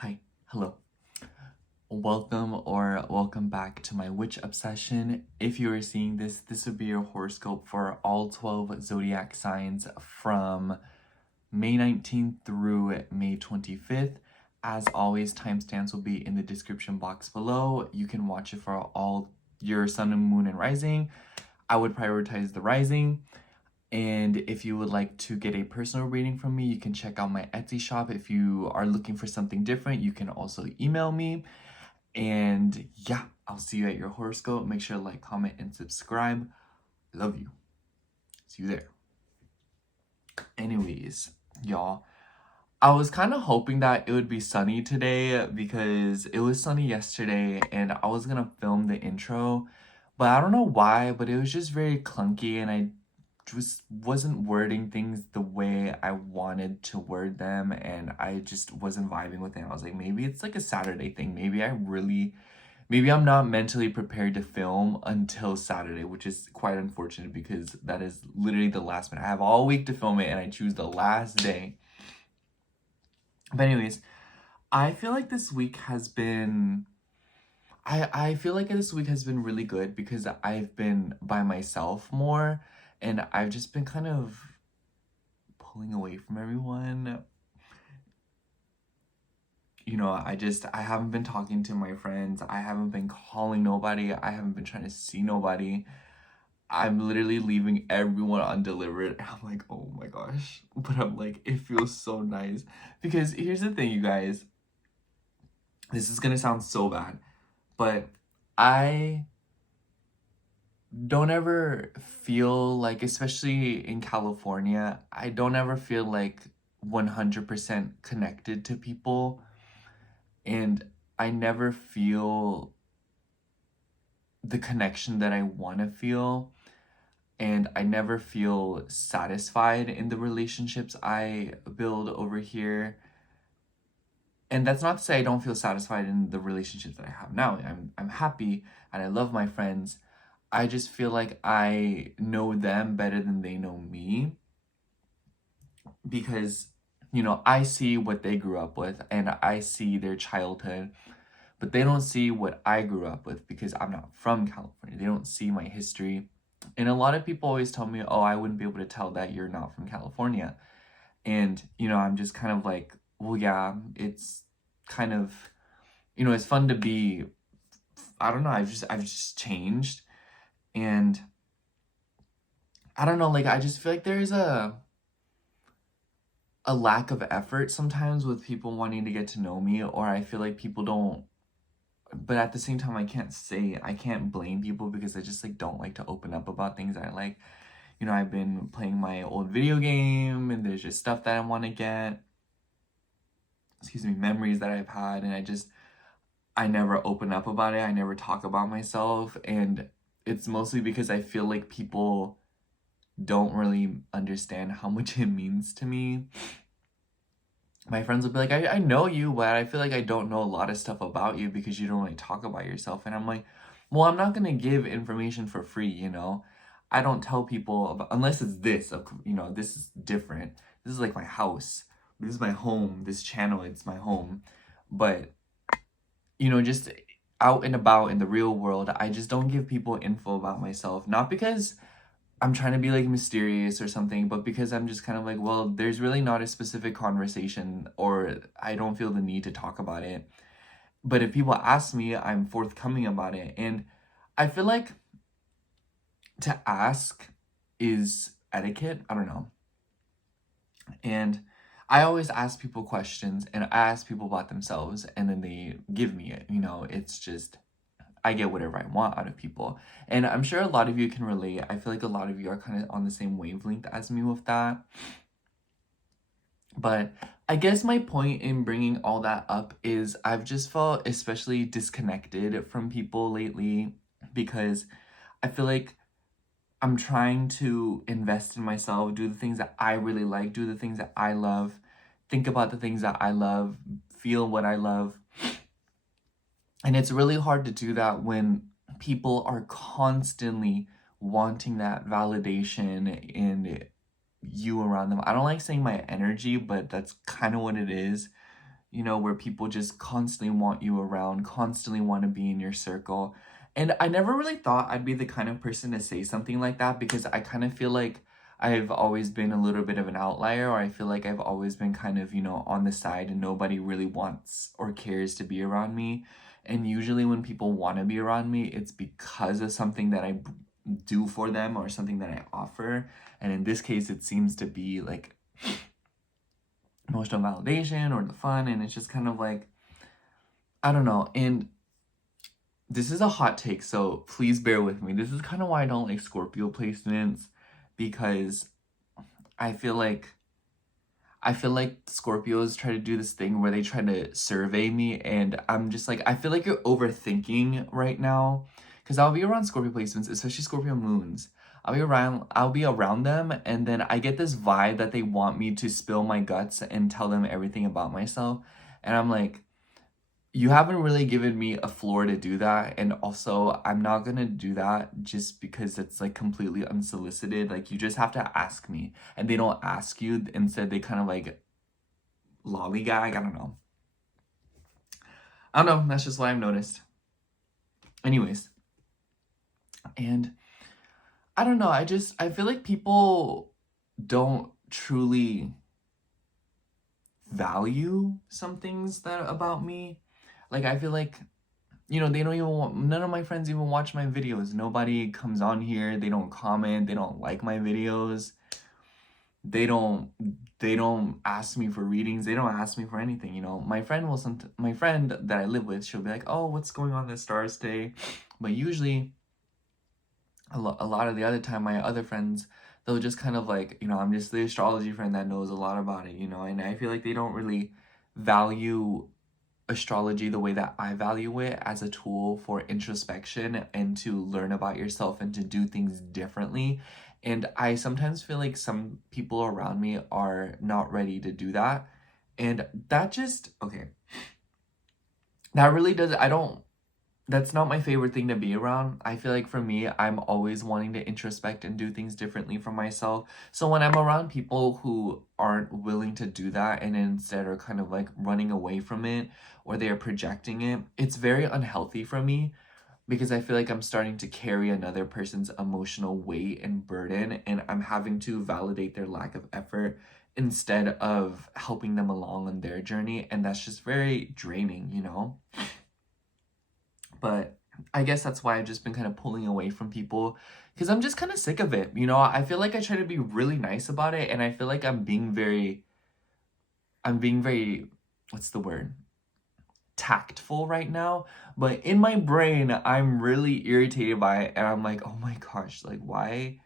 Hi, hello. Welcome back to my witch obsession. If you are seeing this, this would be your horoscope for all 12 zodiac signs from May 19th through May 25th. As always, timestamps will be in the description box below. You can watch it for all your sun and moon and rising. I would prioritize the rising. And if you would like to get a personal reading from me, you can check out my Etsy shop. If you are looking for something different, you can also email me. And yeah, I'll see you at your horoscope. Make sure to like, comment, and subscribe. Love you. See you there. Anyways, y'all, I was kind of hoping that it would be sunny today because it was sunny yesterday and I was gonna film the intro, but I don't know why, but it was just very clunky and I just wasn't wording things the way I wanted to word them, and I just wasn't vibing with it. I was like, maybe it's like a Saturday thing. Maybe I'm not mentally prepared to film until Saturday, which is quite unfortunate because that is literally the last minute. I have all week to film it and I choose the last day. But anyways, I feel like this week has been I feel like this week has been really good because I've been by myself more and I've just been kind of pulling away from everyone. You know, I haven't been talking to my friends. I haven't been calling nobody. I haven't been trying to see nobody. I'm literally leaving everyone undelivered. I'm like, oh my gosh. But I'm like, it feels so nice. Because here's the thing, you guys. This is gonna sound so bad. But I don't ever feel like, especially in California, I don't ever feel like 100% connected to people. And I never feel the connection that I want to feel. And I never feel satisfied in the relationships I build over here. And that's not to say I don't feel satisfied in the relationships that I have now. I'm happy and I love my friends. I just feel like I know them better than they know me. Because, you know, I see what they grew up with and I see their childhood. But they don't see what I grew up with because I'm not from California. They don't see my history. And a lot of people always tell me, oh, I wouldn't be able to tell that you're not from California. And, you know, I'm just kind of like, well, yeah, it's kind of, you know, it's fun to be, I don't know, I've just changed. And I don't know, like, I just feel like there's a lack of effort sometimes with people wanting to get to know me, or I feel like people don't, but at the same time, I can't blame people because I just like don't like to open up about things I like. You know, I've been playing my old video game and there's just stuff that I want to get, memories that I've had, and I never open up about it. I never talk about myself, and it's mostly because I feel like people don't really understand how much it means to me. My friends will be like, I know you, but I feel like I don't know a lot of stuff about you because you don't really talk about yourself. And I'm like, well, I'm not going to give information for free, you know? I don't tell people about, unless it's this, you know, this is different. This is like my house. This is my home. This channel, it's my home. But, you know, just out and about in the real world, I just don't give people info about myself. Not because I'm trying to be like mysterious or something, but because I'm just kind of like, well, there's really not a specific conversation or I don't feel the need to talk about it. But if people ask me, I'm forthcoming about it. And I feel like to ask is etiquette. I don't know. And I always ask people questions and I ask people about themselves and then they give me it. You know, it's just, I get whatever I want out of people. And I'm sure a lot of you can relate. I feel like a lot of you are kind of on the same wavelength as me with that. But I guess my point in bringing all that up is I've just felt especially disconnected from people lately because I feel like I'm trying to invest in myself, do the things that I really like, do the things that I love, think about the things that I love, feel what I love. And it's really hard to do that when people are constantly wanting that validation and you around them. I don't like saying my energy, but that's kind of what it is. you know, where people just constantly want you around, constantly want to be in your circle. And I never really thought I'd be the kind of person to say something like that, because I kind of feel like I've always been a little bit of an outlier, or I feel like I've always been kind of, you know, on the side and nobody really wants or cares to be around me. And usually when people want to be around me, it's because of something that I do for them or something that I offer. And in this case, it seems to be like emotional validation or the fun. And it's just kind of like, I don't know. And this is a hot take, so please bear with me. This is kind of why I don't like Scorpio placements, because I feel like Scorpios try to do this thing where they try to survey me, and I'm just like, I feel like you're overthinking right now, because I'll be around Scorpio placements, especially Scorpio moons. I'll be around them, and then I get this vibe that they want me to spill my guts and tell them everything about myself, and I'm like, you haven't really given me a floor to do that, and also I'm not gonna do that just because it's like completely unsolicited. Like, you just have to ask me, and they don't ask you. Instead, they kind of like lollygag. I don't know. That's just what I've noticed. Anyways, and I don't know. I feel like people don't truly value some things that about me. Like, I feel like, you know, they don't even want, none of my friends even watch my videos. Nobody comes on here. They don't comment. They don't like my videos. They don't ask me for readings. They don't ask me for anything, you know. My friend that I live with, she'll be like, oh, what's going on this stars day? But usually, a lot of the other time, my other friends, they'll just kind of like, you know, I'm just the astrology friend that knows a lot about it, you know. And I feel like they don't really value astrology the way that I value it, as a tool for introspection and to learn about yourself and to do things differently. And I sometimes feel like some people around me are not ready to do that. And that just, okay, that really does, that's not my favorite thing to be around. I feel like for me, I'm always wanting to introspect and do things differently for myself. So when I'm around people who aren't willing to do that and instead are kind of like running away from it, or they are projecting it, it's very unhealthy for me, because I feel like I'm starting to carry another person's emotional weight and burden, and I'm having to validate their lack of effort instead of helping them along on their journey. And that's just very draining, you know? But I guess that's why I've just been kind of pulling away from people, because I'm just kind of sick of it. You know, I feel like I try to be really nice about it, and I feel like I'm being very, what's the word? Tactful right now. But in my brain, I'm really irritated by it, and I'm like, oh my gosh, like, why?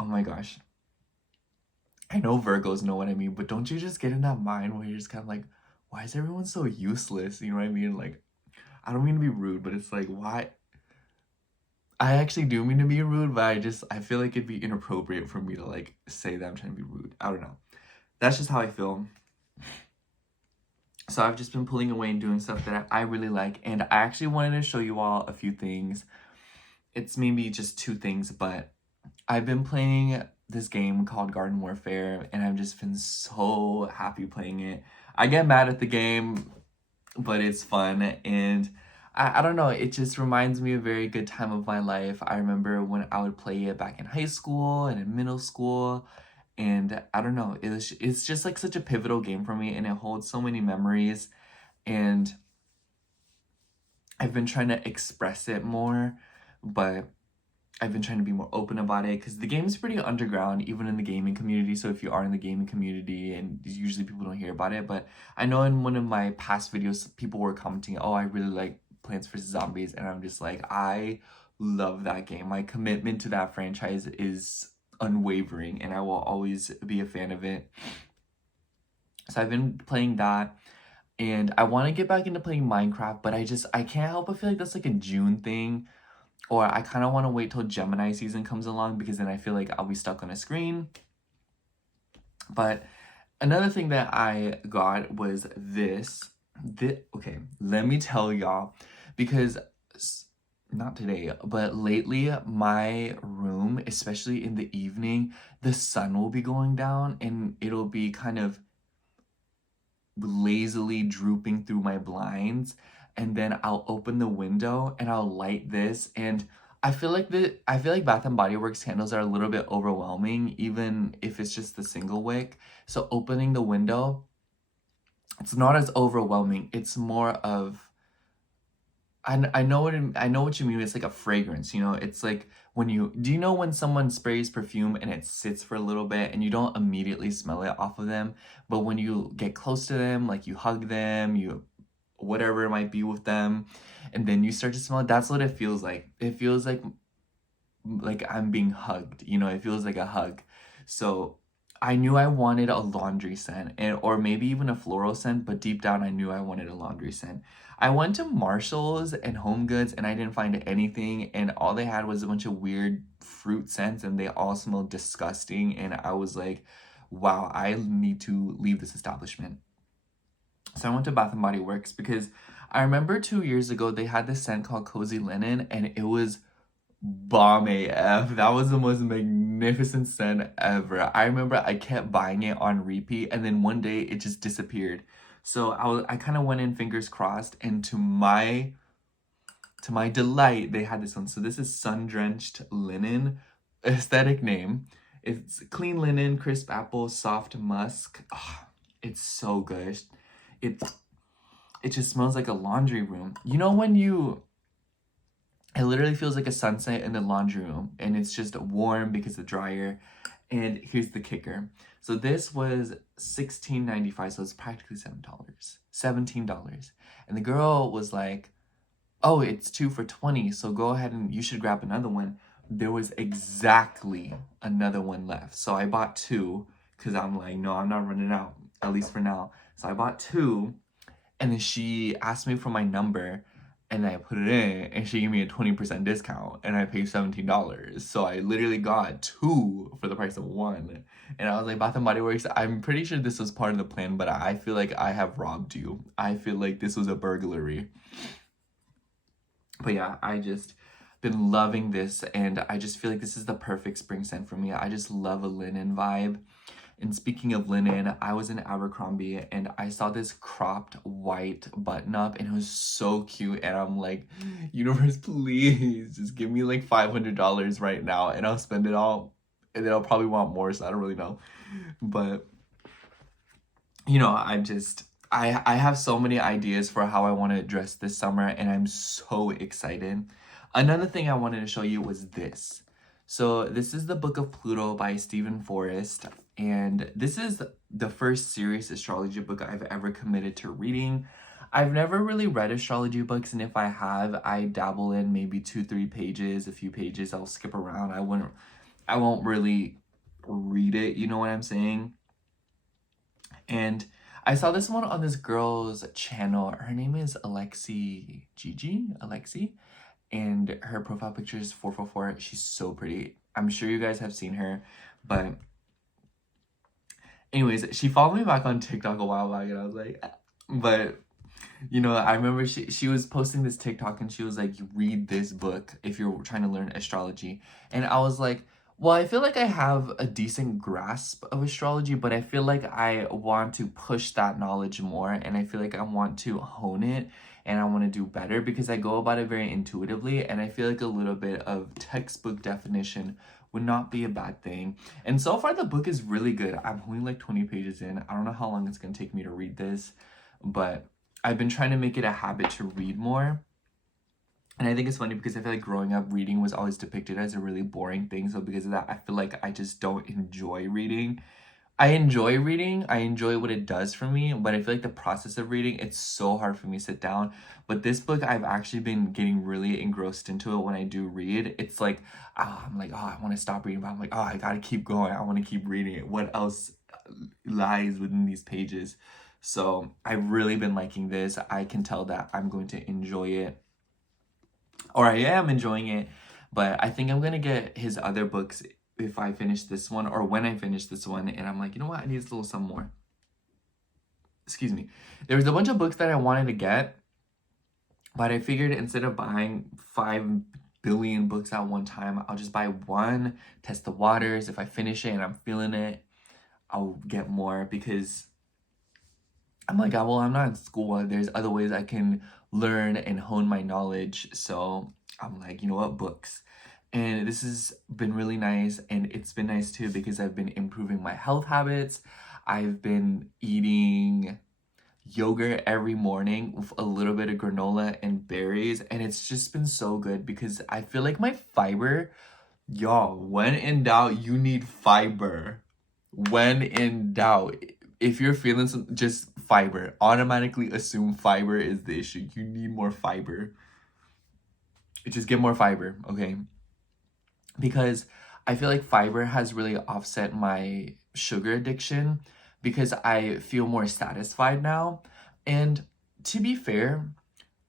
Oh my gosh. I know Virgos know what I mean, but don't you just get in that mind where you're just kind of like, why is everyone so useless? You know what I mean? Like, I don't mean to be rude, but it's like, why? I actually do mean to be rude, but I feel like it'd be inappropriate for me to like say that I'm trying to be rude. I don't know. That's just how I feel. So I've just been pulling away and doing stuff that I really like. And I actually wanted to show you all a few things. It's maybe just 2 things, but I've been playing this game called Garden Warfare, and I've just been so happy playing it. I get mad at the game, but it's fun, and I don't know, it just reminds me of a very good time of my life. I remember when I would play it back in high school and in middle school, and I don't know, it's just like such a pivotal game for me, and it holds so many memories, and I've been trying to express it more, but I've been trying to be more open about it, because the game is pretty underground, even in the gaming community. So if you are in the gaming community, and usually people don't hear about it, but I know in one of my past videos, people were commenting, oh, I really like Plants vs. Zombies, and I'm just like, I love that game. My commitment to that franchise is unwavering, and I will always be a fan of it. So I've been playing that, and I want to get back into playing Minecraft, but I can't help but feel like that's like a June thing. Or I kind of want to wait till Gemini season comes along, because then I feel like I'll be stuck on a screen. But another thing that I got was this. Okay, let me tell y'all, because not today, but lately my room, especially in the evening, the sun will be going down, and it'll be kind of lazily drooping through my blinds, and then I'll open the window and I'll light this. And I feel like Bath and Body Works candles are a little bit overwhelming, even if it's just the single wick. So opening the window, it's not as overwhelming. It's more of, I know what you mean. It's like a fragrance, you know. It's like when do you know when someone sprays perfume and it sits for a little bit and you don't immediately smell it off of them, but when you get close to them, like you hug them, you whatever it might be with them, and then you start to smell it. That's what it feels like. It feels like I'm being hugged, you know. It feels like a hug. So I knew I wanted a laundry scent, or maybe even a floral scent, but deep down I knew I wanted a laundry scent. I went to Marshall's and Home Goods and I didn't find anything, and all they had was a bunch of weird fruit scents and they all smelled disgusting, and I was like, wow, I need to leave this establishment. So I went to Bath and Body Works because I remember 2 years ago they had this scent called Cozy Linen, and it was bomb AF. That was the most magnificent scent ever. I remember I kept buying it on repeat, and then one day it just disappeared. So I kind of went in fingers crossed, and to my delight, they had this one. So this is Sun Drenched Linen, aesthetic name. It's clean linen, crisp apple, soft musk. Oh, it's so good. It just smells like a laundry room. You know when it literally feels like a sunset in the laundry room, and it's just warm because the dryer. And here's the kicker. So this was $16.95, so it's practically $7. $17. And the girl was like, oh, it's 2 for $20, so go ahead and you should grab another one. There was exactly another one left. So I bought 2 because I'm like, no, I'm not running out, at least for now. So I bought 2, and then she asked me for my number, and I put it in, and she gave me a 20% discount, and I paid $17. So I literally got 2 for the price of 1. And I was like, Bath and Body Works, I'm pretty sure this was part of the plan, but I feel like I have robbed you. I feel like this was a burglary. But yeah, I just been loving this, and I just feel like this is the perfect spring scent for me. I just love a linen vibe. And speaking of linen, I was in Abercrombie and I saw this cropped white button up, and it was so cute, and I'm like, universe, please just give me like $500 right now and I'll spend it all, and then I'll probably want more, so I don't really know. But you know, I have so many ideas for how I want to dress this summer, and I'm so excited. Another thing I wanted to show you was this. So this is the Book of Pluto by Stephen Forrest, and this is the first serious astrology book I've ever committed to reading. I've never really read astrology books, and if I have, I dabble in maybe 2-3 pages, a few pages. I'll skip around. I won't really read it, you know what I'm saying? And I saw this one on this girl's channel. Her name is Alexi, and her profile picture is 444. She's so pretty. I'm sure you guys have seen her, but anyways, she followed me back on TikTok a while back, and I was like, but you know, I remember she was posting this TikTok, and she was like, read this book if you're trying to learn astrology. And I was like, well, I feel like I have a decent grasp of astrology, but I feel like I want to push that knowledge more, and I feel like I want to hone it, and I want to do better because I go about it very intuitively, and I feel like a little bit of textbook definition would not be a bad thing. And so far the book is really good. I'm only like 20 pages in. I don't know how long it's going to take me to read this, but I've been trying to make it a habit to read more. And I think it's funny because I feel like growing up, reading was always depicted as a really boring thing. So because of that, I feel like I just don't enjoy reading. I enjoy reading. I enjoy what it does for me. But I feel like the process of reading, it's so hard for me to sit down. But this book, I've actually been getting really engrossed into it when I do read. It's like, I'm like, I want to stop reading. But I'm like, I got to keep going. I want to keep reading it. What else lies within these pages? So I've really been liking this. I can tell that I'm going to enjoy it. Or I am enjoying it, but I think I'm gonna get his other books if I finish this one, or when I finish this one, and I'm like, you know what, I need a little some more. Excuse me. There was a bunch of books that I wanted to get, but I figured instead of buying 5 billion books at one time, I'll just buy one, test the waters. If I finish it and I'm feeling it, I'll get more, because I'm like, well, I'm not in school. There's other ways I can learn and hone my knowledge. So I'm like, you know what, books. And this has been really nice. And it's been nice too because I've been improving my health habits. I've been eating yogurt every morning with a little bit of granola and berries. And it's just been so good because I feel like my fiber, y'all, when in doubt, you need fiber. When in doubt, if you're feeling some, just fiber. Automatically assume fiber is the issue. You need more fiber. Just get more fiber, okay? Because I feel like fiber has really offset my sugar addiction because I feel more satisfied now. And to be fair,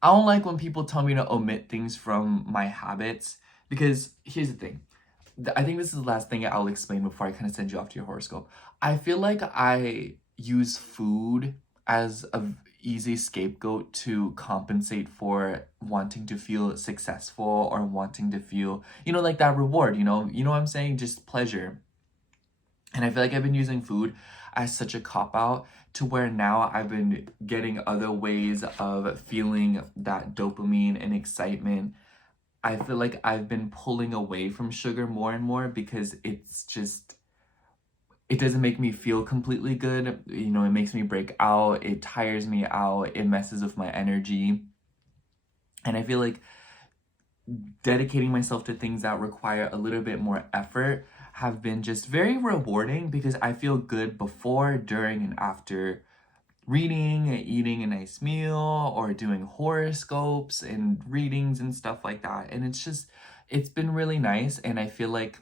I don't like when people tell me to omit things from my habits because here's the thing. I think this is the last thing I'll explain before I kind of send you off to your horoscope. I feel like I use food as a easy scapegoat to compensate for wanting to feel successful or wanting to feel, like that reward, you know what I'm saying? Just pleasure. And I feel like I've been using food as such a cop-out to where now I've been getting other ways of feeling that dopamine and excitement. I feel like I've been pulling away from sugar more and more because it doesn't make me feel completely good. It makes me break out, it tires me out, it messes with my energy. And I feel like dedicating myself to things that require a little bit more effort have been just very rewarding because I feel good before, during, and after reading, eating a nice meal, or doing horoscopes and readings and stuff like that. And it's been really nice. And I feel like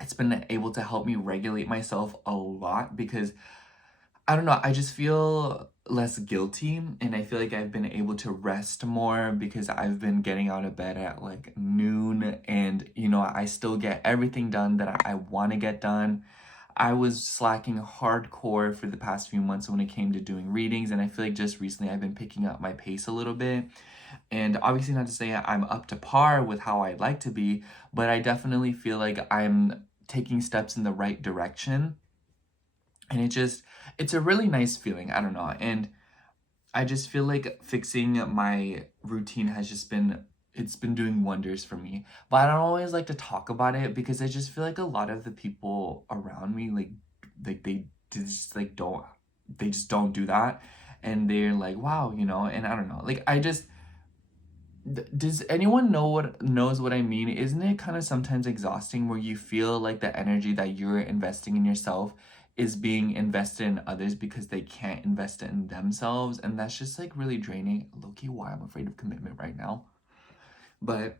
it's been able to help me regulate myself a lot because I don't know, I just feel less guilty and I feel like I've been able to rest more because I've been getting out of bed at like noon and I still get everything done that I want to get done. I was slacking hardcore for the past few months when it came to doing readings, and I feel like just recently I've been picking up my pace a little bit. And obviously not to say I'm up to par with how I'd like to be, but I definitely feel like I'm taking steps in the right direction. And it's a really nice feeling. I don't know. And I just feel like fixing my routine has it's been doing wonders for me. But I don't always like to talk about it because I just feel like a lot of the people around me they just don't do that. And they're like, wow, and I don't know. Like does anyone knows what I mean? Isn't it kind of sometimes exhausting where you feel like the energy that you're investing in yourself is being invested in others because they can't invest it in themselves? And that's just like really draining. Low-key why I'm afraid of commitment right now. But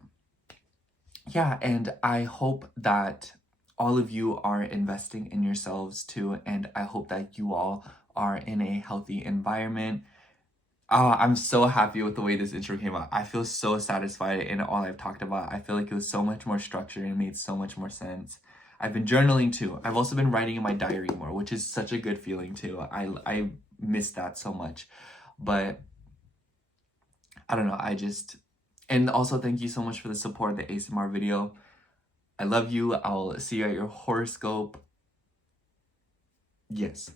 yeah, and I hope that all of you are investing in yourselves too. And I hope that you all are in a healthy environment. I'm so happy with the way this intro came out. I feel so satisfied in all I've talked about. I feel like it was so much more structured and made so much more sense. I've been journaling too. I've also been writing in my diary more, which is such a good feeling too. I miss that so much. But I don't know, and also thank you so much for the support of the ASMR video. I love you. I'll see you at your horoscope. Yes.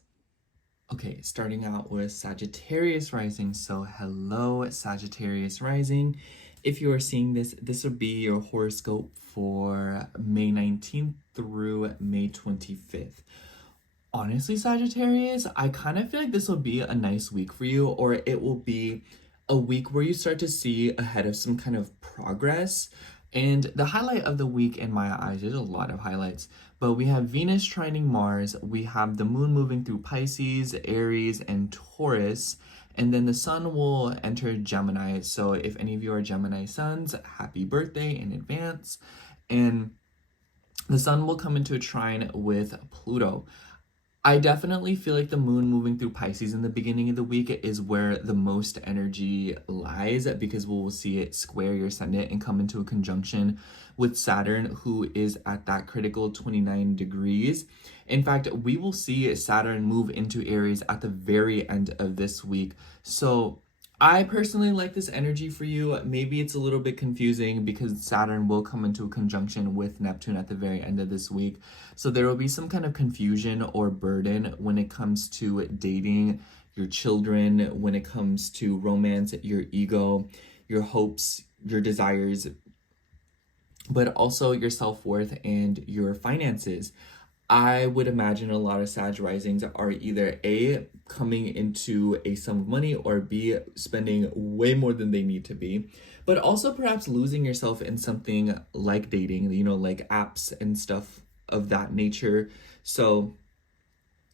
Okay, starting out with Sagittarius rising. So hello, Sagittarius rising. If you are seeing this, this would be your horoscope for May 19th through May 25th. Honestly, Sagittarius, I kind of feel like this will be a nice week for you, or it will be a week where you start to see ahead of some kind of progress. And the highlight of the week in my eyes, there's a lot of highlights, but we have Venus trining Mars, we have the moon moving through Pisces, Aries, and Taurus, and then the sun will enter Gemini. So if any of you are Gemini suns, happy birthday in advance. And the sun will come into a trine with Pluto. I definitely feel like the moon moving through Pisces in the beginning of the week is where the most energy lies because we'll see it square your ascendant and come into a conjunction with Saturn, who is at that critical 29 degrees. In fact, we will see Saturn move into Aries at the very end of this week. So I personally like this energy for you. Maybe it's a little bit confusing because Saturn will come into a conjunction with Neptune at the very end of this week. So there will be some kind of confusion or burden when it comes to dating your children, when it comes to romance, your ego, your hopes, your desires, but also your self-worth and your finances. I would imagine a lot of Sag risings are either A, coming into a sum of money, or B, spending way more than they need to be, but also perhaps losing yourself in something like dating, like apps and stuff of that nature. So,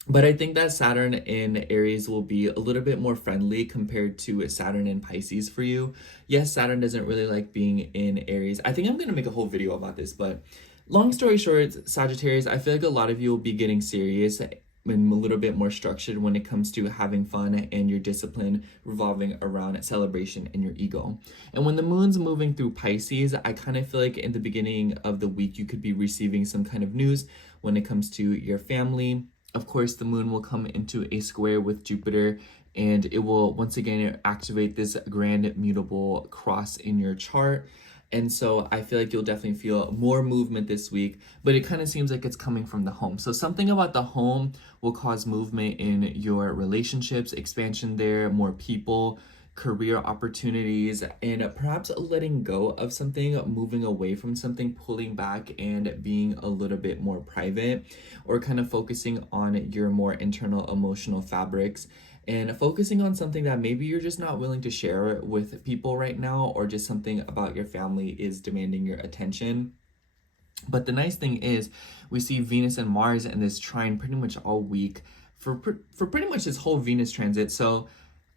but I think that Saturn in Aries will be a little bit more friendly compared to Saturn in Pisces for you. Yes, Saturn doesn't really like being in Aries. I think I'm going to make a whole video about this, but long story short, Sagittarius, I feel like a lot of you will be getting serious and a little bit more structured when it comes to having fun and your discipline revolving around celebration and your ego. And when the moon's moving through Pisces, I kind of feel like in the beginning of the week, you could be receiving some kind of news when it comes to your family. Of course, the moon will come into a square with Jupiter, and it will once again activate this grand mutable cross in your chart. And so I feel like you'll definitely feel more movement this week, but it kind of seems like it's coming from the home. So something about the home will cause movement in your relationships, expansion there, more people, career opportunities, and perhaps letting go of something, moving away from something, pulling back and being a little bit more private, or kind of focusing on your more internal emotional fabrics and focusing on something that maybe you're just not willing to share with people right now, or just something about your family is demanding your attention. But the nice thing is we see Venus and Mars in this trine pretty much all week for pretty much this whole Venus transit. So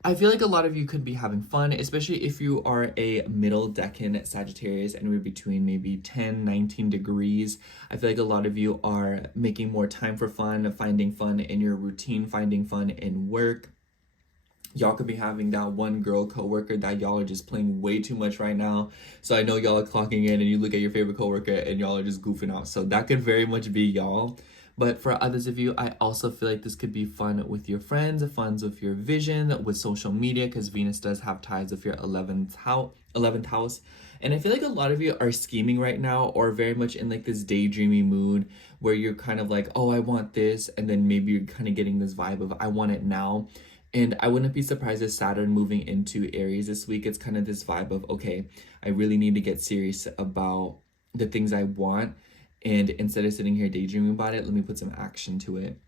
I feel like a lot of you could be having fun, especially if you are a middle decan Sagittarius, anywhere between maybe 10, 19 degrees. I feel like a lot of you are making more time for fun, finding fun in your routine, finding fun in work. Y'all could be having that one girl coworker that y'all are just playing way too much right now. So I know y'all are clocking in and you look at your favorite coworker and y'all are just goofing out. So that could very much be y'all. But for others of you, I also feel like this could be fun with your friends, fun with your vision, with social media, because Venus does have ties with your 11th house. And I feel like a lot of you are scheming right now, or very much in like this daydreamy mood where you're kind of like, oh, I want this. And then maybe you're kind of getting this vibe of, I want it now. And I wouldn't be surprised if Saturn moving into Aries this week, it's kind of this vibe of, okay, I really need to get serious about the things I want. And instead of sitting here daydreaming about it, let me put some action to it.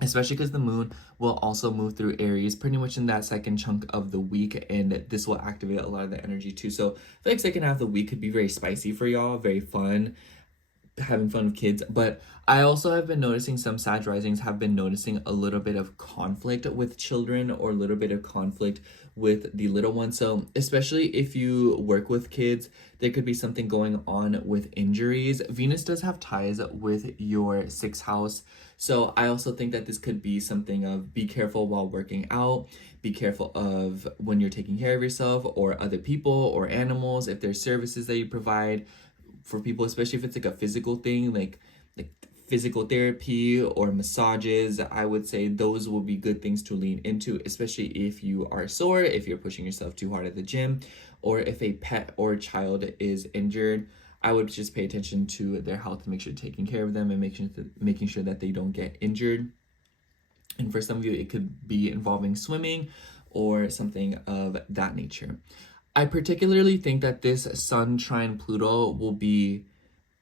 Especially because the moon will also move through Aries pretty much in that second chunk of the week, and this will activate a lot of the energy too. So I feel like second half of the week could be very spicy for y'all, very fun, having fun with kids. But I also have been noticing some Sag risings have been noticing a little bit of conflict with children, or a little bit of conflict with the little ones. So especially if you work with kids, there could be something going on with injuries. Venus does have ties with your 6th house. So I also think that this could be something of be careful while working out, be careful of when you're taking care of yourself or other people or animals, if there's services that you provide for people, especially if it's like a physical thing, like physical therapy or massages. I would say those will be good things to lean into, especially if you are sore, if you're pushing yourself too hard at the gym, or if a pet or child is injured. I would just pay attention to their health, make sure you're taking care of them, and making sure that they don't get injured. And for some of you, it could be involving swimming or something of that nature. I particularly think that this Sun trine Pluto will be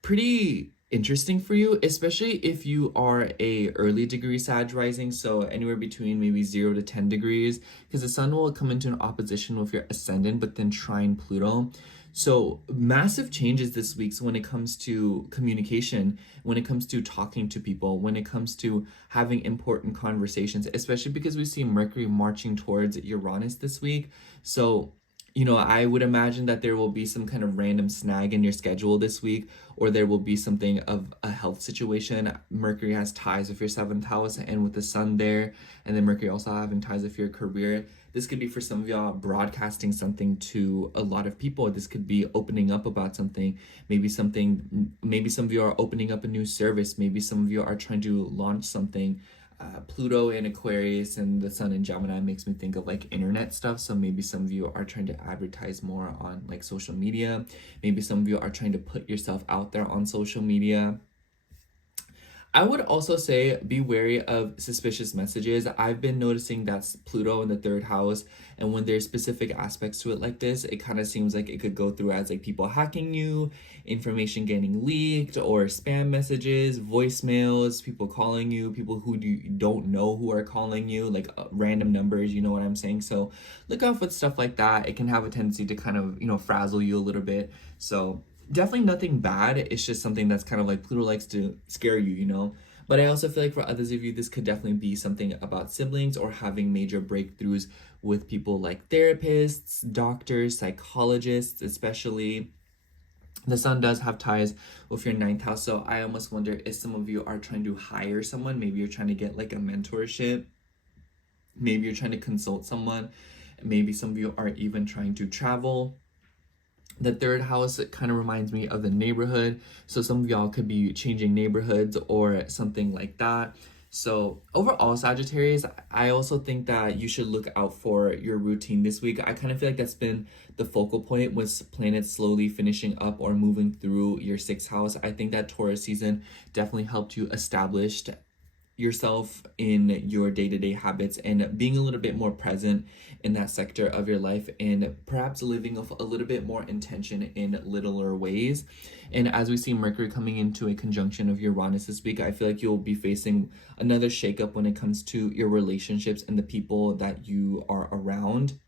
pretty interesting for you, especially if you are a early degree Sag rising, so anywhere between maybe 0 to 10 degrees, because the Sun will come into an opposition with your ascendant, but then trine Pluto. So massive changes this week. So when it comes to communication, when it comes to talking to people, when it comes to having important conversations, especially because we see Mercury marching towards Uranus this week. So I would imagine that there will be some kind of random snag in your schedule this week, or there will be something of a health situation. Mercury has ties with your 7th house, and with the Sun there, and then Mercury also having ties with your career. This could be for some of y'all broadcasting something to a lot of people. This could be opening up about something. Maybe some of you are opening up a new service. Maybe some of you are trying to launch something. Pluto in Aquarius and the Sun in Gemini makes me think of like internet stuff. So maybe some of you are trying to advertise more on like social media. Maybe some of you are trying to put yourself out there on social media. I would also say be wary of suspicious messages. I've been noticing that's Pluto in the third house, and when there's specific aspects to it like this, it kind of seems like it could go through as like people hacking you, information getting leaked, or spam messages, voicemails, people calling you, people who you don't know who are calling you, like random numbers, you know what I'm saying? So look out for stuff like that. It can have a tendency to kind of, frazzle you a little bit. So definitely nothing bad. It's just something that's kind of like Pluto likes to scare you, But I also feel like for others of you, this could definitely be something about siblings or having major breakthroughs with people like therapists, doctors, psychologists, especially. The sun does have ties with your ninth house. So I almost wonder if some of you are trying to hire someone. Maybe you're trying to get like a mentorship. Maybe you're trying to consult someone. Maybe some of you are even trying to travel. The third house, it kind of reminds me of the neighborhood. So some of y'all could be changing neighborhoods or something like that. So overall, Sagittarius, I also think that you should look out for your routine this week. I kind of feel like that's been the focal point, with planets slowly finishing up or moving through your sixth house. I think that Taurus season definitely helped you establish yourself in your day-to-day habits and being a little bit more present in that sector of your life, and perhaps living with a little bit more intention in littler ways. And as we see Mercury coming into a conjunction of Uranus this week, I feel like you'll be facing another shakeup when it comes to your relationships and the people that you are around.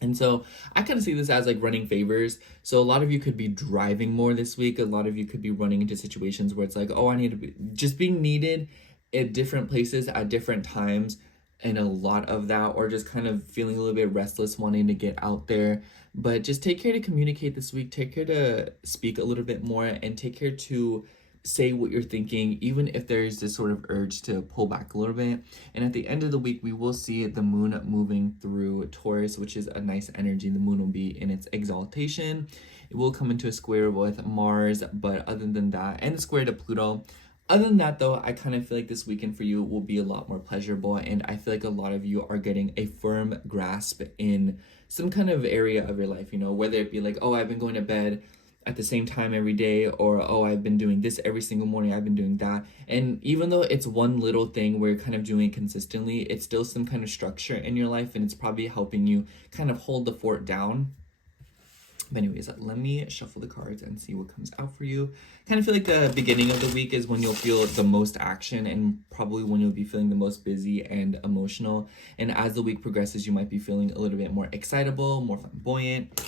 And so I kind of see this as like running favors. So a lot of you could be driving more this week. A lot of you could be running into situations where it's like, oh, I need to be just being needed at different places at different times, and a lot of that, or just kind of feeling a little bit restless, wanting to get out there. But just take care to communicate this week. Take care to speak a little bit more, and take care to say what you're thinking, even if there's this sort of urge to pull back a little bit. And at the end of the week, we will see the moon moving through Taurus, which is a nice energy. The moon will be in its exaltation. It will come into a square with Mars, but other than that, and a square to Pluto. Other than that, though, I kind of feel like this weekend for you will be a lot more pleasurable, and I feel like a lot of you are getting a firm grasp in some kind of area of your life, whether it be like, oh, I've been going to bed at the same time every day, or oh, I've been doing this every single morning, I've been doing that. And even though it's one little thing where you're kind of doing it consistently, it's still some kind of structure in your life, and it's probably helping you kind of hold the fort down. But anyways, let me shuffle the cards and see what comes out for you. Kind of feel like the beginning of the week is when you'll feel the most action, and probably when you'll be feeling the most busy and emotional. And as the week progresses, you might be feeling a little bit more excitable, more flamboyant,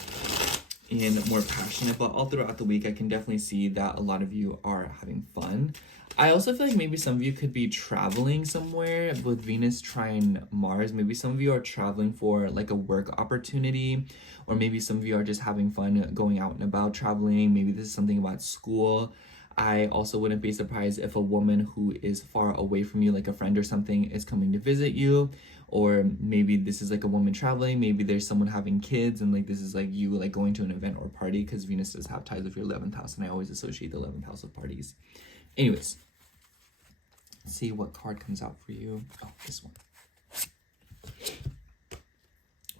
and more passionate. But all throughout the week, I can definitely see that a lot of you are having fun. I also feel like maybe some of you could be traveling somewhere with Venus trine Mars. Maybe some of you are traveling for like a work opportunity, or maybe some of you are just having fun going out and about traveling. Maybe this is something about school. I also wouldn't be surprised if a woman who is far away from you, like a friend or something, is coming to visit you. Or maybe this is like a woman traveling. Maybe there's someone having kids, and like this is like you like going to an event or party, because Venus does have ties with your 11th house, and I always associate the 11th house with parties. Anyways, let's see what card comes out for you. Oh, this one.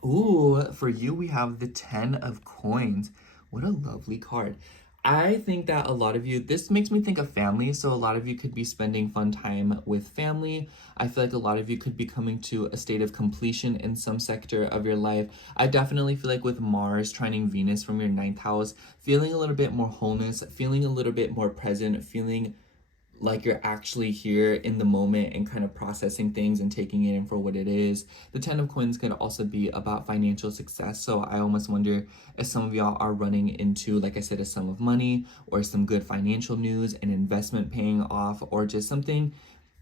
Ooh, for you we have the 10 of coins. What a lovely card. I think that a lot of you, this makes me think of family. So a lot of you could be spending fun time with family. I feel like a lot of you could be coming to a state of completion in some sector of your life. I definitely feel like with Mars trining Venus from your 9th house, feeling a little bit more wholeness, feeling a little bit more present, feeling like you're actually here in the moment and kind of processing things and taking it in for what it is. The 10 of coins could also be about financial success. So I almost wonder if some of y'all are running into, like I said, a sum of money or some good financial news, an investment paying off, or just something,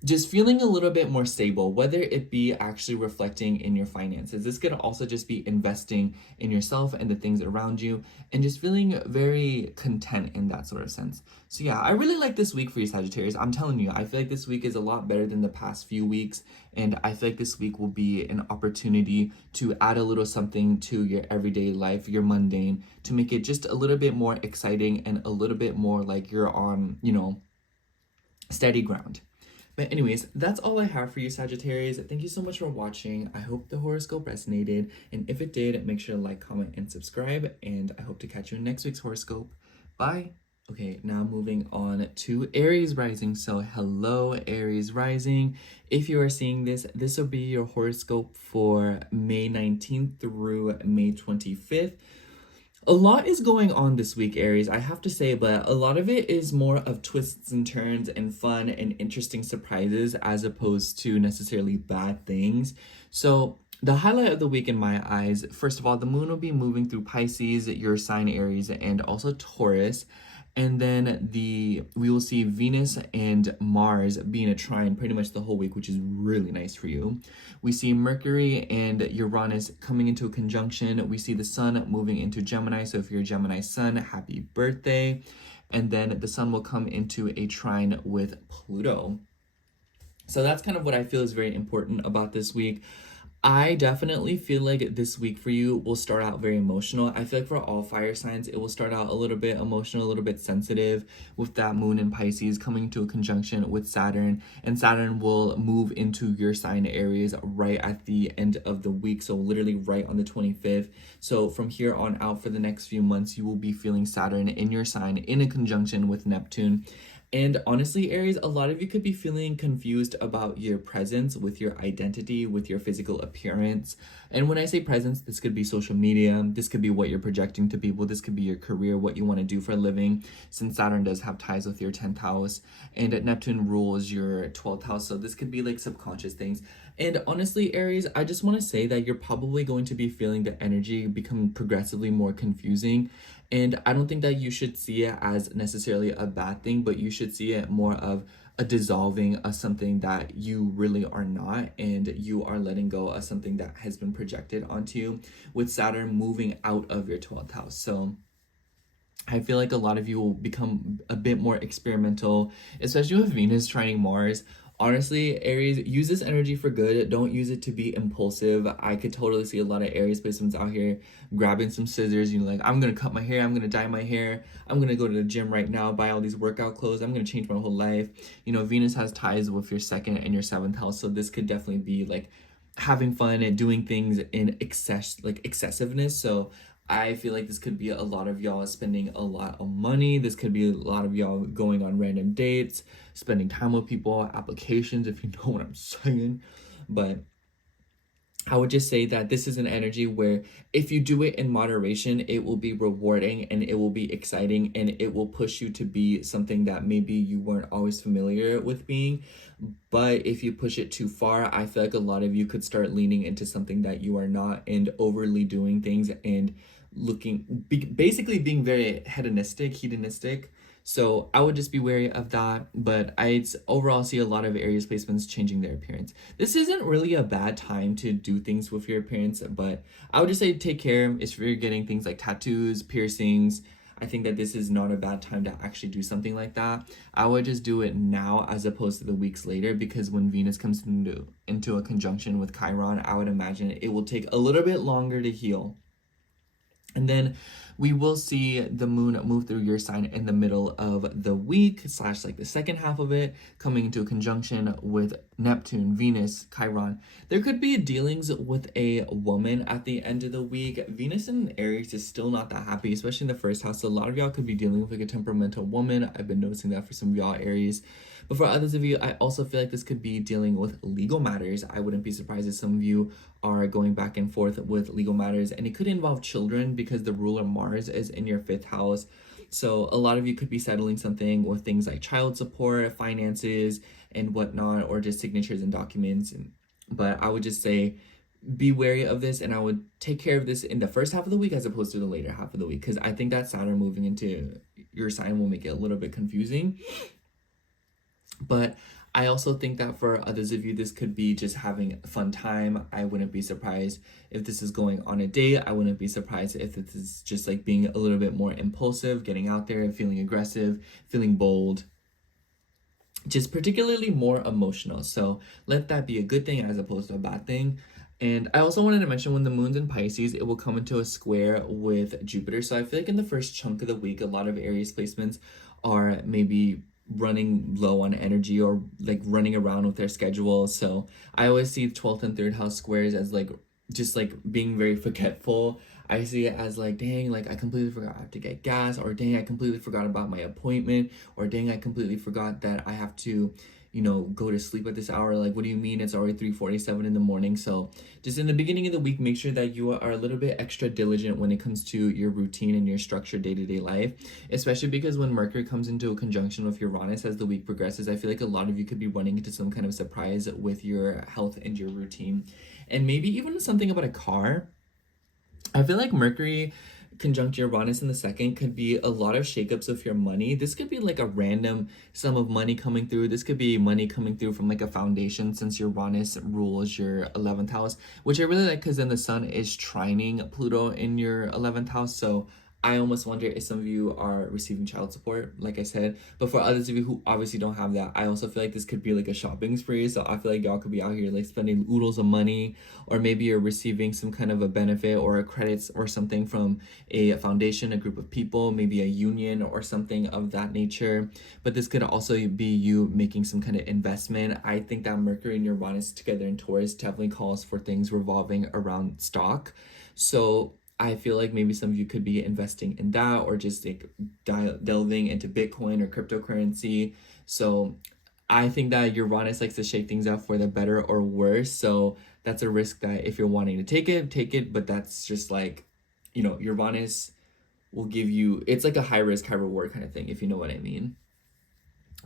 just feeling a little bit more stable, whether it be actually reflecting in your finances. This could also just be investing in yourself and the things around you, and just feeling very content in that sort of sense. So yeah, I really like this week for you, Sagittarius. I'm telling you, I feel like this week is a lot better than the past few weeks, and I feel like this week will be an opportunity to add a little something to your everyday life, your mundane, to make it just a little bit more exciting and a little bit more like you're on, steady ground. But anyways, that's all I have for you, Sagittarius. Thank you so much for watching. I hope the horoscope resonated. And if it did, make sure to like, comment, and subscribe. And I hope to catch you in next week's horoscope. Bye. Okay, now moving on to Aries rising. So hello, Aries rising. If you are seeing this, this will be your horoscope for May 19th through May 25th. A lot is going on this week, Aries, I have to say, but a lot of it is more of twists and turns and fun and interesting surprises as opposed to necessarily bad things. So the highlight of the week in my eyes, first of all, the moon will be moving through Pisces, your sign Aries, and also Taurus. And then we will see Venus and Mars being a trine pretty much the whole week, which is really nice for you. We see Mercury and Uranus coming into a conjunction. We see the sun moving into Gemini. So if you're a Gemini sun, happy birthday. And then the sun will come into a trine with Pluto. So that's kind of what I feel is very important about this week. I definitely feel like this week for you will start out very emotional. I feel like for all fire signs, it will start out a little bit emotional, a little bit sensitive with that moon in Pisces coming to a conjunction with Saturn. And Saturn will move into your sign Aries right at the end of the week. So literally right on the 25th. So from here on out for the next few months, you will be feeling Saturn in your sign in a conjunction with Neptune. And honestly, Aries, a lot of you could be feeling confused about your presence with your identity, with your physical appearance. And when I say presence, this could be social media, this could be what you're projecting to people, this could be your career, what you want to do for a living, since Saturn does have ties with your 10th house, and Neptune rules your 12th house. So this could be like subconscious things. And honestly, Aries, I just want to say that you're probably going to be feeling the energy become progressively more confusing. And I don't think that you should see it as necessarily a bad thing, but you should see it more of a dissolving of something that you really are not, and you are letting go of something that has been projected onto you with Saturn moving out of your 12th house. So I feel like a lot of you will become a bit more experimental, especially with Venus trining Mars. Honestly, Aries, use this energy for good. Don't use it to be impulsive. I could totally see a lot of Aries placements out here grabbing some scissors, like, I'm gonna cut my hair, I'm gonna dye my hair, I'm gonna go to the gym right now, buy all these workout clothes, I'm gonna change my whole life. Venus has ties with your 2nd and your 7th house, so this could definitely be like having fun and doing things in excessiveness. So I feel like this could be a lot of y'all spending a lot of money. This could be a lot of y'all going on random dates, spending time with people, applications, if you know what I'm saying. But I would just say that this is an energy where if you do it in moderation, it will be rewarding and it will be exciting and it will push you to be something that maybe you weren't always familiar with being. But if you push it too far, I feel like a lot of you could start leaning into something that you are not and overly doing things and basically being very hedonistic. So I would just be wary of that, but I'd overall see a lot of Aries placements changing their appearance. This isn't really a bad time to do things with your appearance, but I would just say take care if you're getting things like tattoos, piercings. I think that this is not a bad time to actually do something like that. I would just do it now as opposed to the weeks later, because when Venus comes into a conjunction with Chiron, I would imagine it will take a little bit longer to heal. And then we will see the moon move through your sign in the middle of the week / like the second half of it, coming into a conjunction with Neptune, Venus, Chiron. There could be dealings with a woman at the end of the week. Venus in Aries is still not that happy, especially in the first house. So a lot of y'all could be dealing with like a temperamental woman. I've been noticing that for some of y'all Aries. But for others of you, I also feel like this could be dealing with legal matters. I wouldn't be surprised if some of you are going back and forth with legal matters, and it could involve children because the ruler Mars is in your 5th house. So a lot of you could be settling something with things like child support, finances, and whatnot, or just signatures and documents. But I would just say be wary of this, and I would take care of this in the first half of the week as opposed to the later half of the week, because I think that Saturn moving into your sign will make it a little bit confusing. But I also think that for others of you, this could be just having a fun time. I wouldn't be surprised if this is going on a date. I wouldn't be surprised if this is just like being a little bit more impulsive, getting out there, feeling aggressive, feeling bold, just particularly more emotional. So let that be a good thing as opposed to a bad thing. And I also wanted to mention, when the moon's in Pisces, it will come into a square with Jupiter. So I feel like in the first chunk of the week, a lot of Aries placements are maybe running low on energy or like running around with their schedule. So I always see 12th and 3rd house squares as like just like being very forgetful. I see it as like, dang, like I completely forgot I have to get gas, or dang, I completely forgot about my appointment, or dang, I completely forgot that I have to, you know, go to sleep at this hour. Like, what do you mean? It's already 3:47 in the morning. So just in the beginning of the week, make sure that you are a little bit extra diligent when it comes to your routine and your structured day-to-day life, especially because when Mercury comes into a conjunction with Uranus as the week progresses, I feel like a lot of you could be running into some kind of surprise with your health and your routine. And maybe even something about a car. I feel like Mercury conjunct Uranus in the second could be a lot of shakeups of your money. This could be like a random sum of money coming through. This could be money coming through from like a foundation, since Uranus rules your 11th house, which I really like because then the sun is trining Pluto in your 11th house. So I almost wonder if some of you are receiving child support, like I said. But for others of you who obviously don't have that, I also feel like this could be like a shopping spree. So I feel like y'all could be out here like spending oodles of money, or maybe you're receiving some kind of a benefit or a credits or something from a foundation, a group of people, maybe a union or something of that nature. But this could also be you making some kind of investment. I think that Mercury and Uranus together in Taurus definitely calls for things revolving around stock. So I feel like maybe some of you could be investing in that, or just like delving into Bitcoin or cryptocurrency. So I think that Uranus likes to shake things up for the better or worse. So that's a risk that if you're wanting to take it. But that's just like, you know, Uranus will give you, it's like a high risk, high reward kind of thing, if you know what I mean.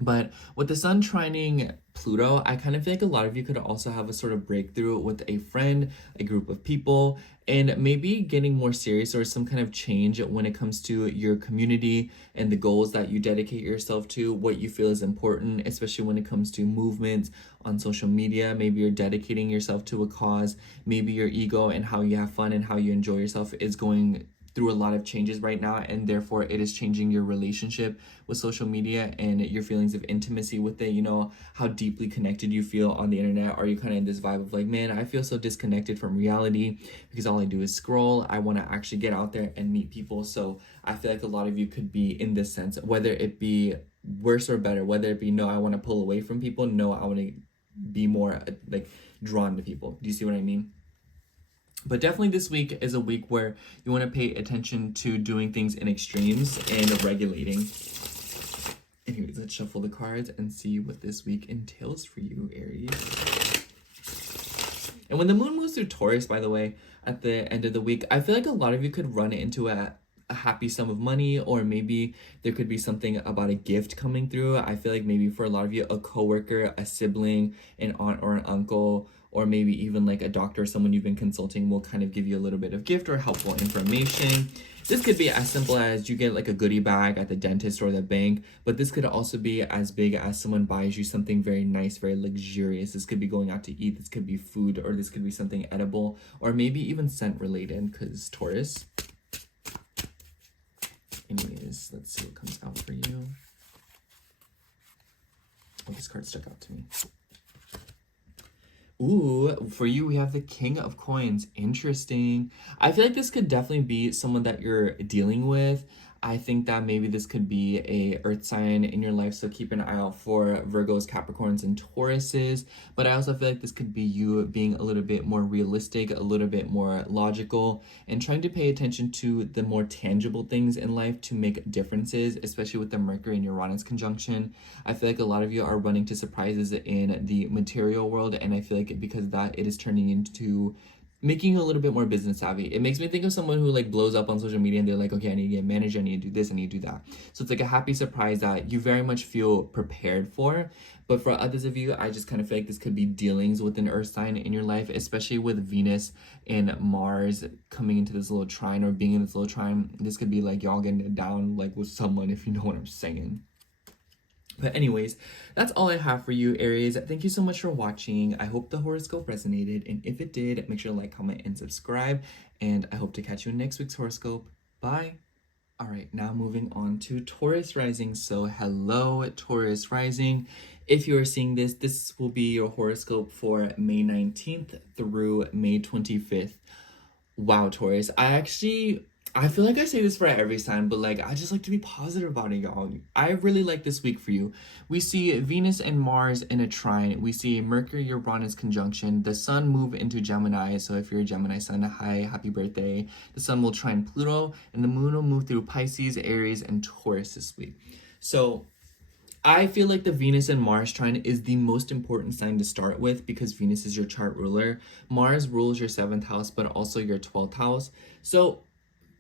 But with the sun trining Pluto, I kind of feel like a lot of you could also have a sort of breakthrough with a friend, a group of people, and maybe getting more serious or some kind of change when it comes to your community and the goals that you dedicate yourself to, what you feel is important, especially when it comes to movements on social media. Maybe you're dedicating yourself to a cause. Maybe your ego and how you have fun and how you enjoy yourself is going through a lot of changes right now, and therefore it is changing your relationship with social media and your feelings of intimacy with it. You know, how deeply connected you feel on the internet. Are you kind of in this vibe of like, man, I feel so disconnected from reality because all I do is scroll. I want to actually get out there and meet people. So I feel like a lot of you could be in this sense, whether it be worse or better, whether it be, no, I want to pull away from people, no, I want to be more like drawn to people. Do you see what I mean? But definitely this week is a week where you want to pay attention to doing things in extremes and regulating. Anyways, let's shuffle the cards and see what this week entails for you, Aries. And when the moon moves through Taurus, by the way, at the end of the week, I feel like a lot of you could run into a happy sum of money, or maybe there could be something about a gift coming through. I feel like maybe for a lot of you, a coworker, a sibling, an aunt or an uncle, or maybe even like a doctor, someone you've been consulting, will kind of give you a little bit of gift or helpful information. This could be as simple as you get like a goodie bag at the dentist or the bank, but this could also be as big as someone buys you something very nice, very luxurious. This could be going out to eat, this could be food, or this could be something edible, or maybe even scent related, because Taurus. Anyways, let's see what comes out for you. Oh, this card stuck out to me. Ooh, for you, we have the King of Coins. Interesting. I feel like this could definitely be someone that you're dealing with. I think that maybe this could be a earth sign in your life, so keep an eye out for Virgos, Capricorns, and Tauruses. But I also feel like this could be you being a little bit more realistic, a little bit more logical, and trying to pay attention to the more tangible things in life to make differences, especially with the Mercury and Uranus conjunction. I feel like a lot of you are running to surprises in the material world, and I feel like because of that, it is turning into making you a little bit more business savvy. It makes me think of someone who like blows up on social media and they're like, okay, I need to get managed, I need to do this, I need to do that. So it's like a happy surprise that you very much feel prepared for. But for others of you, I just kind of feel like this could be dealings with an earth sign in your life, especially with Venus and Mars coming into this little trine, or being in this little trine. This could be like y'all getting it down like with someone, if you know what I'm saying. But anyways, that's all I have for you, Aries. Thank you so much for watching. I hope the horoscope resonated, and if it did, make sure to like, comment, and subscribe, and I hope to catch you in next week's horoscope. Bye! All right, now moving on to Taurus rising. So hello, Taurus rising. If you are seeing this, this will be your horoscope for May 19th through May 25th. Wow, Taurus. I feel like I say this for every sign, but like I just like to be positive about it, y'all. I really like this week for you. We see Venus and Mars in a trine. We see Mercury Uranus conjunction. The Sun move into Gemini. So if you're a Gemini Sun, hi, happy birthday. The Sun will trine Pluto, and the Moon will move through Pisces, Aries, and Taurus this week. So I feel like the Venus and Mars trine is the most important sign to start with because Venus is your chart ruler. Mars rules your 7th house, but also your 12th house. So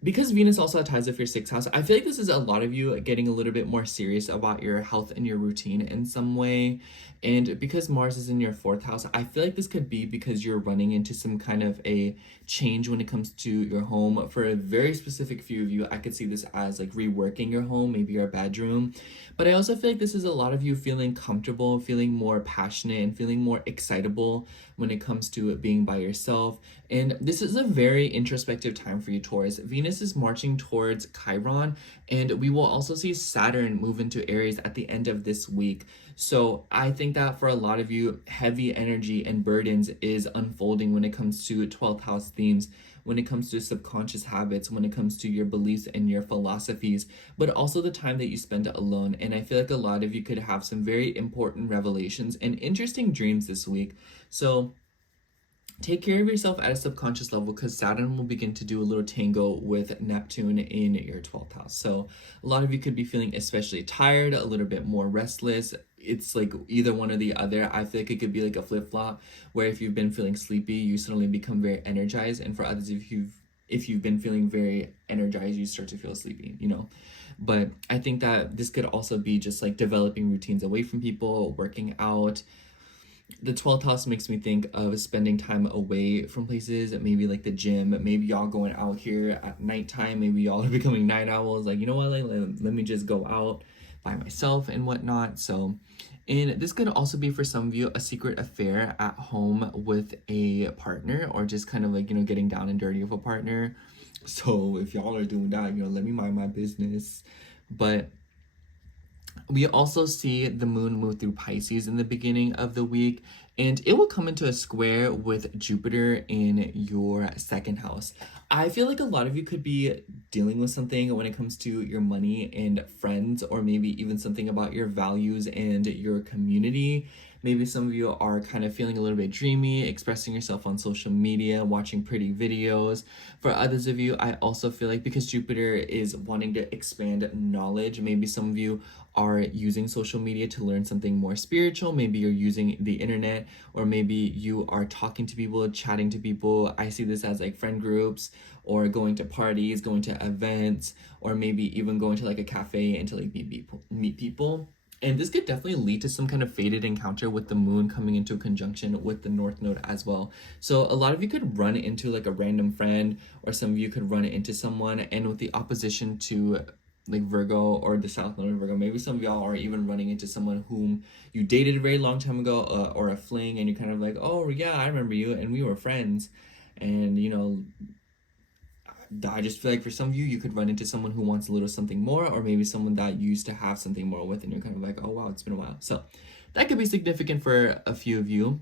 because Venus also ties with your 6th house, I feel like this is a lot of you getting a little bit more serious about your health and your routine in some way. And because Mars is in your 4th house, I feel like this could be because you're running into some kind of a change when it comes to your home. For a very specific few of you, I could see this as like reworking your home, maybe your bedroom. But I also feel like this is a lot of you feeling comfortable, feeling more passionate, and feeling more excitable when it comes to it being by yourself. And this is a very introspective time for you, Taurus. Venus is marching towards Chiron, and we will also see Saturn move into Aries at the end of this week. So I think that for a lot of you, heavy energy and burdens is unfolding when it comes to 12th house themes, when it comes to subconscious habits, when it comes to your beliefs and your philosophies, but also the time that you spend alone. And I feel like a lot of you could have some very important revelations and interesting dreams this week. So take care of yourself at a subconscious level because Saturn will begin to do a little tango with Neptune in your 12th house. So a lot of you could be feeling especially tired, a little bit more restless. It's like either one or the other. I feel like it could be like a flip-flop where if you've been feeling sleepy, you suddenly become very energized. And for others, if you've been feeling very energized, you start to feel sleepy, you know. But I think that this could also be just like developing routines away from people, working out. The 12th house makes me think of spending time away from places, maybe like the gym, maybe y'all going out here at nighttime, maybe y'all are becoming night owls, like, you know what, like, let me just go out by myself and whatnot. So, and this could also be for some of you a secret affair at home with a partner, or just kind of like, you know, getting down and dirty with a partner. So if y'all are doing that, you know, let me mind my business. But we also see the moon move through Pisces in the beginning of the week, and it will come into a square with Jupiter in your 2nd house. I feel like a lot of you could be dealing with something when it comes to your money and friends, or maybe even something about your values and your community. Maybe some of you are kind of feeling a little bit dreamy, expressing yourself on social media, watching pretty videos. For others of you, I also feel like because Jupiter is wanting to expand knowledge, maybe some of you are using social media to learn something more spiritual. Maybe you're using the internet, or maybe you are talking to people, chatting to people. I see this as like friend groups, or going to parties, going to events, or maybe even going to like a cafe and to like meet people. And this could definitely lead to some kind of fated encounter with the moon coming into a conjunction with the North Node as well. So a lot of you could run into like a random friend, or some of you could run into someone, and with the opposition to like Virgo or the South Node of Virgo, maybe some of y'all are even running into someone whom you dated a very long time ago, or a fling, and you're kind of like, oh yeah, I remember you, and we were friends. And you know, I just feel like for some of you, you could run into someone who wants a little something more, or maybe someone that you used to have something more with, and you're kind of like, oh wow, it's been a while. So that could be significant for a few of you.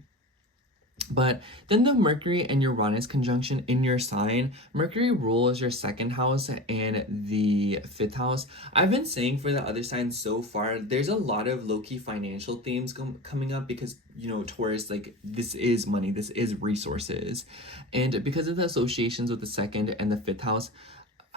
But then the Mercury and Uranus conjunction in your sign, Mercury rules your 2nd house and the 5th house. I've been saying for the other signs so far, there's a lot of low-key financial themes coming up because, you know, Taurus, like, this is money, this is resources. And because of the associations with the 2nd and the 5th house,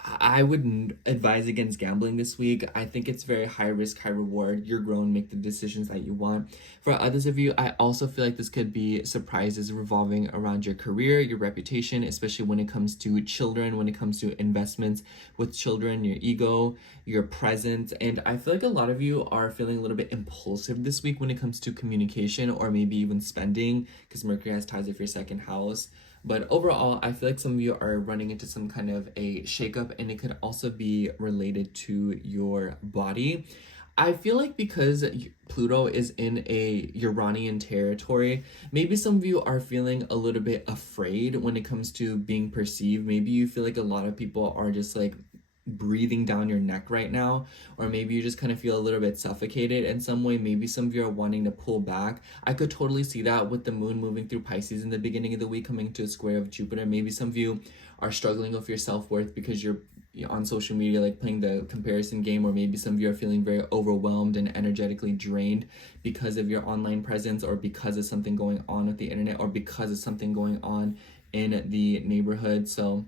I would advise against gambling this week. I think it's very high risk, high reward. You're grown, make the decisions that you want. For others of you, I also feel like this could be surprises revolving around your career, your reputation, especially when it comes to children, when it comes to investments with children, your ego, your presence. And I feel like a lot of you are feeling a little bit impulsive this week when it comes to communication, or maybe even spending, because Mercury has ties with your 2nd house. But overall, I feel like some of you are running into some kind of a shakeup, and it could also be related to your body. I feel like because Pluto is in a Uranian territory, maybe some of you are feeling a little bit afraid when it comes to being perceived. Maybe you feel like a lot of people are just like breathing down your neck right now, or maybe you just kind of feel a little bit suffocated in some way. Maybe some of you are wanting to pull back. I could totally see that with the moon moving through Pisces in the beginning of the week, coming to a square of Jupiter. Maybe some of you are struggling with your self-worth because you're on social media, like playing the comparison game, or maybe some of you are feeling very overwhelmed and energetically drained because of your online presence, or because of something going on with the internet, or because of something going on in the neighborhood. So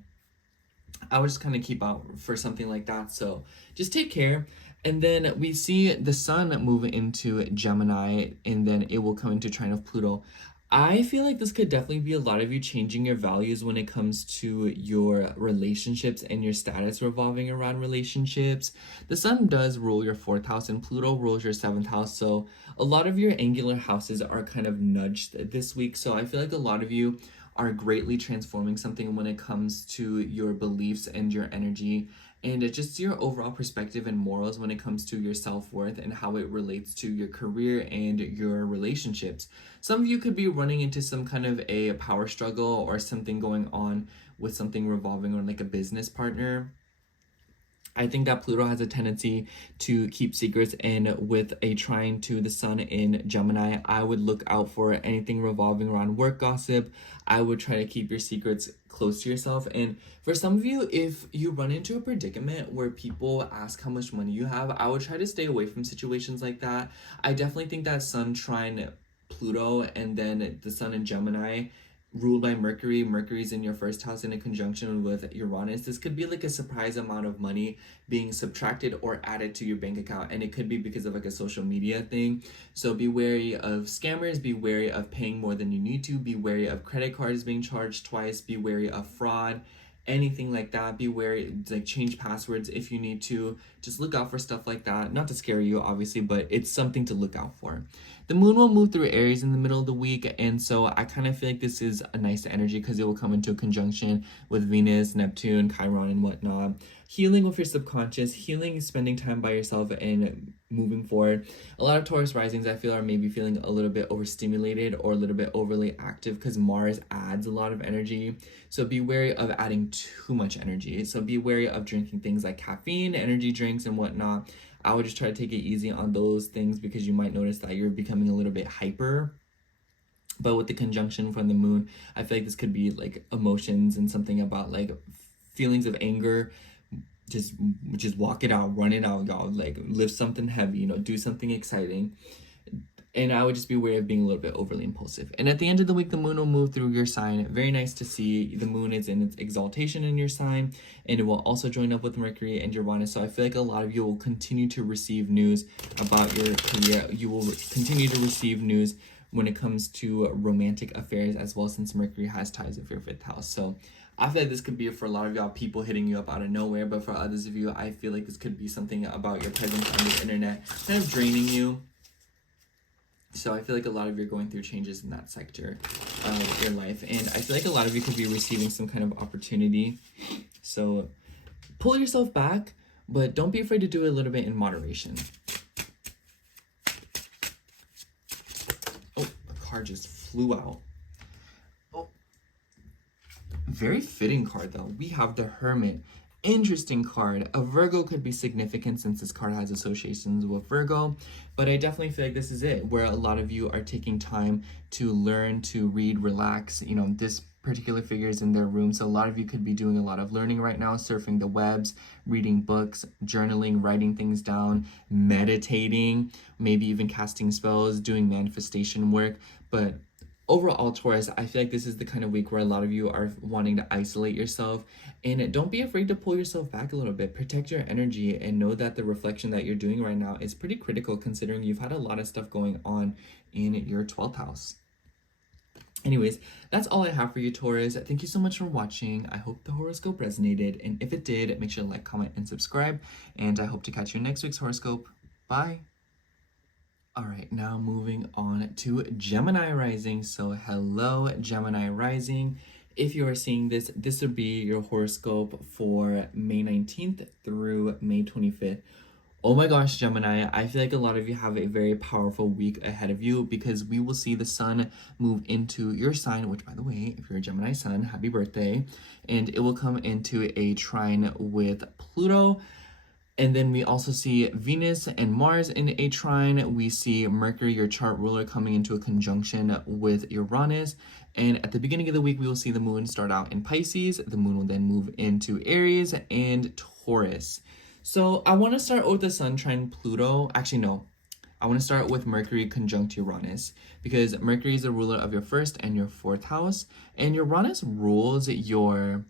I would just kind of keep out for something like that. So just take care. And then we see the sun move into Gemini, and then it will come into trine of Pluto. I feel like this could definitely be a lot of you changing your values when it comes to your relationships and your status revolving around relationships. The sun does rule your 4th house and Pluto rules your 7th house. So a lot of your angular houses are kind of nudged this week. So I feel like a lot of you are greatly transforming something when it comes to your beliefs and your energy, and just your overall perspective and morals when it comes to your self-worth and how it relates to your career and your relationships. Some of you could be running into some kind of a power struggle, or something going on with something revolving around like a business partner. I think that Pluto has a tendency to keep secrets, and with a trine to the sun in Gemini, I would look out for anything revolving around work gossip. I would try to keep your secrets close to yourself. And for some of you, if you run into a predicament where people ask how much money you have, I would try to stay away from situations like that. I definitely think that sun trine Pluto, and then the sun in Gemini, ruled by Mercury. Mercury's in your 1st house in a conjunction with Uranus. This could be like a surprise amount of money being subtracted or added to your bank account, and it could be because of like a social media thing. So be wary of scammers, be wary of paying more than you need to, be wary of credit cards being charged twice, be wary of fraud, anything like that. Be wary, like change passwords if you need to. Just look out for stuff like that. Not to scare you, obviously, but it's something to look out for. The moon will move through Aries in the middle of the week, and so I kind of feel like this is a nice energy because it will come into a conjunction with Venus, Neptune, Chiron, and whatnot. Healing with your subconscious, healing, spending time by yourself, and moving forward. A lot of Taurus risings, I feel, are maybe feeling a little bit overstimulated or a little bit overly active because Mars adds a lot of energy. So be wary of adding too much energy. So be wary of drinking things like caffeine, energy drinks, and whatnot. I would just try to take it easy on those things because you might notice that you're becoming a little bit hyper. But with the conjunction from the moon, I feel like this could be like emotions and something about like feelings of anger. Just walk it out, run it out, y'all. Like lift something heavy, do something exciting. And I would just be wary of being a little bit overly impulsive. And at the end of the week, the moon will move through your sign. Very nice to see. The moon is in its exaltation in your sign, and it will also join up with Mercury and Uranus. So I feel like a lot of you will continue to receive news about your career. You will continue to receive news when it comes to romantic affairs as well, since Mercury has ties with your 5th house. So I feel like this could be for a lot of y'all people hitting you up out of nowhere, but for others of you, I feel like this could be something about your presence on the internet kind of draining you. So I feel like a lot of you are going through changes in that sector of your life. And I feel like a lot of you could be receiving some kind of opportunity. So pull yourself back, but don't be afraid to do it a little bit in moderation. Oh, the card just flew out. Oh, very fitting card though. We have the Hermit. Interesting card. A Virgo could be significant since this card has associations with Virgo, but I definitely feel like this is it, where a lot of you are taking time to learn, to read, relax. This particular figure is in their room, so a lot of you could be doing a lot of learning right now, surfing the webs, reading books, journaling, writing things down, meditating, maybe even casting spells, doing manifestation work. But overall, Taurus, I feel like this is the kind of week where a lot of you are wanting to isolate yourself, and don't be afraid to pull yourself back a little bit. Protect your energy and know that the reflection that you're doing right now is pretty critical, considering you've had a lot of stuff going on in your 12th house. Anyways, that's all I have for you, Taurus. Thank you so much for watching. I hope the horoscope resonated, and if it did, make sure to like, comment, and subscribe, and I hope to catch you in next week's horoscope. Bye! All right, now moving on to Gemini rising. So hello, Gemini rising. If you are seeing this, this would be your horoscope for May 19th through May 25th. Oh my gosh, Gemini, I feel like a lot of you have a very powerful week ahead of you because we will see the sun move into your sign, which, by the way, if you're a Gemini sun, happy birthday. And it will come into a trine with Pluto. And then we also see Venus and Mars in a trine. We see Mercury, your chart ruler, coming into a conjunction with Uranus. And at the beginning of the week, we will see the moon start out in Pisces. The moon will then move into Aries and Taurus. So I want to start with the Sun trine Pluto. Actually, no. I want to start with Mercury conjunct Uranus, because Mercury is the ruler of your first and your fourth house, and Uranus rules your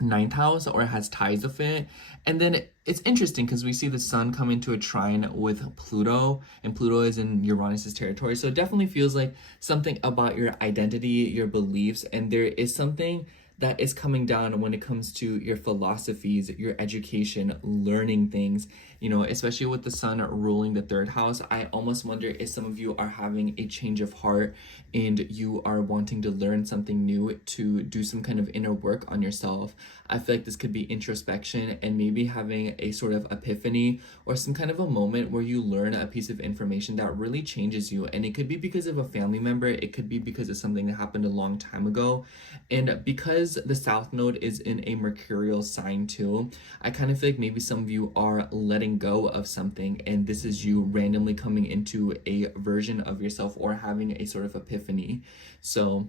ninth house, or has ties with it. And then it's interesting because we see the Sun come into a trine with Pluto, and Pluto is in Uranus's territory. So it definitely feels like something about your identity, your beliefs, and there is something that is coming down when it comes to your philosophies, your education, learning things, you know, especially with the Sun ruling the third house. I almost wonder if some of you are having a change of heart and you are wanting to learn something new, to do some kind of inner work on yourself. I feel like this could be introspection and maybe having a sort of epiphany or some kind of a moment where you learn a piece of information that really changes you. And it could be because of a family member, it could be because of something that happened a long time ago. And because the South Node is in a mercurial sign too, I kind of feel like maybe some of you are letting go of something, and this is you randomly coming into a version of yourself or having a sort of epiphany. So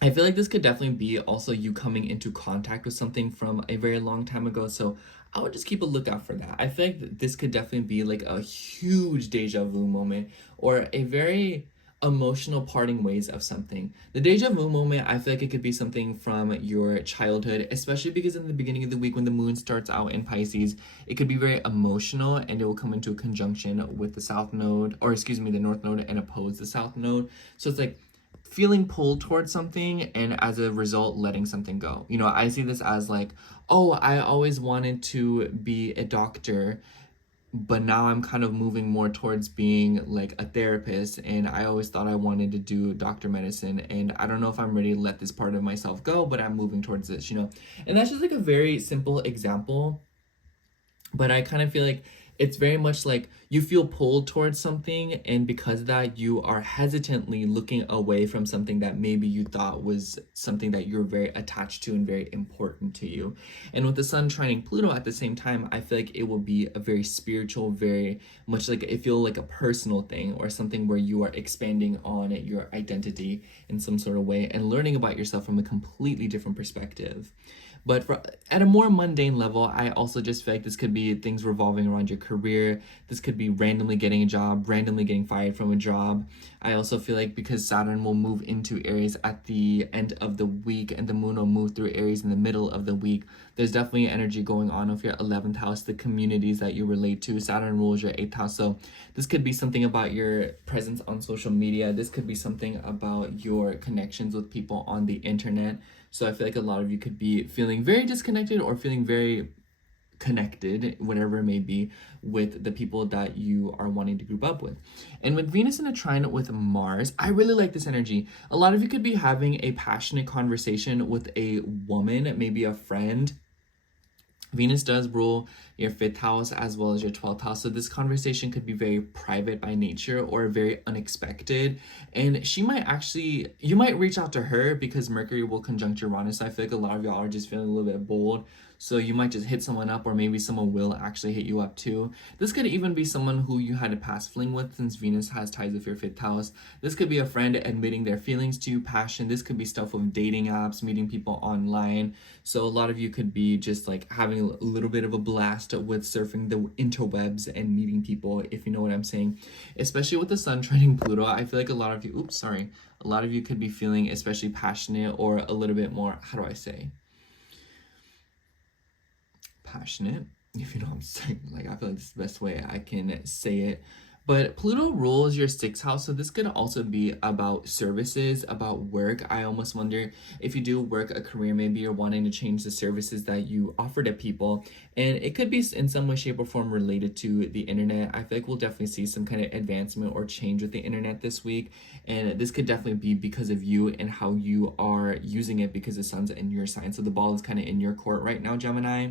I feel like this could definitely be also you coming into contact with something from a very long time ago. So I would just keep a lookout for that. I feel like this could definitely be like a huge deja vu moment, or a very emotional parting ways of something. The deja vu moment, I feel like it could be something from your childhood, especially because in the beginning of the week when the moon starts out in Pisces, it could be very emotional, and it will come into a conjunction with the South Node, or excuse me, the North Node, and oppose the South Node. So it's like feeling pulled towards something, and as a result letting something go. You know, I see this as like, oh, I always wanted to be a doctor, but now I'm kind of moving more towards being like a therapist, and I always thought I wanted to do doctor medicine, and I don't know if I'm ready to let this part of myself go, but I'm moving towards this, you know. And that's just like a very simple example, but I kind of feel like it's very much like you feel pulled towards something, and because of that, you are hesitantly looking away from something that maybe you thought was something that you're very attached to and very important to you. And with the Sun trining Pluto at the same time, I feel like it will be a very spiritual, very much like it feel like a personal thing, or something where you are expanding on your identity in some sort of way and learning about yourself from a completely different perspective. But at a more mundane level, I also just feel like this could be things revolving around your career. This could be randomly getting a job, randomly getting fired from a job. I also feel like because Saturn will move into Aries at the end of the week, and the moon will move through Aries in the middle of the week, there's definitely energy going on with your 11th house, the communities that you relate to. Saturn rules your 8th house. So this could be something about your presence on social media. This could be something about your connections with people on the internet. So I feel like a lot of you could be feeling very disconnected or feeling very connected, whatever it may be, with the people that you are wanting to group up with. And with Venus in a trine with Mars, I really like this energy. A lot of you could be having a passionate conversation with a woman, maybe a friend. Venus does rule your 5th house as well as your 12th house. So this conversation could be very private by nature or very unexpected. And she might actually, you might reach out to her because Mercury will conjunct Uranus. So I feel like a lot of y'all are just feeling a little bit bold. So you might just hit someone up, or maybe someone will actually hit you up too. This could even be someone who you had a past fling with, since Venus has ties with your 5th house. This could be a friend admitting their feelings to you, passion. This could be stuff with dating apps, meeting people online. So a lot of you could be just like having a little bit of a blast with surfing the interwebs and meeting people, if you know what I'm saying. Especially with the Sun trining Pluto, I feel like a lot of you, a lot of you could be feeling especially passionate, or a little bit more, how do I say? Passionate, if you know what I'm saying. Like, I feel like this is the best way I can say it. But Pluto rules your 6th house, so this could also be about services, about work. I almost wonder if you do work a career, maybe you're wanting to change the services that you offer to people, and it could be in some way, shape, or form related to the internet. I feel like we'll definitely see some kind of advancement or change with the internet this week, and this could definitely be because of you and how you are using it, because the Sun's in your sign. So the ball is kind of in your court right now, Gemini.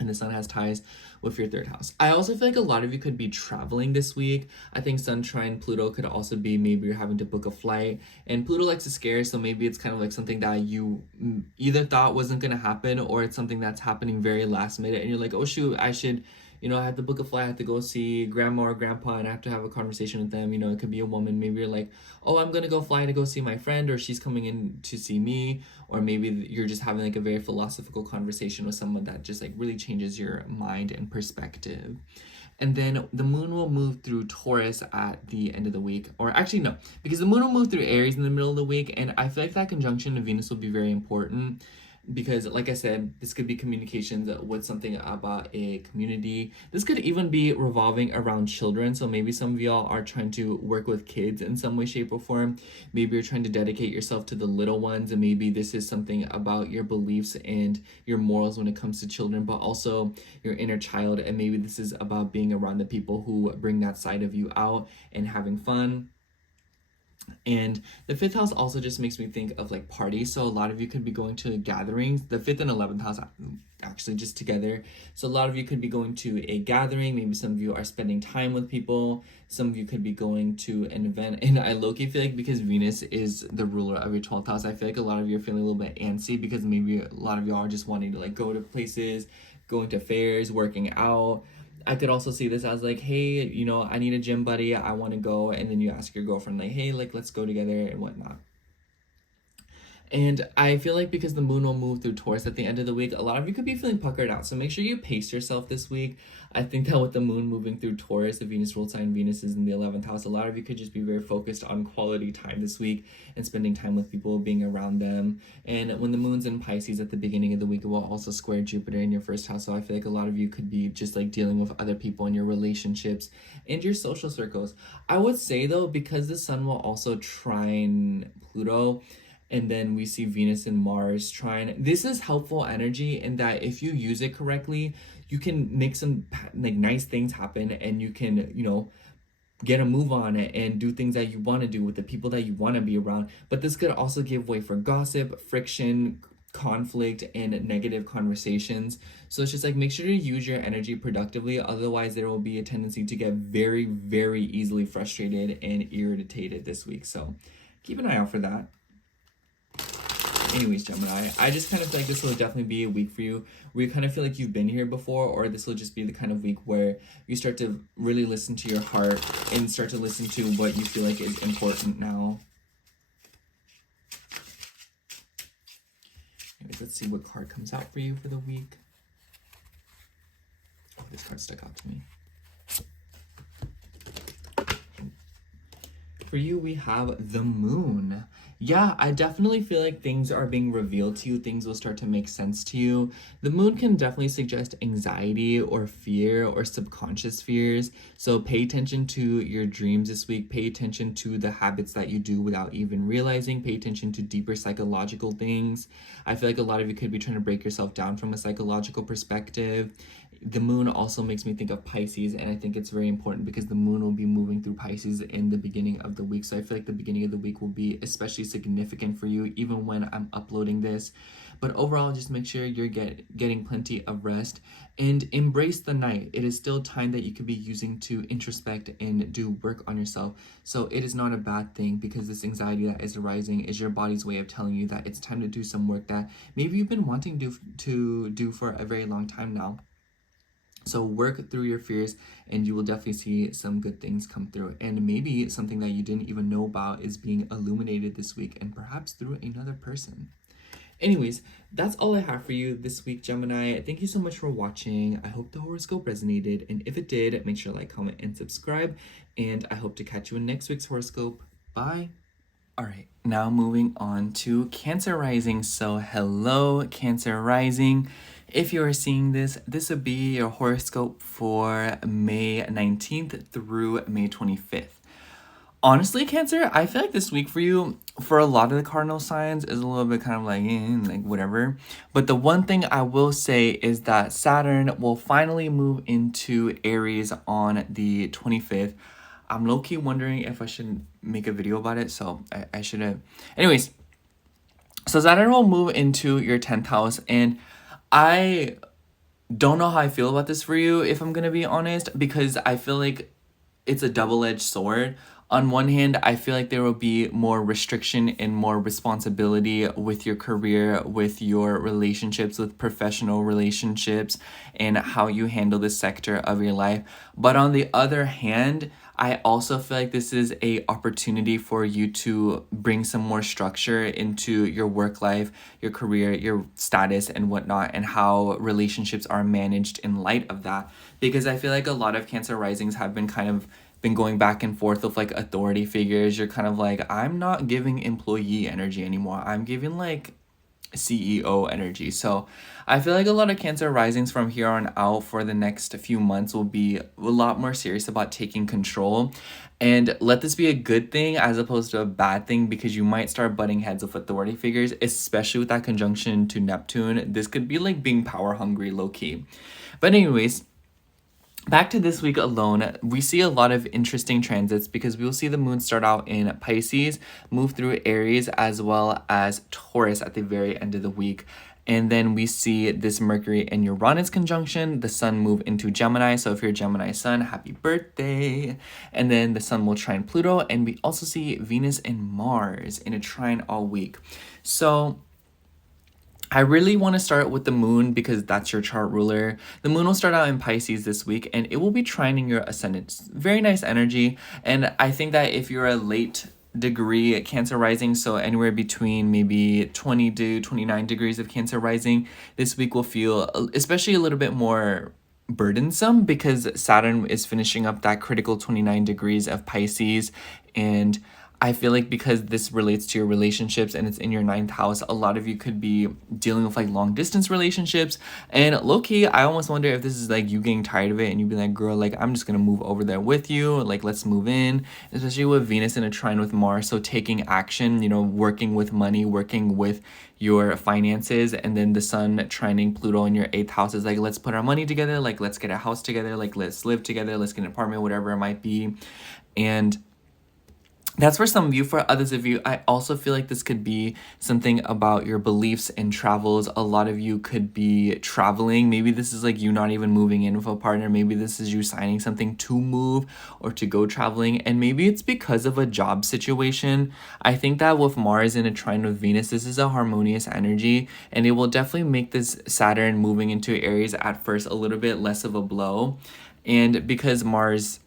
and the sun has ties with your third house. I also feel like a lot of you could be traveling this week. I think Sun trine Pluto could also be maybe you're having to book a flight, and Pluto likes to scare, so maybe it's kind of like something that you either thought wasn't going to happen, or it's something that's happening very last minute and you're like, oh shoot, I should, I have to book a flight, I have to go see grandma or grandpa and I have to have a conversation with them. It could be a woman. Maybe you're like, oh, I'm gonna go fly to go see my friend, or she's coming in to see me. Or maybe you're just having like a very philosophical conversation with someone that just like really changes your mind and perspective. And then the moon will move through Taurus at the end of the week. Or actually, no, because the moon will move through Aries in the middle of the week. And I feel like that conjunction to Venus will be very important because, like I said, this could be communications with something about a community. This could even be revolving around children. So maybe some of y'all are trying to work with kids in some way, shape, or form. Maybe you're trying to dedicate yourself to the little ones, and maybe this is something about your beliefs and your morals when it comes to children, but also your inner child. And maybe this is about being around the people who bring that side of you out and having fun. And the fifth house also just makes me think of like parties. So a lot of you could be going to gatherings. The fifth and 11th house actually just together. So a lot of you could be going to a gathering. Maybe some of you are spending time with people. Some of you could be going to an event. And I low-key feel like because Venus is the ruler of your 12th house, I feel like a lot of you are feeling a little bit antsy because maybe a lot of y'all are just wanting to like go to places, going to fairs, working out. I could also see this as like, hey, I need a gym buddy, I want to go, and then you ask your girlfriend like, hey, like, let's go together and whatnot. And I feel like because the moon will move through Taurus at the end of the week, a lot of you could be feeling puckered out. So make sure you pace yourself this week. I think that with the moon moving through Taurus, the Venus ruled sign Venus is in the 11th house. A lot of you could just be very focused on quality time this week and spending time with people, being around them. And when the moon's in Pisces at the beginning of the week, it will also square Jupiter in your first house. So I feel like a lot of you could be just like dealing with other people in your relationships and your social circles. I would say though, because the sun will also trine Pluto, and then we see Venus and Mars trine. This is helpful energy in that if you use it correctly, you can make some like nice things happen, and you can, get a move on it and do things that you want to do with the people that you want to be around. But this could also give way for gossip, friction, conflict, and negative conversations. So it's just like, make sure to use your energy productively. Otherwise, there will be a tendency to get very, very easily frustrated and irritated this week. So keep an eye out for that. Anyways, Gemini, I just kind of feel like this will definitely be a week for you where you kind of feel like you've been here before, or this will just be the kind of week where you start to really listen to your heart and start to listen to what you feel like is important now. Anyways, let's see what card comes out for you for the week. Oh, this card stuck out to me. For you, we have the moon. Yeah, I definitely feel like things are being revealed to you. Things will start to make sense to you. The moon can definitely suggest anxiety or fear or subconscious fears. So pay attention to your dreams this week. Pay attention to the habits that you do without even realizing. Pay attention to deeper psychological things. I feel like a lot of you could be trying to break yourself down from a psychological perspective. The moon also makes me think of Pisces, and I think it's very important because the moon will be moving through Pisces in the beginning of the week. So I feel like the beginning of the week will be especially significant for you, even when I'm uploading this. But overall, just make sure you're getting plenty of rest and embrace the night. It is still time that you could be using to introspect and do work on yourself. So it is not a bad thing, because this anxiety that is arising is your body's way of telling you that it's time to do some work that maybe you've been wanting to do for a very long time now. So work through your fears and you will definitely see some good things come through. And maybe something that you didn't even know about is being illuminated this week, and perhaps through another person. Anyways, that's all I have for you this week, Gemini. Thank you so much for watching. I hope the horoscope resonated. And if it did, make sure to like, comment, and subscribe. And I hope to catch you in next week's horoscope. Bye. All right, now moving on to Cancer rising. So hello, Cancer rising. If you are seeing this, this would be your horoscope for May 19th through May 25th. Honestly, Cancer, I feel like this week for you, for a lot of the cardinal signs, is a little bit kind of like whatever. But the one thing I will say is that Saturn will finally move into Aries on the 25th. I'm low-key wondering if I should make a video about it, so I should have. Anyways, so Saturn will move into your 10th house, and I don't know how I feel about this for you, if I'm gonna be honest, because I feel like it's a double-edged sword. On one hand, I feel like there will be more restriction and more responsibility with your career, with your relationships, with professional relationships, and how you handle this sector of your life. But on the other hand, I also feel like this is a opportunity for you to bring some more structure into your work life, your career, your status, and whatnot, and how relationships are managed in light of that. Because I feel like a lot of Cancer risings have been going back and forth with like authority figures. You're kind of like, I'm not giving employee energy anymore. I'm giving like CEO energy. So I feel like a lot of Cancer risings from here on out for the next few months will be a lot more serious about taking control. And let this be a good thing as opposed to a bad thing, because you might start butting heads with authority figures, especially with that conjunction to Neptune. This could be like being power hungry low key. But anyways, back to this week alone, we see a lot of interesting transits because we will see the moon start out in Pisces, move through Aries, as well as Taurus at the very end of the week. And then we see this Mercury and Uranus conjunction, the sun move into Gemini. So if you're a Gemini sun, happy birthday. And then the sun will trine Pluto. And we also see Venus and Mars in a trine all week. So I really want to start with the moon because that's your chart ruler. The moon will start out in Pisces this week and it will be trining your ascendant. Very nice energy. And I think that if you're a late degree Cancer rising, so anywhere between maybe 20 to 29 degrees of Cancer rising, this week will feel especially a little bit more burdensome because Saturn is finishing up that critical 29 degrees of Pisces. And I feel like because this relates to your relationships and it's in your 9th house, a lot of you could be dealing with like long distance relationships. And low-key, I almost wonder if this is like you getting tired of it and you be like, girl, like I'm just gonna move over there with you. Like let's move in, especially with Venus in a trine with Mars. So taking action, you know, working with money, working with your finances, and then the sun trining Pluto in your 8th house is like, let's put our money together. Like let's get a house together. Like let's live together. Let's get an apartment, whatever it might be. And that's for some of you. For others of you, I also feel like this could be something about your beliefs and travels. A lot of you could be traveling. Maybe this is like you not even moving in with a partner. Maybe this is you signing something to move or to go traveling. And maybe it's because of a job situation. I think that with Mars in a trine with Venus, this is a harmonious energy. And it will definitely make this Saturn moving into Aries at first a little bit less of a blow. And because Mars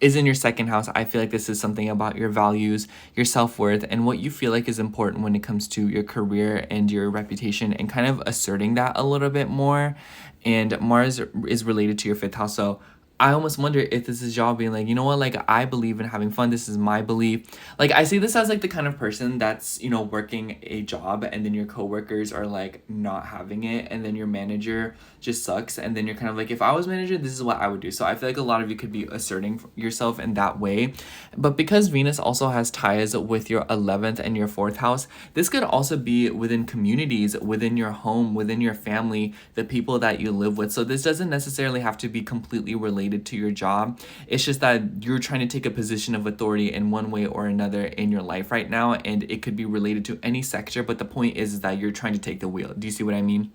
is in your 2nd house, I feel like this is something about your values, your self-worth, and what you feel like is important when it comes to your career and your reputation, and kind of asserting that a little bit more. And Mars is related to your 5th house, so I almost wonder if this is y'all being like, you know what, like I believe in having fun. This is my belief. Like I see this as like the kind of person that's, you know, working a job and then your coworkers are like not having it, and then your manager just sucks, and then you're kind of like, if I was manager, this is what I would do. So I feel like a lot of you could be asserting yourself in that way. But because Venus also has ties with your 11th and your 4th house, this could also be within communities, within your home, within your family, the people that you live with. So this doesn't necessarily have to be completely related to your job. It's just that you're trying to take a position of authority in one way or another in your life right now, and it could be related to any sector, but the point is that you're trying to take the wheel. Do you see what I mean?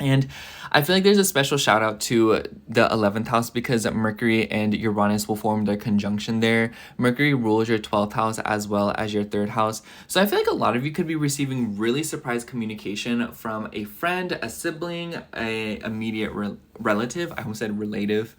And I feel like there's a special shout out to the 11th house because Mercury and Uranus will form their conjunction there. Mercury rules your 12th house as well as your 3rd house. So I feel like a lot of you could be receiving really surprise communication from a friend, a sibling, a immediate relative. I almost said relative.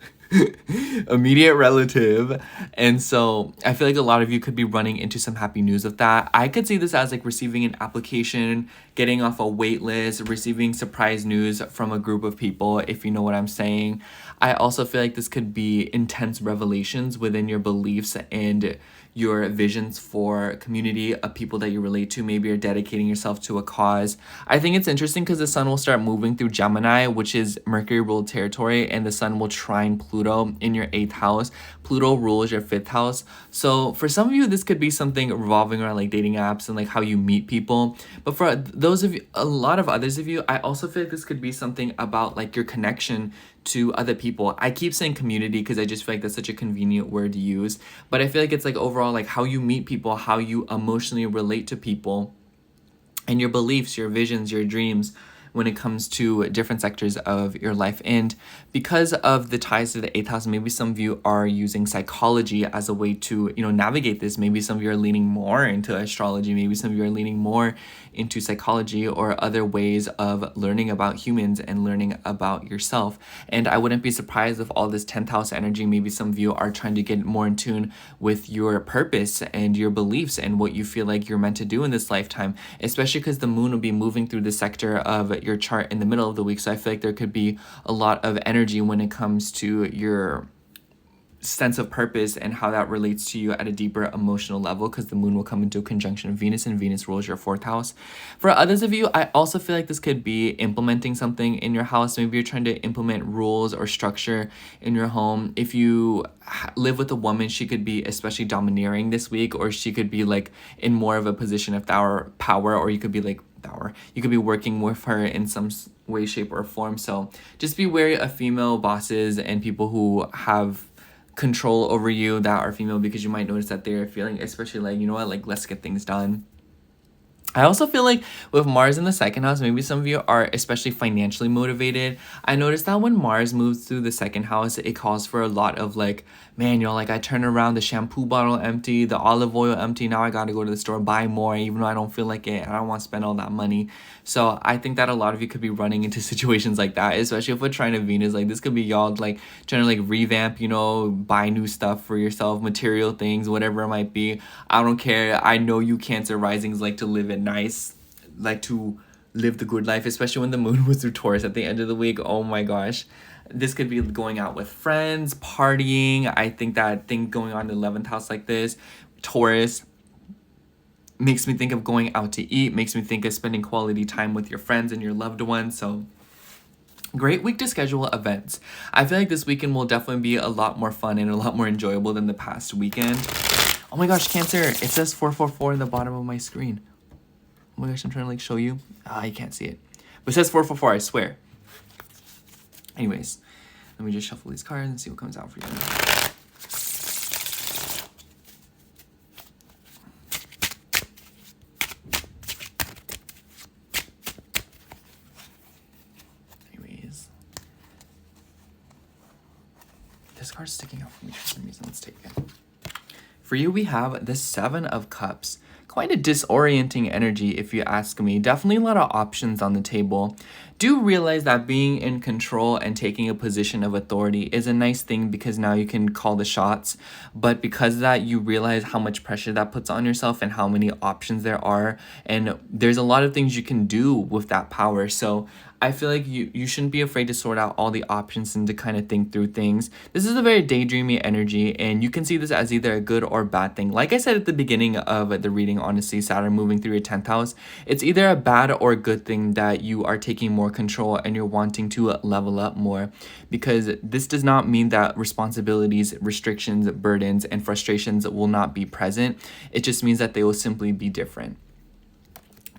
Immediate relative. And so I feel like a lot of you could be running into some happy news of that. I could see this as like receiving an application, getting off a wait list, receiving surprise news from a group of people, if you know what I'm saying. I also feel like this could be intense revelations within your beliefs and your visions for community of people that you relate to. Maybe you're dedicating yourself to a cause. I think it's interesting because the sun will start moving through Gemini, which is Mercury ruled territory, and the sun will trine Pluto in your 8th house. Pluto rules your 5th house. So for some of you, this could be something revolving around like dating apps and like how you meet people. But for those of you, a lot of others of you, I also feel like this could be something about like your connection to other people. I keep saying community because I just feel like that's such a convenient word to use, but I feel like it's like overall like how you meet people, how you emotionally relate to people, and your beliefs, your visions, your dreams, when it comes to different sectors of your life. And because of the ties to the 8th house, maybe some of you are using psychology as a way to, navigate this. Maybe some of you are leaning more into astrology. Maybe some of you are leaning more into psychology or other ways of learning about humans and learning about yourself. And I wouldn't be surprised if all this 10th house energy, maybe some of you are trying to get more in tune with your purpose and your beliefs and what you feel like you're meant to do in this lifetime, especially because the moon will be moving through the sector of your chart in the middle of the week. So I feel like there could be a lot of energy when it comes to your sense of purpose and how that relates to you at a deeper emotional level, because the moon will come into a conjunction of Venus, and Venus rules your 4th house. For others of you, I also feel like this could be implementing something in your house. Maybe you're trying to implement rules or structure in your home. If you live with a woman, she could be especially domineering this week, or she could be like in more of a position of power, or you could be like you could be working with her in some way, shape, or form. So just be wary of female bosses and people who have control over you that are female, because you might notice that they're feeling especially like, like, let's get things done. I also feel like with Mars in the 2nd house, maybe some of you are especially financially motivated. I noticed that when Mars moves through the 2nd house, it calls for a lot of like, man, like I turn around, the shampoo bottle empty, the olive oil empty, now I gotta go to the store, buy more, even though I don't feel like it, I don't want to spend all that money. So I think that a lot of you could be running into situations like that, especially if we're trying to Venus. Like this could be y'all like trying to like revamp, buy new stuff for yourself, material things, whatever it might be. I don't care. I know you Cancer risings like to live it nice, like to live the good life, especially when the moon was through Taurus at the end of the week. Oh my gosh. This could be going out with friends, partying. I think that thing going on in the 11th house like this, Taurus, makes me think of going out to eat, makes me think of spending quality time with your friends and your loved ones. So great week to schedule events. I feel like this weekend will definitely be a lot more fun and a lot more enjoyable than the past weekend. Oh my gosh, Cancer, it says 444 in the bottom of my screen. Oh my gosh, I'm trying to like show you. You can't see it. But it says 444, I swear. Anyways, let me just shuffle these cards and see what comes out for you. This card's sticking out for me for some reason. Let's take it. For you, we have the 7 of Cups. Quite a disorienting energy, if you ask me. Definitely a lot of options on the table. Do realize that being in control and taking a position of authority is a nice thing, because now you can call the shots. But because of that, you realize how much pressure that puts on yourself and how many options there are. And there's a lot of things you can do with that power. So I feel like you shouldn't be afraid to sort out all the options and to kind of think through things. This is a very daydreamy energy, and you can see this as either a good or bad thing. Like I said at the beginning of the reading, honestly, Saturn moving through your 10th house, it's either a bad or a good thing that you are taking more control and you're wanting to level up more, because this does not mean that responsibilities, restrictions, burdens, and frustrations will not be present. It just means that they will simply be different.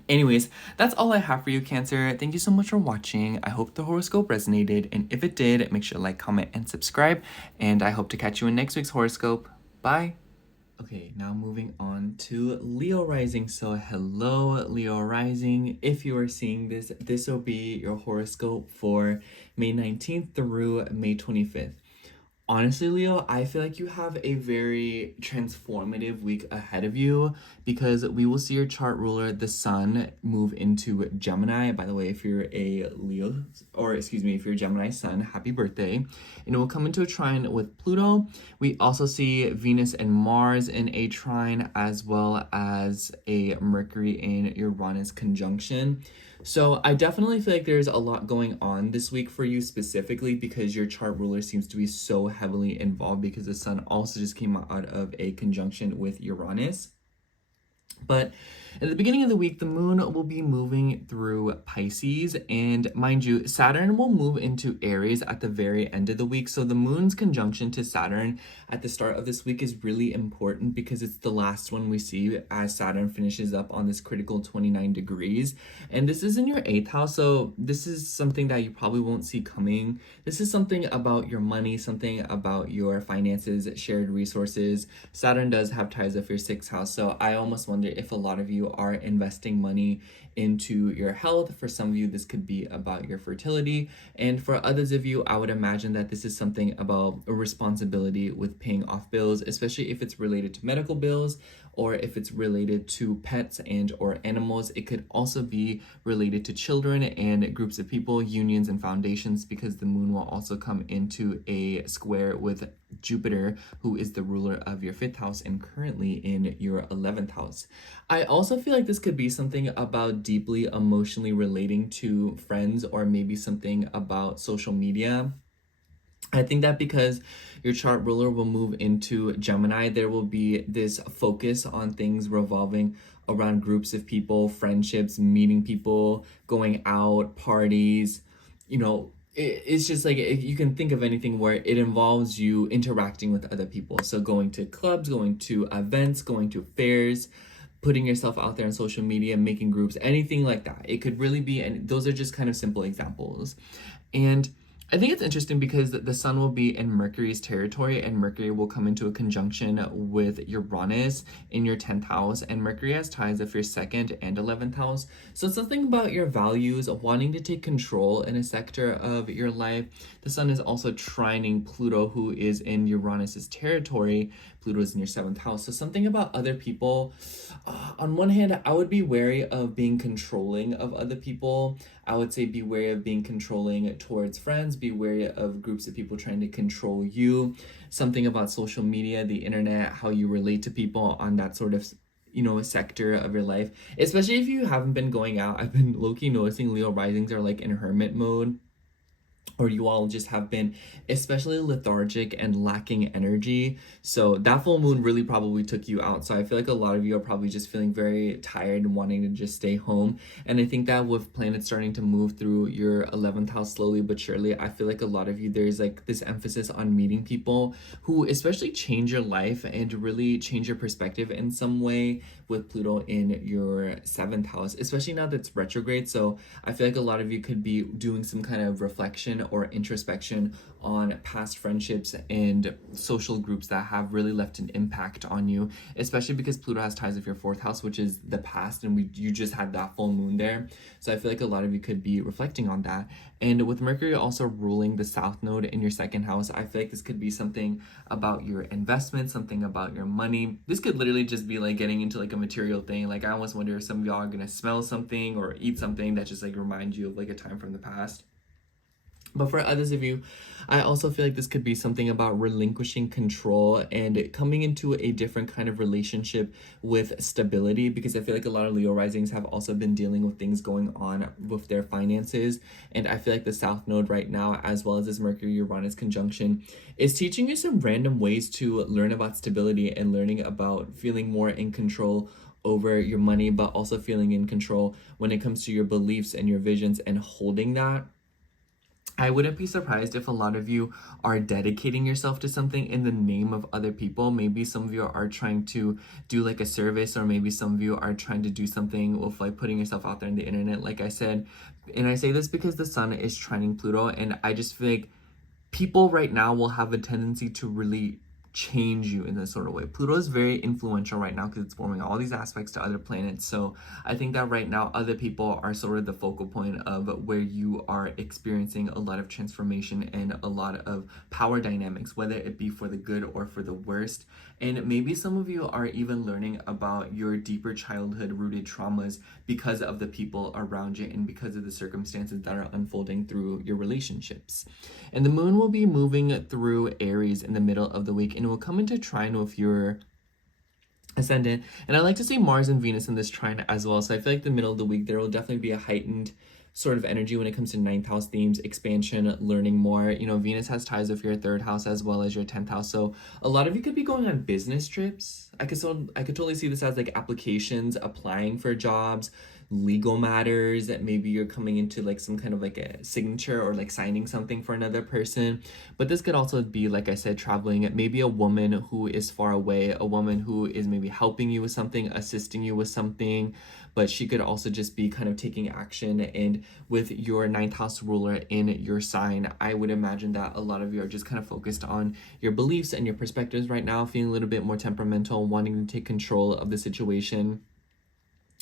Anyways, that's all I have for you, Cancer. Thank you so much for watching. I hope the horoscope resonated, and if it did, make sure to like, comment, and subscribe, and I hope to catch you in next week's horoscope. Bye! Okay, now moving on to Leo rising. So hello, Leo rising. If you are seeing this, this will be your horoscope for May 19th through May 25th. Honestly, Leo, I feel like you have a very transformative week ahead of you, because we will see your chart ruler, the sun, move into Gemini. By the way, if you're a Leo, or excuse me, if you're a Gemini sun, happy birthday. And it will come into a trine with Pluto. We also see Venus and Mars in a trine, as well as a Mercury and Uranus conjunction. So I definitely feel like there's a lot going on this week for you, specifically because your chart ruler seems to be so heavily involved, because the sun also just came out of a conjunction with Uranus. But at the beginning of the week, the moon will be moving through Pisces, and mind you, Saturn will move into Aries at the very end of the week. So the moon's conjunction to Saturn at the start of this week is really important, because it's the last one we see as Saturn finishes up on this critical 29 degrees. And this is in your 8th house, so this is something that you probably won't see coming. This is something about your money, something about your finances, shared resources. Saturn does have ties with your 6th house, so I almost wonder wonder if a lot of you are investing money into your health. For some of you, this could be about your fertility. And for others of you, I would imagine that this is something about a responsibility with paying off bills, especially if it's related to medical bills or if it's related to pets and or animals. It could also be related to children and groups of people, unions and foundations, because the moon will also come into a square with Jupiter, who is the ruler of your 5th house and currently in your 11th house. I also feel like this could be something about deeply emotionally relating to friends, or maybe something about social media. I think that because your chart ruler will move into Gemini, there will be this focus on things revolving around groups of people, friendships, meeting people, going out, parties. It's just like, if you can think of anything where it involves you interacting with other people. So going to clubs, going to events, going to fairs, putting yourself out there on social media, making groups, anything like that. It could really be, and those are just kind of simple examples. And I think it's interesting because the sun will be in Mercury's territory, and Mercury will come into a conjunction with Uranus in your 10th house, and Mercury has ties of your 2nd and 11th house. So it's something about your values, wanting to take control in a sector of your life. The sun is also trining Pluto, who is in Uranus's territory. Pluto is in your 7th house. So something about other people. On one hand, I would be wary of being controlling of other people. I would say be wary of being controlling towards friends, be wary of groups of people trying to control you. Something about social media, the internet, how you relate to people on that sort of sector of your life. Especially if you haven't been going out. I've been low-key noticing Leo risings are like in hermit mode, or you all just have been especially lethargic and lacking energy. So that full moon really probably took you out. So I feel like a lot of you are probably just feeling very tired and wanting to just stay home. And I think that with planets starting to move through your 11th house slowly but surely, I feel like a lot of you, there's like this emphasis on meeting people who especially change your life and really change your perspective in some way, with Pluto in your 7th house, especially now that it's retrograde. So I feel like a lot of you could be doing some kind of reflection or introspection on past friendships and social groups that have really left an impact on you, especially because Pluto has ties of your 4th house, which is the past, and you just had that full moon there. So I feel like a lot of you could be reflecting on that. And with Mercury also ruling the South Node in your 2nd house, I feel like this could be something about your investment, something about your money. This could literally just be like getting into like a material thing. Like I almost wonder if some of y'all are gonna smell something or eat something that just like reminds you of like a time from the past. But for others of you, I also feel like this could be something about relinquishing control and coming into a different kind of relationship with stability, because I feel like a lot of Leo risings have also been dealing with things going on with their finances. And I feel like the South Node right now, as well as this Mercury-Uranus conjunction, is teaching you some random ways to learn about stability and learning about feeling more in control over your money, but also feeling in control when it comes to your beliefs and your visions and holding that. I wouldn't be surprised if a lot of you are dedicating yourself to something in the name of other people. Maybe some of you are trying to do like a service, or maybe some of you are trying to do something with like putting yourself out there on the internet, like I said. And I say this because the sun is trining Pluto, and I just feel like people right now will have a tendency to really change you in this sort of way. Pluto is very influential right now because it's forming all these aspects to other planets. So I think that right now other people are sort of the focal point of where you are experiencing a lot of transformation and a lot of power dynamics, whether it be for the good or for the worst. And maybe some of you are even learning about your deeper childhood rooted traumas because of the people around you and because of the circumstances that are unfolding through your relationships. And the moon will be moving through Aries in the middle of the week, and it will come into trine with your ascendant. And I like to say Mars and Venus in this trine as well. So I feel like the middle of the week, there will definitely be a heightened sort of energy when it comes to 9th house themes, expansion, learning more. Venus has ties with your 3rd house as well as your 10th house. So a lot of you could be going on business trips. I could totally see this as like applications, applying for jobs, legal matters, that maybe you're coming into like some kind of like a signature or like signing something for another person. But this could also be, like I said, traveling. Maybe a woman who is far away, a woman who is maybe helping you with something, assisting you with something, but she could also just be kind of taking action. And with your 9th house ruler in your sign, I would imagine that a lot of you are just kind of focused on your beliefs and your perspectives right now, feeling a little bit more temperamental, wanting to take control of the situation.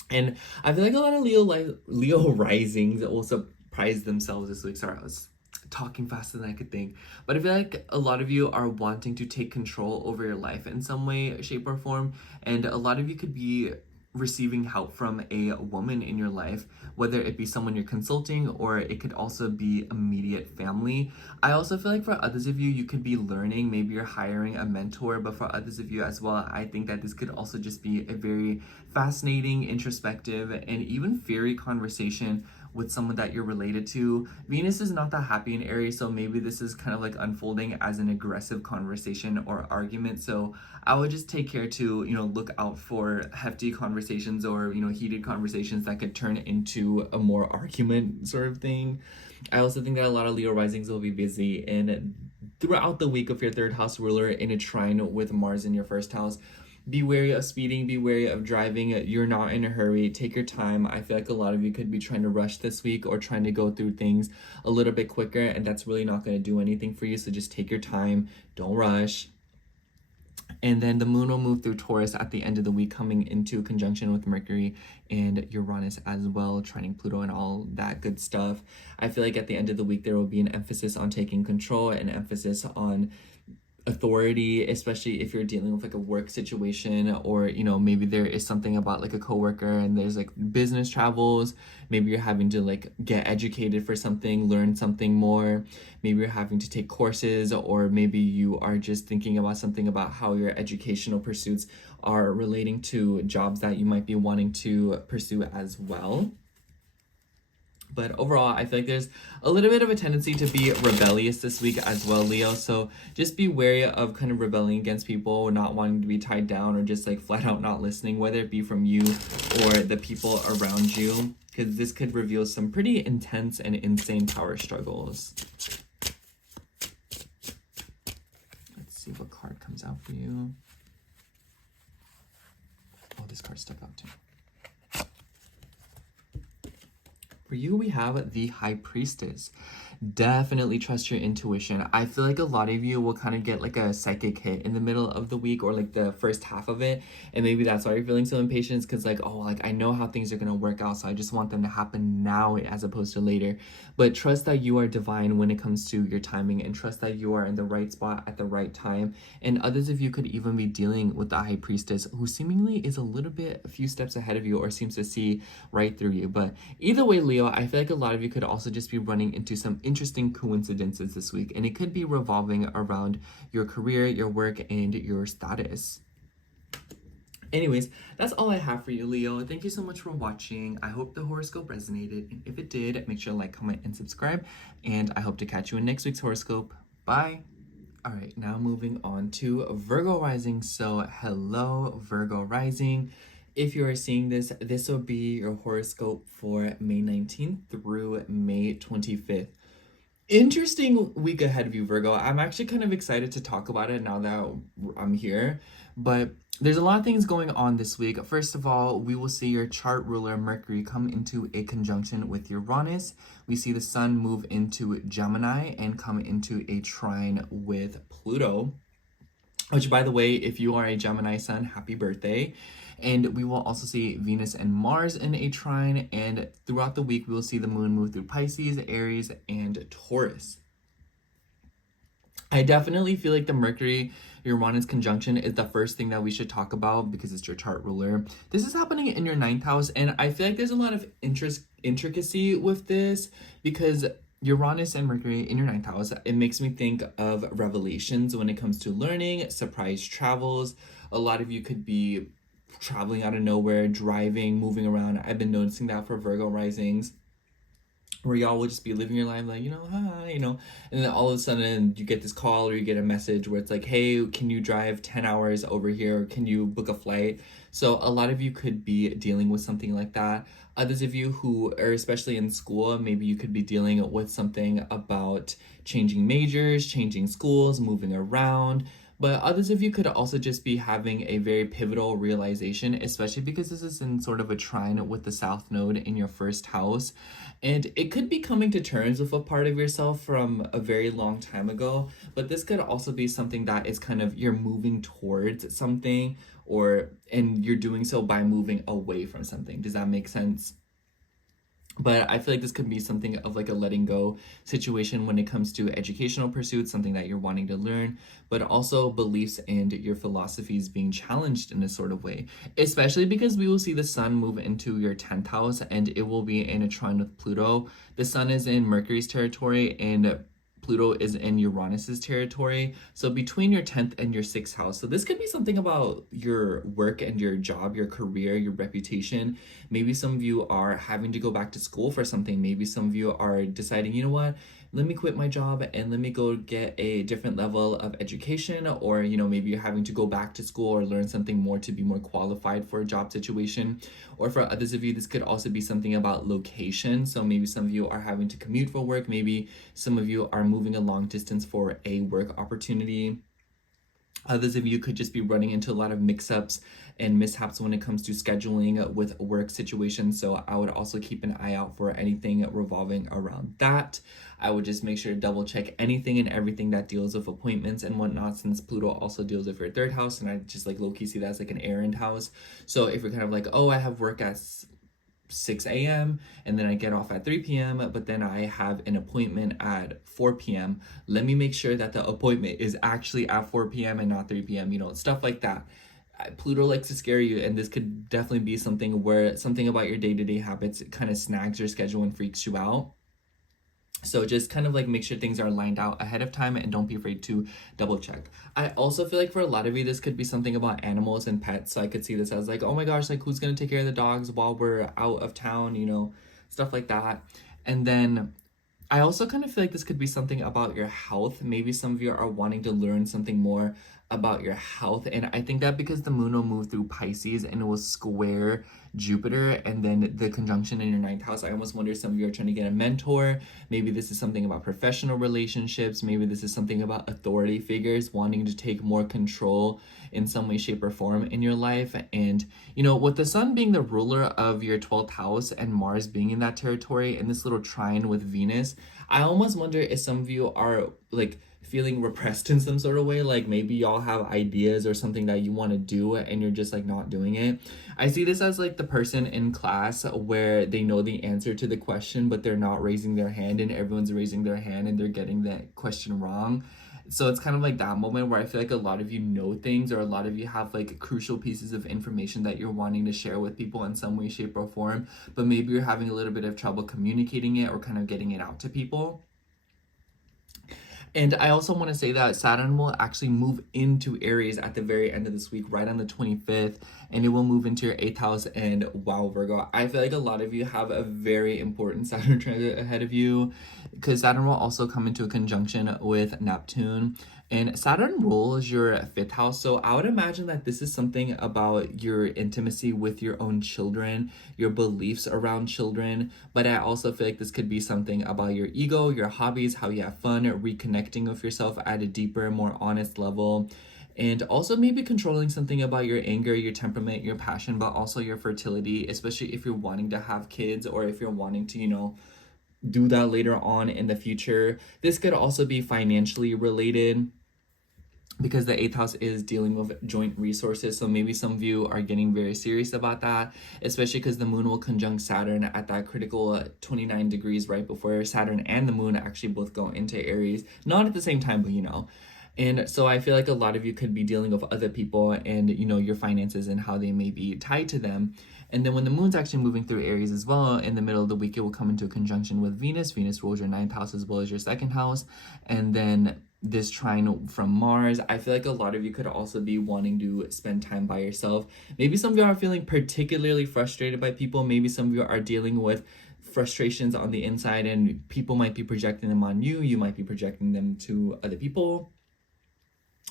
And I feel like a lot of Leo risings will surprise themselves this week. Sorry, I was talking faster than I could think. But I feel like a lot of you are wanting to take control over your life in some way, shape, or form. And a lot of you could be receiving help from a woman in your life, whether it be someone you're consulting or it could also be immediate family. I also feel like for others of you, you could be learning, maybe you're hiring a mentor, but for others of you as well, I think that this could also just be a very fascinating, introspective, and even fiery conversation with someone that you're related to. Venus is not that happy in Aries, so maybe this is kind of like unfolding as an aggressive conversation or argument. So I would just take care to, look out for hefty conversations or, heated conversations that could turn into a more argument sort of thing. I also think that a lot of Leo risings will be busy and throughout the week of your third house ruler in a trine with Mars in your first house. Be wary of speeding, be wary of driving. You're not in a hurry. Take your time. I feel like a lot of you could be trying to rush this week or trying to go through things a little bit quicker, and that's really not going to do anything for you. So just take your time. Don't rush. And then the moon will move through Taurus at the end of the week, coming into conjunction with Mercury and Uranus as well, trining Pluto and all that good stuff. I feel like at the end of the week, there will be an emphasis on taking control, an emphasis on authority, especially if you're dealing with like a work situation, or maybe there is something about like a coworker and there's like business travels. Maybe you're having to like get educated for something, learn something more. Maybe you're having to take courses, or maybe you are just thinking about something about how your educational pursuits are relating to jobs that you might be wanting to pursue as well. But overall, I feel like there's a little bit of a tendency to be rebellious this week as well, Leo. So just be wary of kind of rebelling against people, not wanting to be tied down, or just like flat out not listening, whether it be from you or the people around you, because this could reveal some pretty intense and insane power struggles. Let's see what card comes out for you. Oh, this card stuck out too. For you, we have the High Priestess. Definitely trust your intuition. I feel like a lot of you will kind of get like a psychic hit in the middle of the week or like the first half of it. And maybe that's why you're feeling so impatient, because like, oh, like I know how things are going to work out, so I just want them to happen now as opposed to later. But trust that you are divine when it comes to your timing, and trust that you are in the right spot at the right time. And others of you could even be dealing with the High Priestess, who seemingly is a few steps ahead of you, or seems to see right through you. But either way, Leo, I feel like a lot of you could also just be running into some interesting coincidences this week, and it could be revolving around your career, your work, and your status. Anyways, that's all I have for you, Leo. Thank you so much for watching. I hope the horoscope resonated, and if it did, make sure to like, comment, and subscribe, and I hope to catch you in next week's horoscope. Bye! Alright, now moving on to Virgo rising. So hello, Virgo rising. If you are seeing this, this will be your horoscope for May 19th through May 25th. Interesting week ahead of you, Virgo. I'm actually kind of excited to talk about it now that I'm here, but there's a lot of things going on this week. First of all, we will see your chart ruler Mercury come into a conjunction with Uranus. We see the sun move into Gemini and come into a trine with Pluto, which, by the way, if you are a Gemini sun, happy birthday. And we will also see Venus and Mars in a trine, and throughout the week we will see the moon move through Pisces, Aries, and Taurus. I definitely feel like the Mercury Uranus conjunction is the first thing that we should talk about, because it's your chart ruler. This is happening in your 9th house, and I feel like there's a lot of intricacy with this, because Uranus and Mercury in your 9th house, it makes me think of revelations when it comes to learning, surprise travels. A lot of you could be traveling out of nowhere, driving, moving around. I've been noticing that for Virgo risings, where y'all will just be living your life like, hi, and then all of a sudden you get this call or you get a message where it's like, hey, can you drive 10 hours over here? Can you book a flight? So a lot of you could be dealing with something like that. Others of you who are especially in school, maybe you could be dealing with something about changing majors, changing schools, moving around. But others of you could also just be having a very pivotal realization, especially because this is in sort of a trine with the South Node in your first house. And it could be coming to terms with a part of yourself from a very long time ago. But this could also be something that is kind of you're moving towards something, and you're doing so by moving away from something. Does that make sense? But I feel like this could be something of like a letting go situation when it comes to educational pursuits, something that you're wanting to learn, but also beliefs and your philosophies being challenged in a sort of way, especially because we will see the sun move into your 10th house and it will be in a trine with Pluto. The sun is in Mercury's territory and Pluto is in Uranus's territory. So between your 10th and your 6th house. So this could be something about your work and your job, your career, your reputation. Maybe some of you are having to go back to school for something. Maybe some of you are deciding, you know what, let me quit my job and let me go get a different level of education. Or, maybe you're having to go back to school or learn something more to be more qualified for a job situation. Or for others of you, this could also be something about location. So maybe some of you are having to commute for work. Maybe some of you are moving a long distance for a work opportunity. Others of you could just be running into a lot of mix-ups and mishaps when it comes to scheduling with work situations. So I would also keep an eye out for anything revolving around that. I would just make sure to double check anything and everything that deals with appointments and whatnot, since Pluto also deals with your 3rd house. And I just like low-key see that as like an errand house. So if you're kind of like, oh, I have work at 6 a.m. and then I get off at 3 p.m. but then I have an appointment at 4 p.m. Let me make sure that the appointment is actually at 4 p.m. and not 3 p.m. Stuff like that. Pluto likes to scare you, and this could definitely be something where something about your day-to-day habits kind of snags your schedule and freaks you out. So just kind of like make sure things are lined out ahead of time and don't be afraid to double check. I also feel like for a lot of you, this could be something about animals and pets. So I could see this as like, oh my gosh, like who's going to take care of the dogs while we're out of town, stuff like that. And then I also kind of feel like this could be something about your health. Maybe some of you are wanting to learn something more about your health. And I think that because the moon will move through Pisces and it will square Jupiter and then the conjunction in your 9th house, I almost wonder if some of you are trying to get a mentor. Maybe this is something about professional relationships. Maybe this is something about authority figures wanting to take more control in some way, shape, or form in your life. And, with the sun being the ruler of your 12th house and Mars being in that territory and this little trine with Venus, I almost wonder if some of you are like feeling repressed in some sort of way, like maybe y'all have ideas or something that you want to do and you're just like not doing it. I see this as like the person in class where they know the answer to the question but they're not raising their hand, and everyone's raising their hand and they're getting that question wrong. So it's kind of like that moment where I feel like a lot of you know things, or a lot of you have like crucial pieces of information that you're wanting to share with people in some way, shape, or form, but maybe you're having a little bit of trouble communicating it or kind of getting it out to people. And I also want to say that Saturn will actually move into Aries at the very end of this week, right on the 25th, and it will move into your 8th house. And wow, Virgo, I feel like a lot of you have a very important Saturn transit ahead of you, because Saturn will also come into a conjunction with Neptune. And Saturn rules your 5th house. So I would imagine that this is something about your intimacy with your own children, your beliefs around children. But I also feel like this could be something about your ego, your hobbies, how you have fun, reconnecting with yourself at a deeper, more honest level. And also maybe controlling something about your anger, your temperament, your passion, but also your fertility, especially if you're wanting to have kids or if you're wanting to, do that later on in the future. This could also be financially related, because the 8th house is dealing with joint resources. So maybe some of you are getting very serious about that, especially because the moon will conjunct Saturn at that critical 29 degrees right before Saturn and the moon actually both go into Aries. Not at the same time, but And so I feel like a lot of you could be dealing with other people and, your finances and how they may be tied to them. And then when the moon's actually moving through Aries as well, in the middle of the week, it will come into a conjunction with Venus. Venus rules your 9th house as well as your 2nd house. And then this trine from Mars, I feel like a lot of you could also be wanting to spend time by yourself. Maybe some of you are feeling particularly frustrated by people. Maybe some of you are dealing with frustrations on the inside and people might be projecting them on you. You might be projecting them to other people.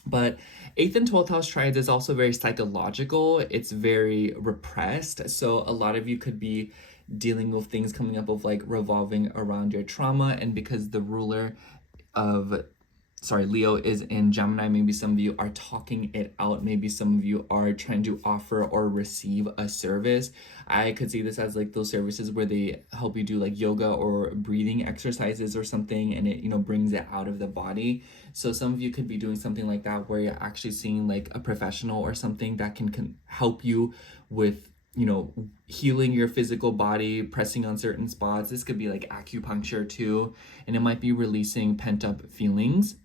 But 8th and 12th house trines is also very psychological. It's very repressed. So a lot of you could be dealing with things coming up of like revolving around your trauma. And because the ruler of Leo is in Gemini. Maybe some of you are talking it out. Maybe some of you are trying to offer or receive a service. I could see this as like those services where they help you do like yoga or breathing exercises or something, and it, you know, brings it out of the body. So some of you could be doing something like that where you're actually seeing like a professional or something that can help you with, you know, healing your physical body, pressing on certain spots. This could be like acupuncture too, and it might be releasing pent-up feelings.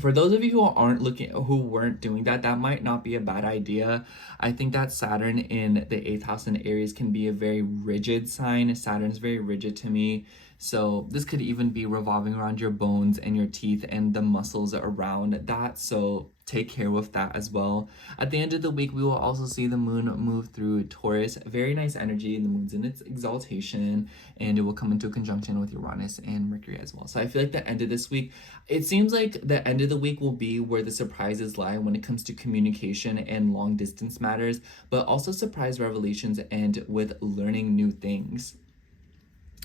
For those of you who weren't doing that, that might not be a bad idea. I think that Saturn in the 8th house in Aries can be a very rigid sign. Saturn's very rigid to me. So this could even be revolving around your bones and your teeth and the muscles around that. So take care with that as well. At the end of the week, we will also see the moon move through Taurus. Very nice energy. The moon's in its exaltation, and it will come into conjunction with Uranus and Mercury as well. So I feel like the end of this week, it seems like the end of the week will be where the surprises lie when it comes to communication and long distance matters, but also surprise revelations and with learning new things.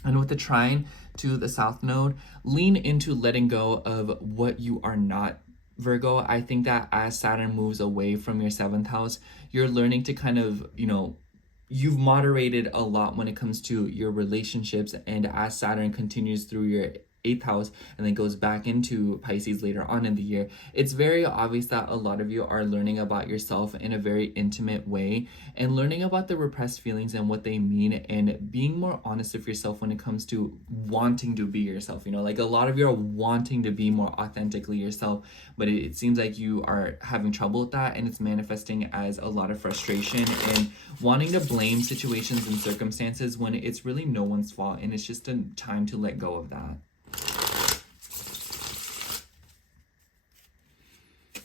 And with the trine to the south node, lean into letting go of what you are not, Virgo. I think that as Saturn moves away from your 7th house, you're learning to kind of, you know, you've moderated a lot when it comes to your relationships. And as Saturn continues through your 8th house and then goes back into Pisces later on in the year, it's very obvious that a lot of you are learning about yourself in a very intimate way and learning about the repressed feelings and what they mean, and being more honest with yourself when it comes to wanting to be yourself. You know, like a lot of you are wanting to be more authentically yourself, but it seems like you are having trouble with that, and it's manifesting as a lot of frustration and wanting to blame situations and circumstances when it's really no one's fault, and it's just a time to let go of that.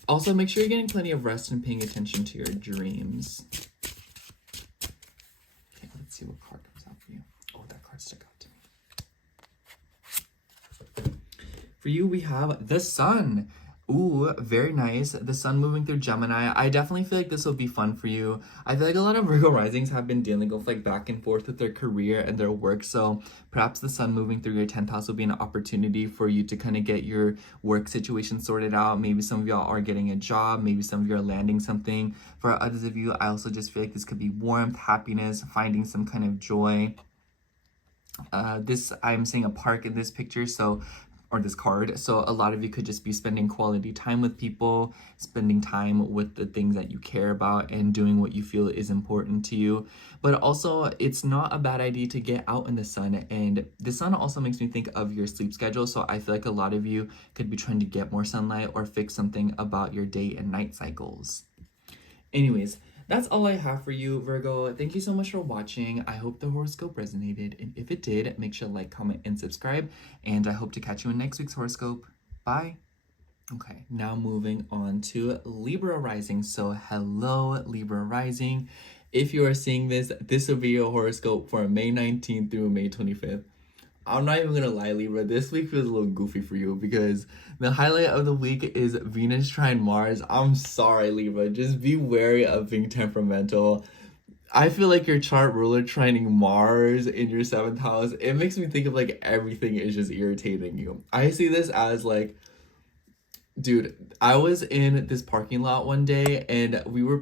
Also, make sure you're getting plenty of rest and paying attention to your dreams. Okay, let's see what card comes out for you. Oh, that card stuck out to me. For you, we have the Sun. Ooh, very nice. The Sun moving through Gemini. I definitely feel like this will be fun for you. I feel like a lot of Virgo risings have been dealing with like back and forth with their career and their work. So perhaps the Sun moving through your 10th house will be an opportunity for you to kind of get your work situation sorted out. Maybe some of y'all are getting a job. Maybe some of you are landing something. For others of you, I also just feel like this could be warmth, happiness, finding some kind of joy. I'm seeing a park in this picture, or this card. So a lot of you could just be spending quality time with people, spending time with the things that you care about, and doing what you feel is important to you. But also, it's not a bad idea to get out in the sun. And the sun also makes me think of your sleep schedule. So I feel like a lot of you could be trying to get more sunlight or fix something about your day and night cycles. Anyways, that's all I have for you, Virgo. Thank you so much for watching. I hope the horoscope resonated, and if it did, make sure to like, comment, and subscribe, and I hope to catch you in next week's horoscope. Bye. Okay, now moving on to Libra rising. So hello, Libra rising. If you are seeing this, this will be your horoscope for May 19th through May 25th. I'm not even gonna lie, Libra, this week feels a little goofy for you because the highlight of the week is Venus trine Mars. I'm sorry, Libra, just be wary of being temperamental. I feel like your chart ruler trining Mars in your 7th house, it makes me think of like everything is just irritating you. I see this as like, dude, I was in this parking lot one day and we were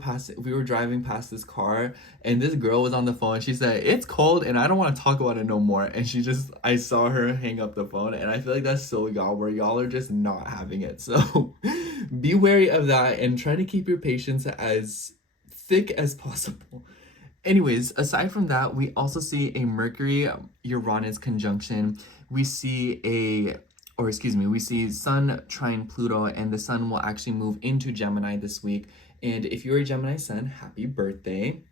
driving past this car, and this girl was on the phone. She said, "It's cold and I don't want to talk about it no more." And I saw her hang up the phone, and I feel like that's so y'all, where y'all are just not having it. So be wary of that and try to keep your patience as thick as possible. Anyways, aside from that, we also see a Mercury-Uranus conjunction. We see Sun trine Pluto, and the Sun will actually move into Gemini this week. And if you're a Gemini Sun, happy birthday.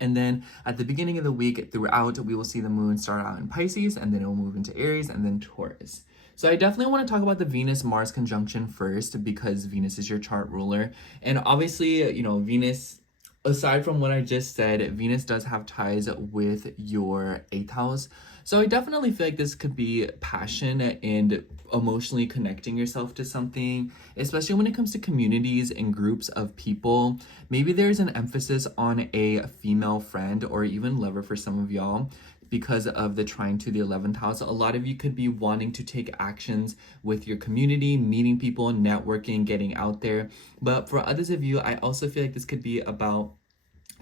And then at the beginning of the week, throughout, we will see the moon start out in Pisces, and then it will move into Aries, and then Taurus. So I definitely want to talk about the Venus-Mars conjunction first, because Venus is your chart ruler. And obviously, you know, Venus, aside from what I just said, Venus does have ties with your 8th house. So I definitely feel like this could be passion and emotionally connecting yourself to something, especially when it comes to communities and groups of people. Maybe there's an emphasis on a female friend or even lover for some of y'all. because of the trine to the 11th house. A lot of you could be wanting to take actions with your community, meeting people, networking, getting out there. But for others of you, I also feel like this could be about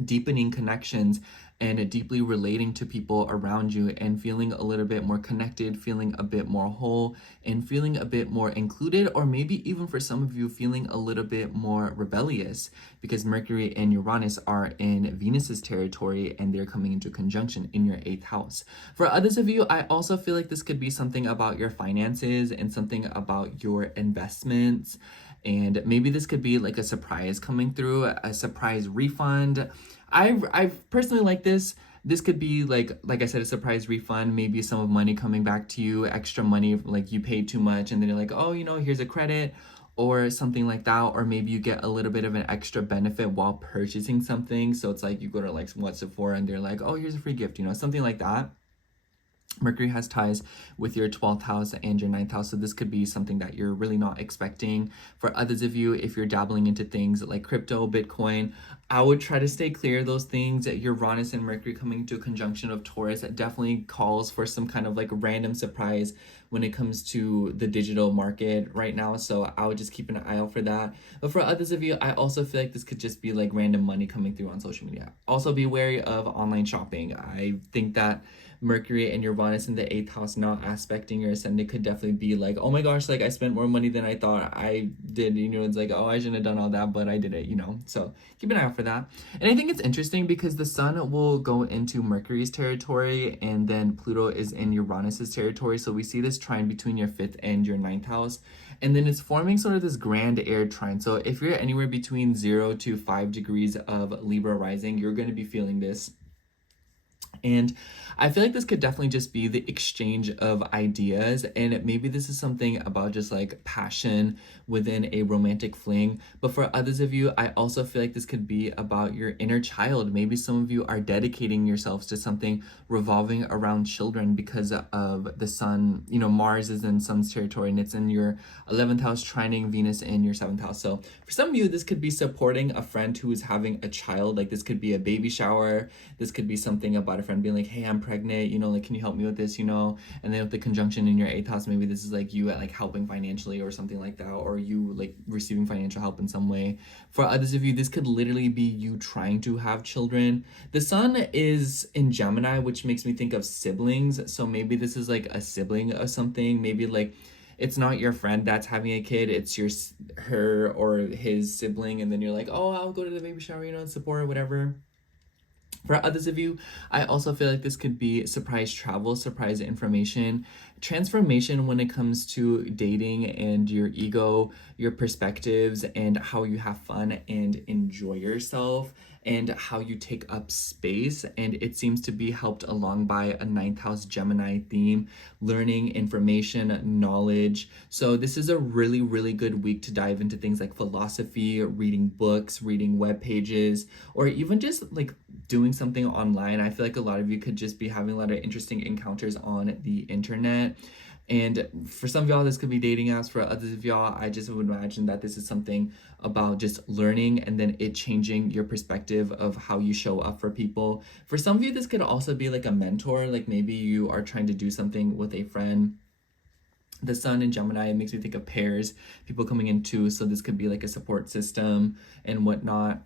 deepening connections and deeply relating to people around you and feeling a little bit more connected, feeling a bit more whole, and feeling a bit more included, or maybe even for some of you feeling a little bit more rebellious because Mercury and Uranus are in Venus's territory and they're coming into conjunction in your 8th house. For others of you, I also feel like this could be something about your finances and something about your investments. And maybe this could be like a surprise coming through, a surprise refund. I've personally like this. This could be like I said, a surprise refund, maybe some of money coming back to you, extra money, like you paid too much and then you're like, oh, here's a credit or something like that. Or maybe you get a little bit of an extra benefit while purchasing something. So it's like you go to like Sephora and they're like, oh, here's a free gift, something like that. Mercury has ties with your 12th house and your 9th house, so this could be something that you're really not expecting. For others of you, if you're dabbling into things like crypto, Bitcoin, I would try to stay clear of those things. Uranus and Mercury coming to a conjunction of Taurus, that definitely calls for some kind of like random surprise when it comes to the digital market right now, so I would just keep an eye out for that. But for others of you, I also feel like this could just be like random money coming through on social media. Also be wary of online shopping. I think that Mercury and Uranus in the 8th house not aspecting your ascendant could definitely be like, oh my gosh, like I spent more money than I thought I did. It's like, oh, I shouldn't have done all that, but I did it, So keep an eye out for that. And I think it's interesting because the sun will go into Mercury's territory and then Pluto is in Uranus's territory. So we see this trine between your 5th and your 9th house. And then it's forming sort of this grand air trine. So if you're anywhere between 0 to 5 degrees of Libra rising, you're going to be feeling this. And I feel like this could definitely just be the exchange of ideas, and maybe this is something about just like passion within a romantic fling. But for others of you, I also feel like this could be about your inner child. Maybe some of you are dedicating yourselves to something revolving around children because of the sun. Mars is in sun's territory and it's in your 11th house, trining Venus in your 7th house. So for some of you, this could be supporting a friend who is having a child. Like this could be a baby shower. This could be something about a friend being like, hey, I'm pregnant, like, can you help me with this, and then with the conjunction in your 8th house, maybe this is like you at like helping financially or something like that, or you like receiving financial help in some way. For others of you, this could literally be you trying to have children. The sun is in Gemini, which makes me think of siblings. So maybe this is like a sibling of something. Maybe like it's not your friend that's having a kid, it's her or his sibling, and then you're like, oh, I'll go to the baby shower, support or whatever. For others of you, I also feel like this could be surprise travel, surprise information, transformation when it comes to dating and your ego, your perspectives, and how you have fun and enjoy yourself, and how you take up space. And it seems to be helped along by a 9th house Gemini theme, learning, information, knowledge. So this is a really, really good week to dive into things like philosophy, reading books, reading web pages, or even just like doing something online. I feel like a lot of you could just be having a lot of interesting encounters on the internet. And for some of y'all, this could be dating apps. For others of y'all, I just would imagine that this is something about just learning and then it changing your perspective of how you show up for people. For some of you, this could also be like a mentor. Like maybe you are trying to do something with a friend. The sun in Gemini, it makes me think of pairs, people coming in too. So this could be like a support system and whatnot.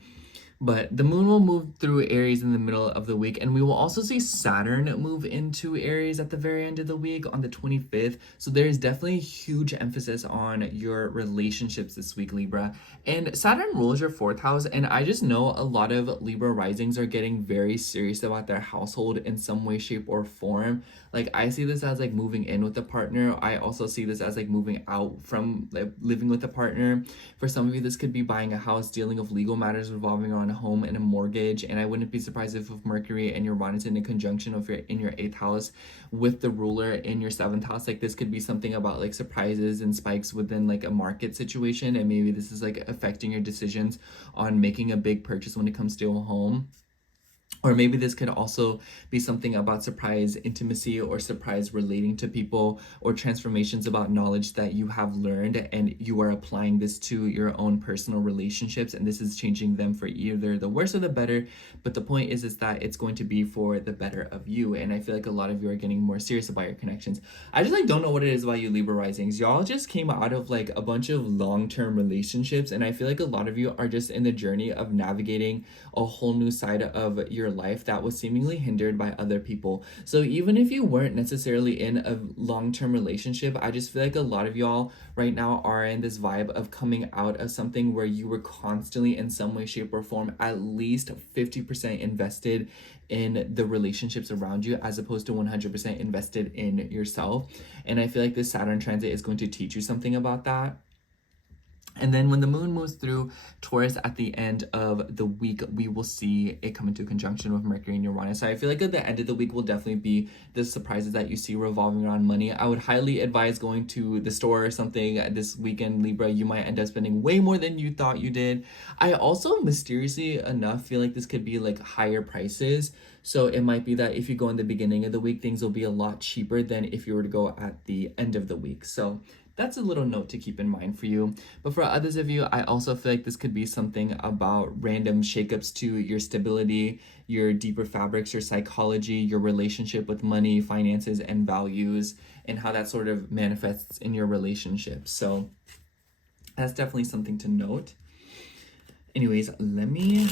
But the moon will move through Aries in the middle of the week, and we will also see Saturn move into Aries at the very end of the week on the 25th. So there is definitely a huge emphasis on your relationships this week, Libra. And Saturn rules your 4th house, and I just know a lot of Libra risings are getting very serious about their household in some way, shape, or form. Like I see this as like moving in with a partner. I also see this as like moving out from like living with a partner. For some of you, this could be buying a house, dealing with legal matters revolving around a home and a mortgage. And I wouldn't be surprised if with Mercury and Uranus in a conjunction of in your 8th house with the ruler in your 7th house, like this could be something about like surprises and spikes within like a market situation. And maybe this is like affecting your decisions on making a big purchase when it comes to a home. Or maybe this could also be something about surprise intimacy or surprise relating to people, or transformations about knowledge that you have learned and you are applying this to your own personal relationships, and this is changing them for either the worse or the better. But the point is that it's going to be for the better of you. And I feel like a lot of you are getting more serious about your connections. I just like don't know what it is about you Libra risings. Y'all just came out of like a bunch of long-term relationships, and I feel like a lot of you are just in the journey of navigating a whole new side of your life that was seemingly hindered by other people. So even if you weren't necessarily in a long-term relationship, I just feel like a lot of y'all right now are in this vibe of coming out of something where you were constantly in some way, shape, or form at least 50% invested in the relationships around you, as opposed to 100% invested in yourself. And I feel like this Saturn transit is going to teach you something about that. And then when the moon moves through Taurus at the end of the week, we will see it come into conjunction with Mercury and Uranus. So I feel like at the end of the week will definitely be the surprises that you see revolving around money. I would highly advise going to the store or something this weekend, Libra. You might end up spending way more than you thought you did. I also, mysteriously enough, feel like this could be like higher prices. So it might be that if you go in the beginning of the week, things will be a lot cheaper than if you were to go at the end of the week. So that's a little note to keep in mind for you. But for others of you, I also feel like this could be something about random shakeups to your stability, your deeper fabrics, your psychology, your relationship with money, finances, and values, and how that sort of manifests in your relationships. So that's definitely something to note. Anyways, let me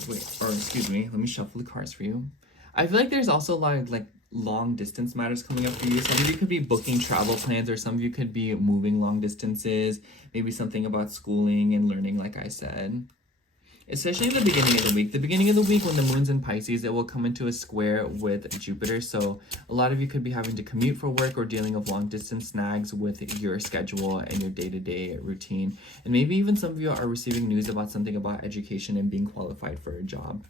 let me shuffle the cards for you. I feel like there's also a lot of like long distance matters coming up for you. Some of you could be booking travel plans, or some of you could be moving long distances. Maybe something about schooling and learning, like I said. Especially in the beginning of the week. The beginning of the week when the moon's in Pisces, it will come into a square with Jupiter. So a lot of you could be having to commute for work or dealing with long distance snags with your schedule and your day-to-day routine. And maybe even some of you are receiving news about something about education and being qualified for a job.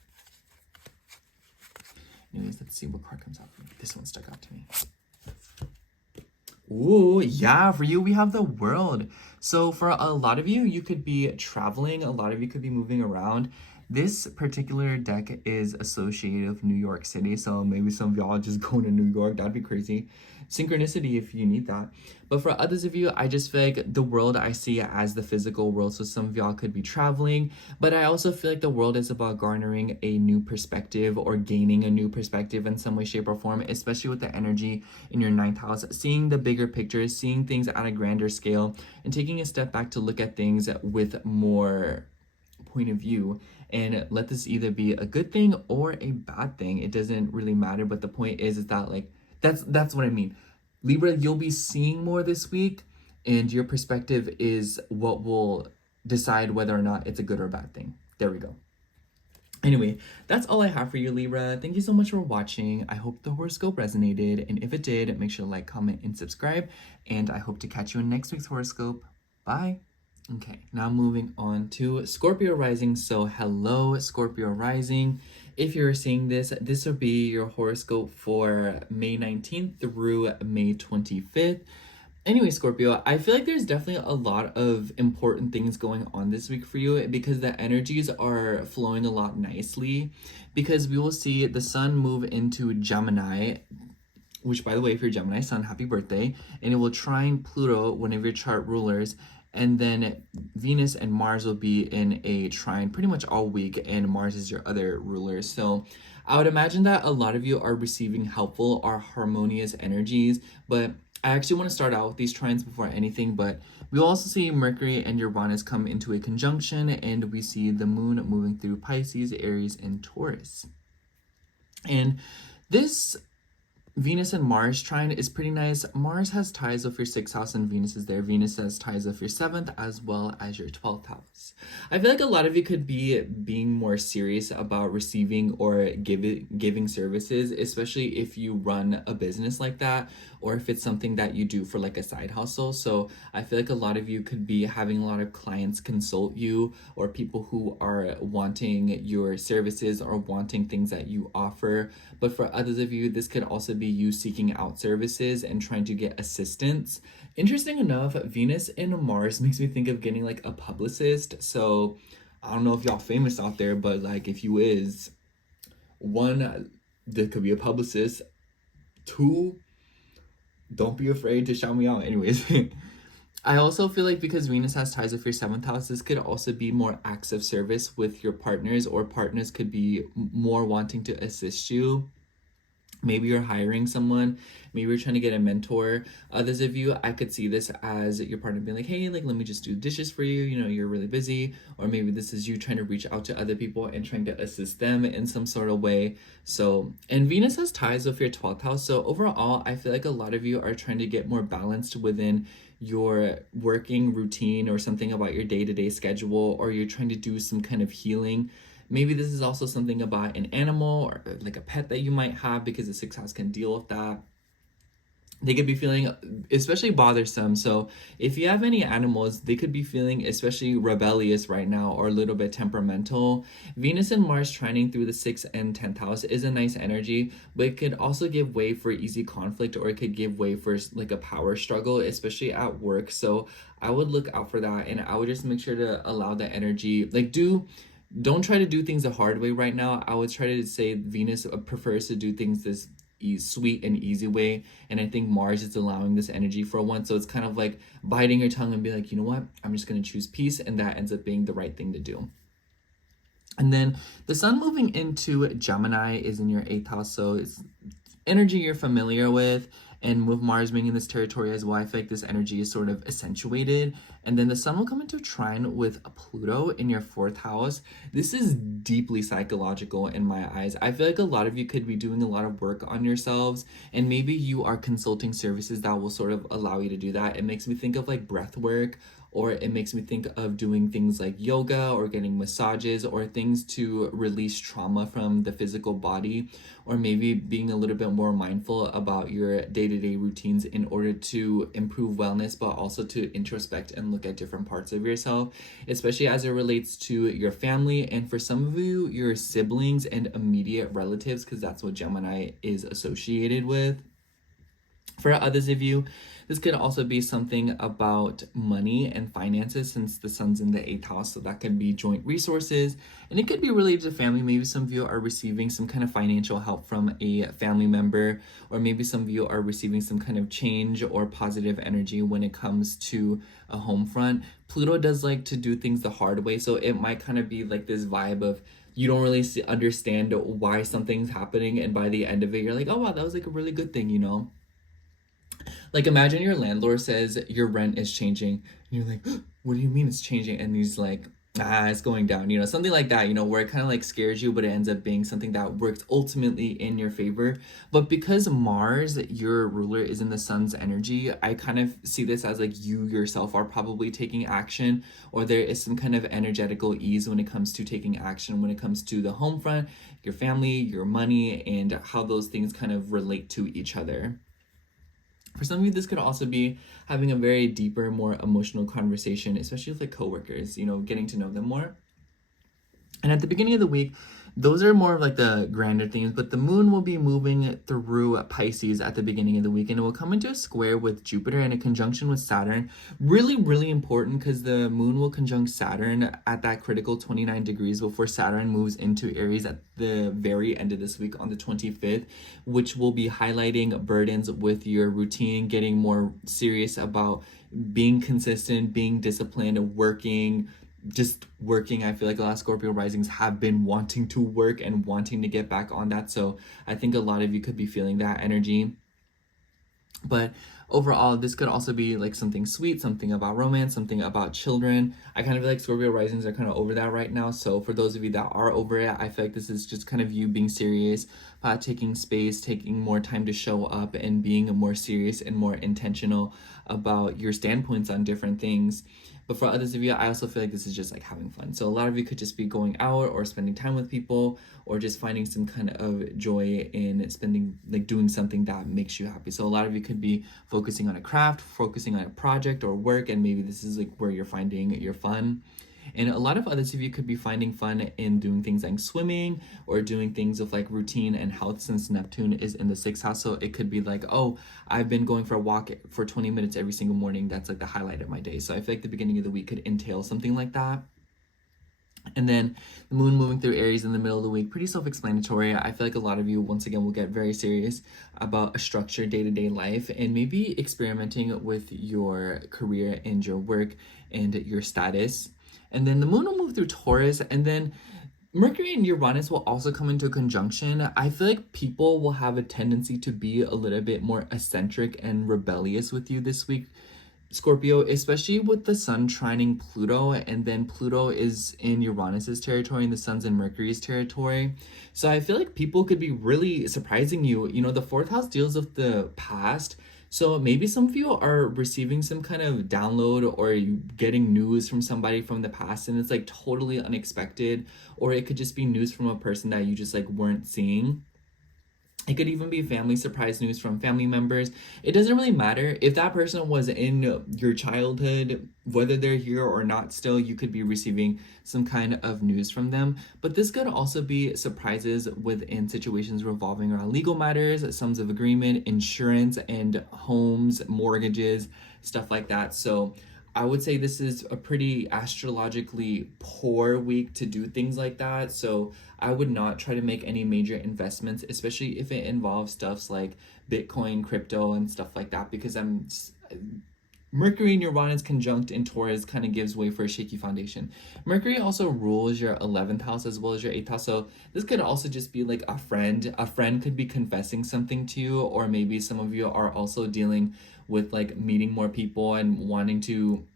Anyways, let's see what card comes out for me. This one stuck out to me. Ooh, yeah, for you, we have the World. So for a lot of you, you could be traveling. A lot of you could be moving around. This particular deck is associated with New York City. So maybe some of y'all just going to New York. That'd be crazy. Synchronicity if you need that. But for others of you, I just feel like the world I see as the physical world. So some of y'all could be traveling, but I also feel like the world is about garnering a new perspective or gaining a new perspective in some way, shape, or form, especially with the energy in your 9th house, seeing the bigger picture, seeing things at a grander scale, and taking a step back to look at things with more point of view. And let this either be a good thing or a bad thing. It doesn't really matter, but the point is that like that's what I mean. Libra, you'll be seeing more this week, and your perspective is what will decide whether or not it's a good or bad thing. There we go. Anyway, that's all I have for you, Libra. Thank you so much for watching. I hope the horoscope resonated, and if it did, make sure to like, comment, and subscribe, and I hope to catch you in next week's horoscope. Bye. Okay, now moving on to Scorpio rising. So hello, Scorpio rising. If you're seeing this, this will be your horoscope for May 19th through May 25th. Anyway, Scorpio, I feel like there's definitely a lot of important things going on this week for you, because the energies are flowing a lot nicely, because we will see the sun move into Gemini, which, by the way, if you're Gemini sun, happy birthday, and it will trine Pluto, one of your chart rulers. And then Venus and Mars will be in a trine pretty much all week, and Mars is your other ruler. So I would imagine that a lot of you are receiving helpful or harmonious energies, but I actually want to start out with these trines before anything. But we also see Mercury and Uranus come into a conjunction, and we see the moon moving through Pisces, Aries, and Taurus. And this Venus and Mars trine is pretty nice. Mars has ties with your 6th house and Venus is there. Venus has ties with your 7th as well as your 12th house. I feel like a lot of you could be being more serious about receiving or giving services, especially if you run a business like that, or if it's something that you do for like a side hustle. So I feel like a lot of you could be having a lot of clients consult you, or people who are wanting your services or wanting things that you offer. But for others of you, this could also be you seeking out services and trying to get assistance. Interesting enough, Venus and Mars makes me think of getting like a publicist. So I don't know if y'all famous out there, but like if you is, one, there could be a publicist. Two, don't be afraid to shout me out. Anyways, I also feel like because Venus has ties with your 7th house, this could also be more acts of service with your partners, or partners could be more wanting to assist you. Maybe you're hiring someone, maybe you're trying to get a mentor. Others of you, I could see this as your partner being like, hey, like, let me just do dishes for you. You know, you're really busy. Or maybe this is you trying to reach out to other people and trying to assist them in some sort of way. So, and Venus has ties with your 12th house. So overall, I feel like a lot of you are trying to get more balanced within your working routine or something about your day-to-day schedule, or you're trying to do some kind of healing. Maybe this is also something about an animal or like a pet that you might have, because the 6th house can deal with that. They could be feeling especially bothersome. So if you have any animals, they could be feeling especially rebellious right now, or a little bit temperamental. Venus and Mars trining through the 6th and 10th house is a nice energy, but it could also give way for easy conflict, or it could give way for like a power struggle, especially at work. So I would look out for that, and I would just make sure to allow that energy, like don't try to do things the hard way right now. I would try to say Venus prefers to do things this sweet and easy way, and I think Mars is allowing this energy for once. So it's kind of like biting your tongue and be like, you know what, I'm just going to choose peace, and that ends up being the right thing to do. And then the sun moving into Gemini is in your 8th house, so it's energy you're familiar with, and with Mars being in this territory as well, I feel like this energy is sort of accentuated. And then the sun will come into a trine with Pluto in your 4th house. This is deeply psychological in my eyes. I feel like a lot of you could be doing a lot of work on yourselves, and maybe you are consulting services that will sort of allow you to do that. It makes me think of like breath work, or it makes me think of doing things like yoga or getting massages, or things to release trauma from the physical body, or maybe being a little bit more mindful about your day-to-day routines in order to improve wellness, but also to introspect and look at different parts of yourself, especially as it relates to your family, and for some of you, your siblings and immediate relatives, because that's what Gemini is associated with. For others of you, this could also be something about money and finances, since the sun's in the 8th house. So that could be joint resources, and it could be related to family. Maybe some of you are receiving some kind of financial help from a family member, or maybe some of you are receiving some kind of change or positive energy when it comes to a home front. Pluto does like to do things the hard way, so it might kind of be like this vibe of you don't really understand why something's happening, and by the end of it, you're like, oh wow, that was like a really good thing, you know? Like, imagine your landlord says your rent is changing, and you're like, what do you mean it's changing? And he's like, it's going down, you know, something like that, you know, where it kind of like scares you, but it ends up being something that works ultimately in your favor. But because Mars, your ruler, is in the sun's energy, I kind of see this as like you yourself are probably taking action, or there is some kind of energetical ease when it comes to taking action, when it comes to the home front, your family, your money, and how those things kind of relate to each other. For some of you, this could also be having a very deeper, more emotional conversation, especially with like coworkers, you know, getting to know them more. And at the beginning of the week, those are more of like the grander themes, but the moon will be moving through Pisces at the beginning of the week, and it will come into a square with Jupiter and a conjunction with Saturn. Really, really important, because the moon will conjunct Saturn at that critical 29 degrees before Saturn moves into Aries at the very end of this week on the 25th, which will be highlighting burdens with your routine, getting more serious about being consistent, being disciplined, working. I feel like a lot of Scorpio risings have been wanting to work and wanting to get back on that. So I think a lot of you could be feeling that energy. But overall, this could also be like something sweet, something about romance, something about children. I kind of feel like Scorpio risings are kind of over that right now. So for those of you that are over it, I feel like this is just kind of you being serious, taking space, taking more time to show up, and being more serious and more intentional about your standpoints on different things. But for others of you, I also feel like this is just like having fun. So a lot of you could just be going out or spending time with people, or just finding some kind of joy in spending, like doing something that makes you happy. So a lot of you could be focusing on a craft, focusing on a project or work, and maybe this is like where you're finding your fun. And a lot of others of you could be finding fun in doing things like swimming, or doing things with like routine and health, since Neptune is in the 6th house. So it could be like, oh, I've been going for a walk for 20 minutes every single morning. That's like the highlight of my day. So I feel like the beginning of the week could entail something like that. And then the moon moving through Aries in the middle of the week, pretty self-explanatory. I feel like a lot of you, once again, will get very serious about a structured day-to-day life and maybe experimenting with your career and your work and your status. And then the moon will move through Taurus, and then Mercury and Uranus will also come into conjunction. I feel like people will have a tendency to be a little bit more eccentric and rebellious with you this week, Scorpio, especially with the sun trining Pluto, and then Pluto is in Uranus's territory and the sun's in Mercury's territory. So I feel like people could be really surprising you. You know, the fourth house deals with the past. So maybe some of you are receiving some kind of download or you getting news from somebody from the past and it's like totally unexpected, or it could just be news from a person that you just like weren't seeing. It could even be family surprise news from family members. It doesn't really matter. If that person was in your childhood, whether they're here or not still, you could be receiving some kind of news from them. But this could also be surprises within situations revolving around legal matters, sums of agreement, insurance, and homes, mortgages, stuff like that. So I would say this is a pretty astrologically poor week to do things like that. So I would not try to make any major investments, especially if it involves stuffs like Bitcoin, crypto, and stuff like that, because Mercury and Uranus conjunct in Taurus kind of gives way for a shaky foundation. Mercury also rules your 11th house as well as your 8th house. So this could also just be like a friend. A friend could be confessing something to you, or maybe some of you are also dealing with like meeting more people and wanting to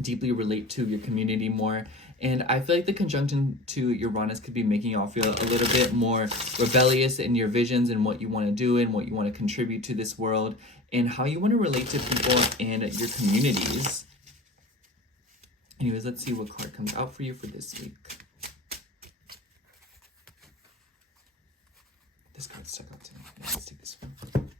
deeply relate to your community more. And I feel like the conjunction to Uranus could be making y'all feel a little bit more rebellious in your visions and what you want to do and what you want to contribute to this world and how you want to relate to people in your communities. Anyways, let's see what card comes out for you for this week. This card stuck out to me. Let's take this one.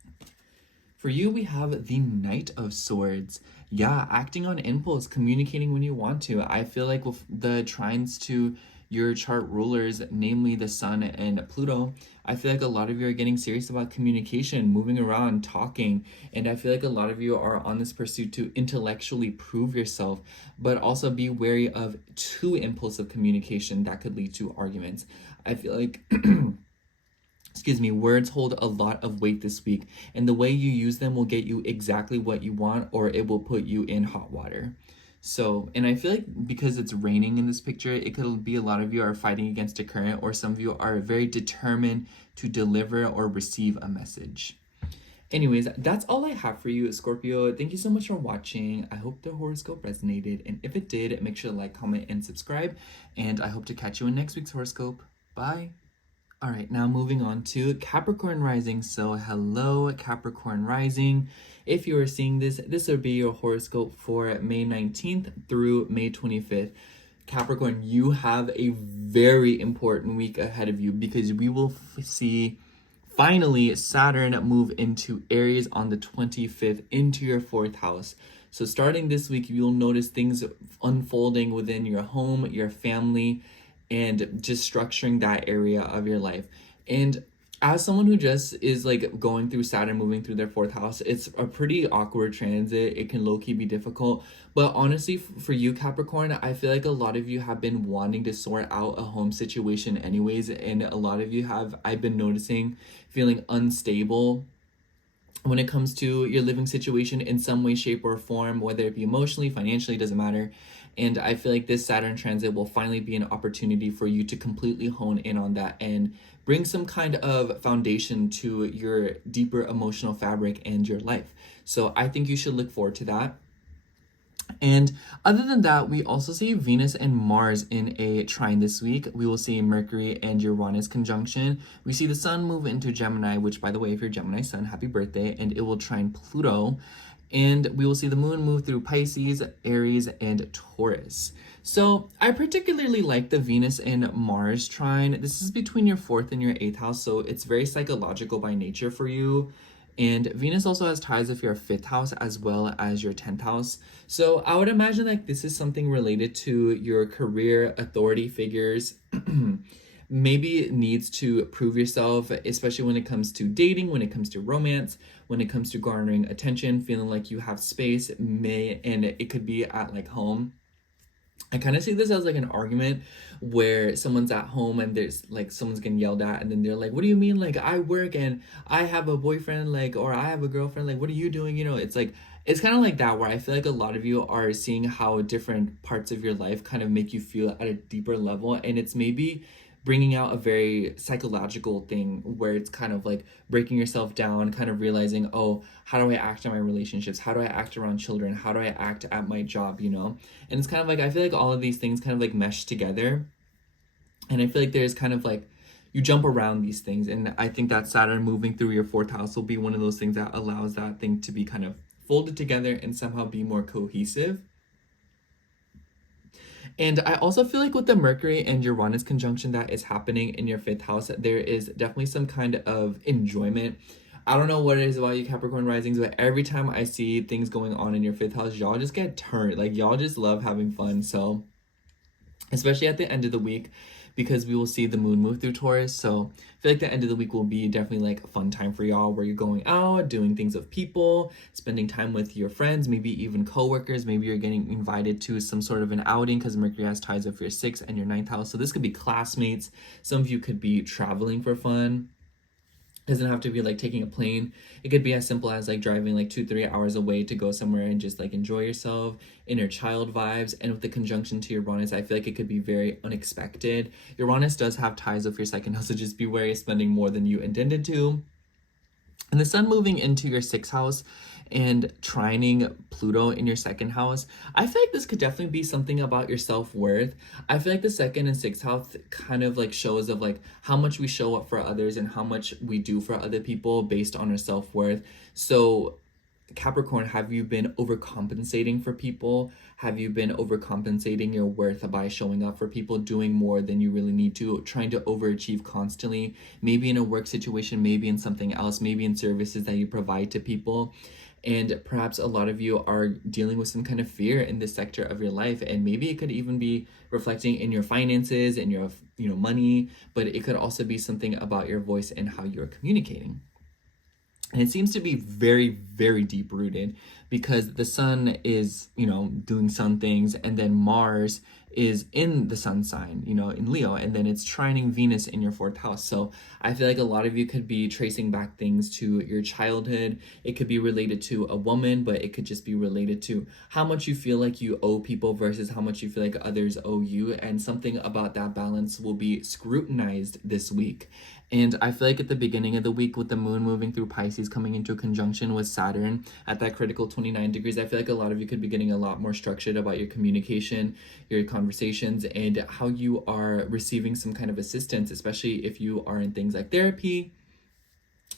For you, we have the Knight of Swords. Yeah, acting on impulse, communicating when you want to. I feel like with the trines to your chart rulers, namely the Sun and Pluto, I feel like a lot of you are getting serious about communication, moving around, talking. And I feel like a lot of you are on this pursuit to intellectually prove yourself, but also be wary of too impulsive communication that could lead to arguments. I feel like words hold a lot of weight this week, and the way you use them will get you exactly what you want, or it will put you in hot water. So, and I feel like because it's raining in this picture, it could be a lot of you are fighting against a current, or some of you are very determined to deliver or receive a message. Anyways, that's all I have for you, Scorpio. Thank you so much for watching. I hope the horoscope resonated, and if it did, make sure to like, comment, and subscribe, and I hope to catch you in next week's horoscope. Bye! All right, now moving on to Capricorn rising. So hello, Capricorn rising. If you are seeing this, this will be your horoscope for May 19th through May 25th. Capricorn, you have a very important week ahead of you because we will see finally Saturn move into Aries on the 25th into your 4th house. So starting this week, you'll notice things unfolding within your home, your family, and just structuring that area of your life. And as someone who just is like going through Saturn moving through their 4th house, it's a pretty awkward transit. It can low-key be difficult. But honestly, for you, Capricorn, I feel like a lot of you have been wanting to sort out a home situation anyways. And a lot of you have, I've been noticing, feeling unstable when it comes to your living situation in some way, shape, or form, whether it be emotionally, financially, doesn't matter. And I feel like this Saturn transit will finally be an opportunity for you to completely hone in on that and bring some kind of foundation to your deeper emotional fabric and your life. So I think you should look forward to that. And other than that, we also see Venus and Mars in a trine this week. We will see Mercury and Uranus conjunction. We see the Sun move into Gemini, which, by the way, if you're Gemini Sun, happy birthday, and it will trine Pluto. And we will see the Moon move through Pisces, Aries, and Taurus. So I particularly like the Venus and Mars trine. This is between your 4th and your 8th house, so it's very psychological by nature for you. And Venus also has ties with your 5th house as well as your 10th house. So I would imagine like this is something related to your career, authority figures, maybe needs to prove yourself, especially when it comes to dating, when it comes to romance, when it comes to garnering attention, feeling like you have space, and it could be at like home. I kind of see this as like an argument where someone's at home and there's like someone's getting yelled at, and then they're like, what do you mean, like I work and I have a boyfriend, like, or I have a girlfriend, like what are you doing, it's like it's kind of like that, where I feel like a lot of you are seeing how different parts of your life kind of make you feel at a deeper level, and it's maybe bringing out a very psychological thing where it's kind of like breaking yourself down, kind of realizing, oh, how do I act in my relationships? How do I act around children? How do I act at my job, And it's kind of like, I feel like all of these things kind of like mesh together. And I feel like there's kind of like, you jump around these things. And I think that Saturn moving through your fourth house will be one of those things that allows that thing to be kind of folded together and somehow be more cohesive. And I also feel like with the Mercury and Uranus conjunction that is happening in your fifth house, there is definitely some kind of enjoyment. I don't know what it is about you Capricorn risings, but every time I see things going on in your fifth house, y'all just get turned. Like, y'all just love having fun. So, especially at the end of the week, because we will see the moon move through Taurus. So I feel like the end of the week will be definitely like a fun time for y'all, where you're going out, doing things with people, spending time with your friends, maybe even coworkers. Maybe you're getting invited to some sort of an outing, because Mercury has ties with your sixth and your ninth house. So this could be classmates. Some of you could be traveling for fun. Doesn't have to be like taking a plane. It could be as simple as like driving like 2-3 hours away to go somewhere and just like enjoy yourself, inner child vibes. And with the conjunction to Uranus, I feel like it could be very unexpected. Uranus does have ties with your second house, so just be wary of spending more than you intended to. And the sun moving into your sixth house and trining Pluto in your second house, I feel like this could definitely be something about your self-worth. I feel like the second and sixth house kind of like shows of like how much we show up for others and how much we do for other people based on our self-worth. So Capricorn, have you been overcompensating for people? Have you been overcompensating your worth by showing up for people, doing more than you really need to, trying to overachieve constantly, maybe in a work situation, maybe in something else, maybe in services that you provide to people? And perhaps a lot of you are dealing with some kind of fear in this sector of your life, and maybe it could even be reflecting in your finances and your money, but it could also be something about your voice and how you're communicating. And it seems to be very, very deep rooted, because the sun is, doing sun things, and then Mars is in the sun sign, in Leo, and then it's trining Venus in your fourth house. So I feel like a lot of you could be tracing back things to your childhood. It could be related to a woman, but it could just be related to how much you feel like you owe people versus how much you feel like others owe you. And something about that balance will be scrutinized this week. And I feel like at the beginning of the week, with the moon moving through Pisces, coming into a conjunction with Saturn at that critical 29 degrees, I feel like a lot of you could be getting a lot more structured about your communication, your conversations, and how you are receiving some kind of assistance, especially if you are in things like therapy,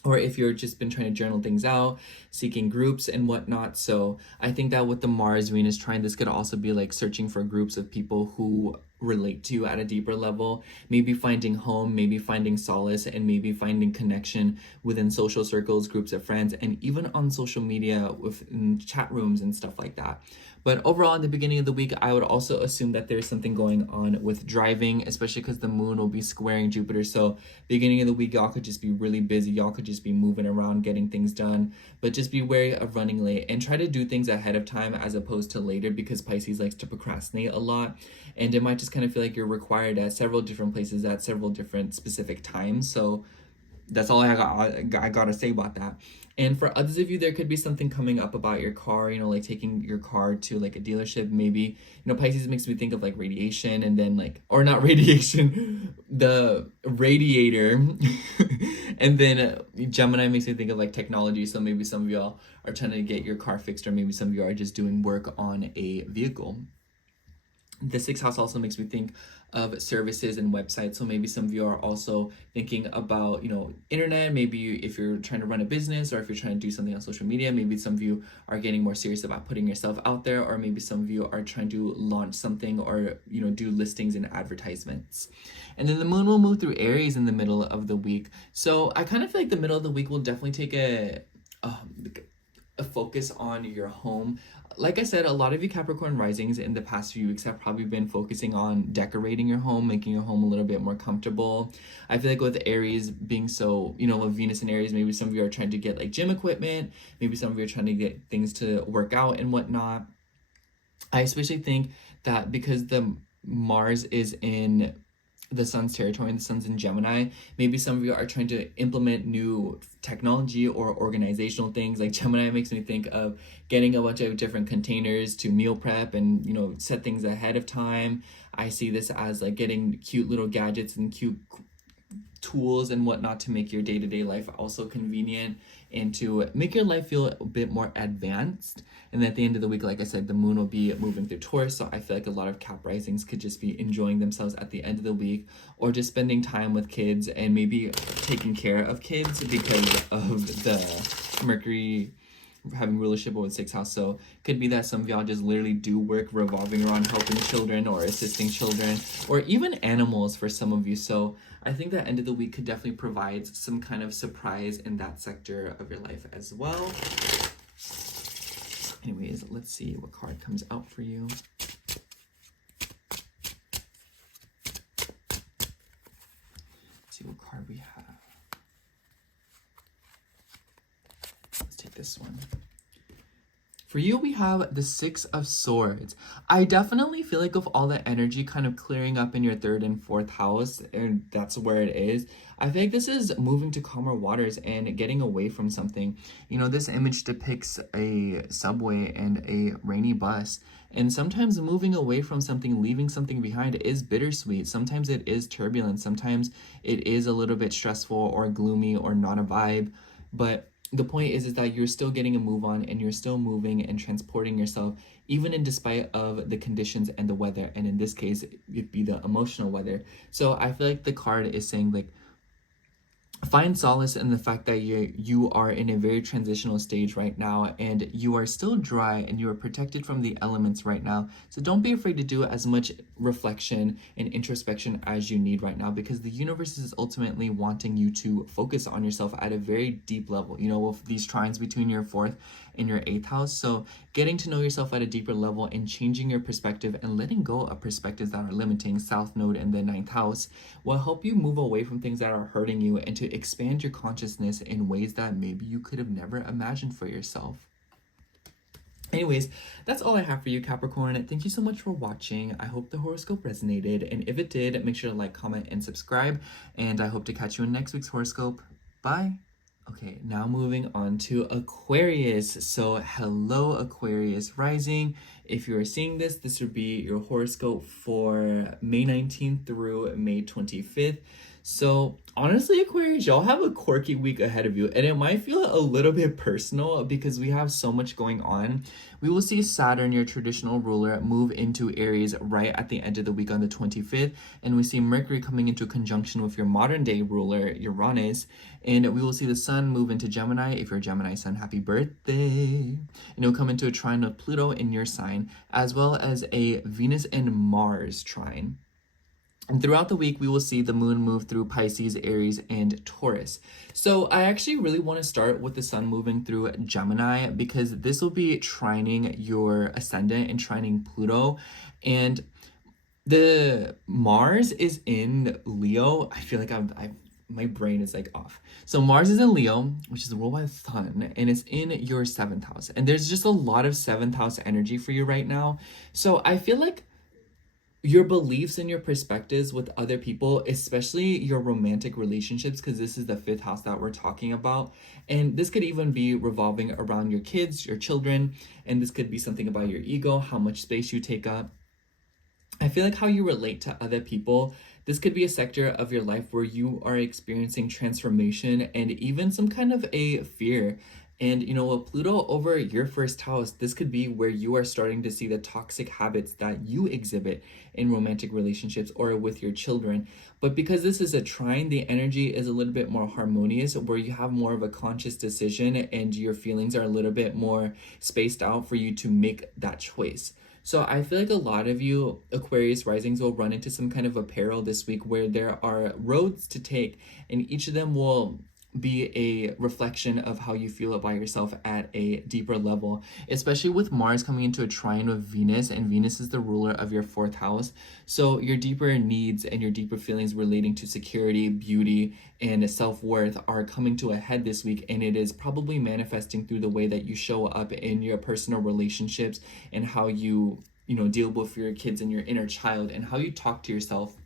or if you're just been trying to journal things out, seeking groups and whatnot. So I think that with the Mars Venus trine, this could also be like searching for groups of people who relate to you at a deeper level, maybe finding home, maybe finding solace, and maybe finding connection within social circles, groups of friends, and even on social media, within chat rooms and stuff like that. But overall, in the beginning of the week, I would also assume that there's something going on with driving, especially because the moon will be squaring Jupiter. So beginning of the week, y'all could just be really busy. Y'all could just be moving around, getting things done, but just be wary of running late, and try to do things ahead of time as opposed to later, because Pisces likes to procrastinate a lot. And it might just kind of feel like you're required at several different places at several different specific times. So that's all I gotta say about that. And for others of you, there could be something coming up about your car, like taking your car to like a dealership. Maybe, Pisces makes me think of like radiation, and then like, or not radiation, the radiator. And then Gemini makes me think of like technology. So maybe some of y'all are trying to get your car fixed, or maybe some of you are just doing work on a vehicle. The sixth house also makes me think of services and websites. So maybe some of you are also thinking about, internet. Maybe if you're trying to run a business, or if you're trying to do something on social media. Maybe some of you are getting more serious about putting yourself out there, or maybe some of you are trying to launch something, or, do listings and advertisements. And then the moon will move through Aries in the middle of the week. So I kind of feel like the middle of the week will definitely take a focus on your home. Like I said, a lot of you Capricorn risings in the past few weeks have probably been focusing on decorating your home, making your home a little bit more comfortable. I feel like with Aries being so, with Venus and Aries, maybe some of you are trying to get like gym equipment. Maybe some of you are trying to get things to work out and whatnot. I especially think that because the Mars is in the sun's territory and the sun's in Gemini, maybe some of you are trying to implement new technology or organizational things. Like Gemini makes me think of getting a bunch of different containers to meal prep and, you know, set things ahead of time. I see this as like getting cute little gadgets and cute tools and whatnot to make your day-to-day life also convenient and to make your life feel a bit more advanced. And at the end of the week, like I said, the moon will be moving through Taurus, so I feel like a lot of Cap risings could just be enjoying themselves at the end of the week, or just spending time with kids and maybe taking care of kids because of the Mercury having rulership over the 6th house. So could be that some of y'all just literally do work revolving around helping children or assisting children, or even animals for some of you. So I think the end of the week could definitely provide some kind of surprise in that sector of your life as well. Anyways, let's see what card comes out for you. Let's see what card we have. Let's take this one. For you, we have the 6 of Swords. I definitely feel like with all the energy kind of clearing up in your 3rd and 4th house, and that's where it is, I feel like this is moving to calmer waters and getting away from something. You know, this image depicts a subway and a rainy bus. And sometimes moving away from something, leaving something behind is bittersweet. Sometimes it is turbulent. Sometimes it is a little bit stressful or gloomy or not a vibe. But the point is that you're still getting a move on and you're still moving and transporting yourself, even in despite of the conditions and the weather. And in this case, it'd be the emotional weather. So I feel like the card is saying, like, find solace in the fact that you are in a very transitional stage right now, and you are still dry and you are protected from the elements right now. So don't be afraid to do as much reflection and introspection as you need right now, because the universe is ultimately wanting you to focus on yourself at a very deep level, you know, with these trines between your 4th and your 8th house. So getting to know yourself at a deeper level and changing your perspective and letting go of perspectives that are limiting, South Node and the 9th house, will help you move away from things that are hurting you and to expand your consciousness in ways that maybe you could have never imagined for yourself. Anyways, that's all I have for you, Capricorn. Thank you so much for watching. I hope the horoscope resonated, and if it did, make sure to like, comment, and subscribe, and I hope to catch you in next week's horoscope. Bye! Okay, now moving on to Aquarius. So hello, Aquarius rising. If you are seeing this, this would be your horoscope for May 19th through May 25th. So honestly, Aquarius, y'all have a quirky week ahead of you, and it might feel a little bit personal because we have so much going on. We will see Saturn, your traditional ruler, move into Aries right at the end of the week on the 25th, and we see Mercury coming into conjunction with your modern day ruler, Uranus, and we will see the Sun move into Gemini. If you're a Gemini Sun, happy birthday! And it'll come into a trine of Pluto in your sign, as well as a Venus and Mars trine. And throughout the week, we will see the moon move through Pisces, Aries, and Taurus. So I actually really want to start with the sun moving through Gemini, because this will be trining your ascendant and trining Pluto. And the Mars is in Leo. I feel like my brain is like off. So Mars is in Leo, which is ruled by the sun, and it's in your 7th house. And there's just a lot of 7th house energy for you right now. So I feel like your beliefs and your perspectives with other people, especially your romantic relationships, because this is the 5th house that we're talking about. And this could even be revolving around your kids, your children, and this could be something about your ego, how much space you take up. I feel like how you relate to other people, this could be a sector of your life where you are experiencing transformation and even some kind of a fear. And, you know, with Pluto over your 1st house, this could be where you are starting to see the toxic habits that you exhibit in romantic relationships or with your children. But because this is a trine, the energy is a little bit more harmonious, where you have more of a conscious decision and your feelings are a little bit more spaced out for you to make that choice. So I feel like a lot of you Aquarius risings will run into some kind of a peril this week where there are roads to take, and each of them will be a reflection of how you feel about yourself at a deeper level, especially with Mars coming into a trine with Venus, and Venus is the ruler of your 4th house. So your deeper needs and your deeper feelings relating to security, beauty, and self-worth are coming to a head this week, and it is probably manifesting through the way that you show up in your personal relationships and how you deal with your kids and your inner child and how you talk to yourself.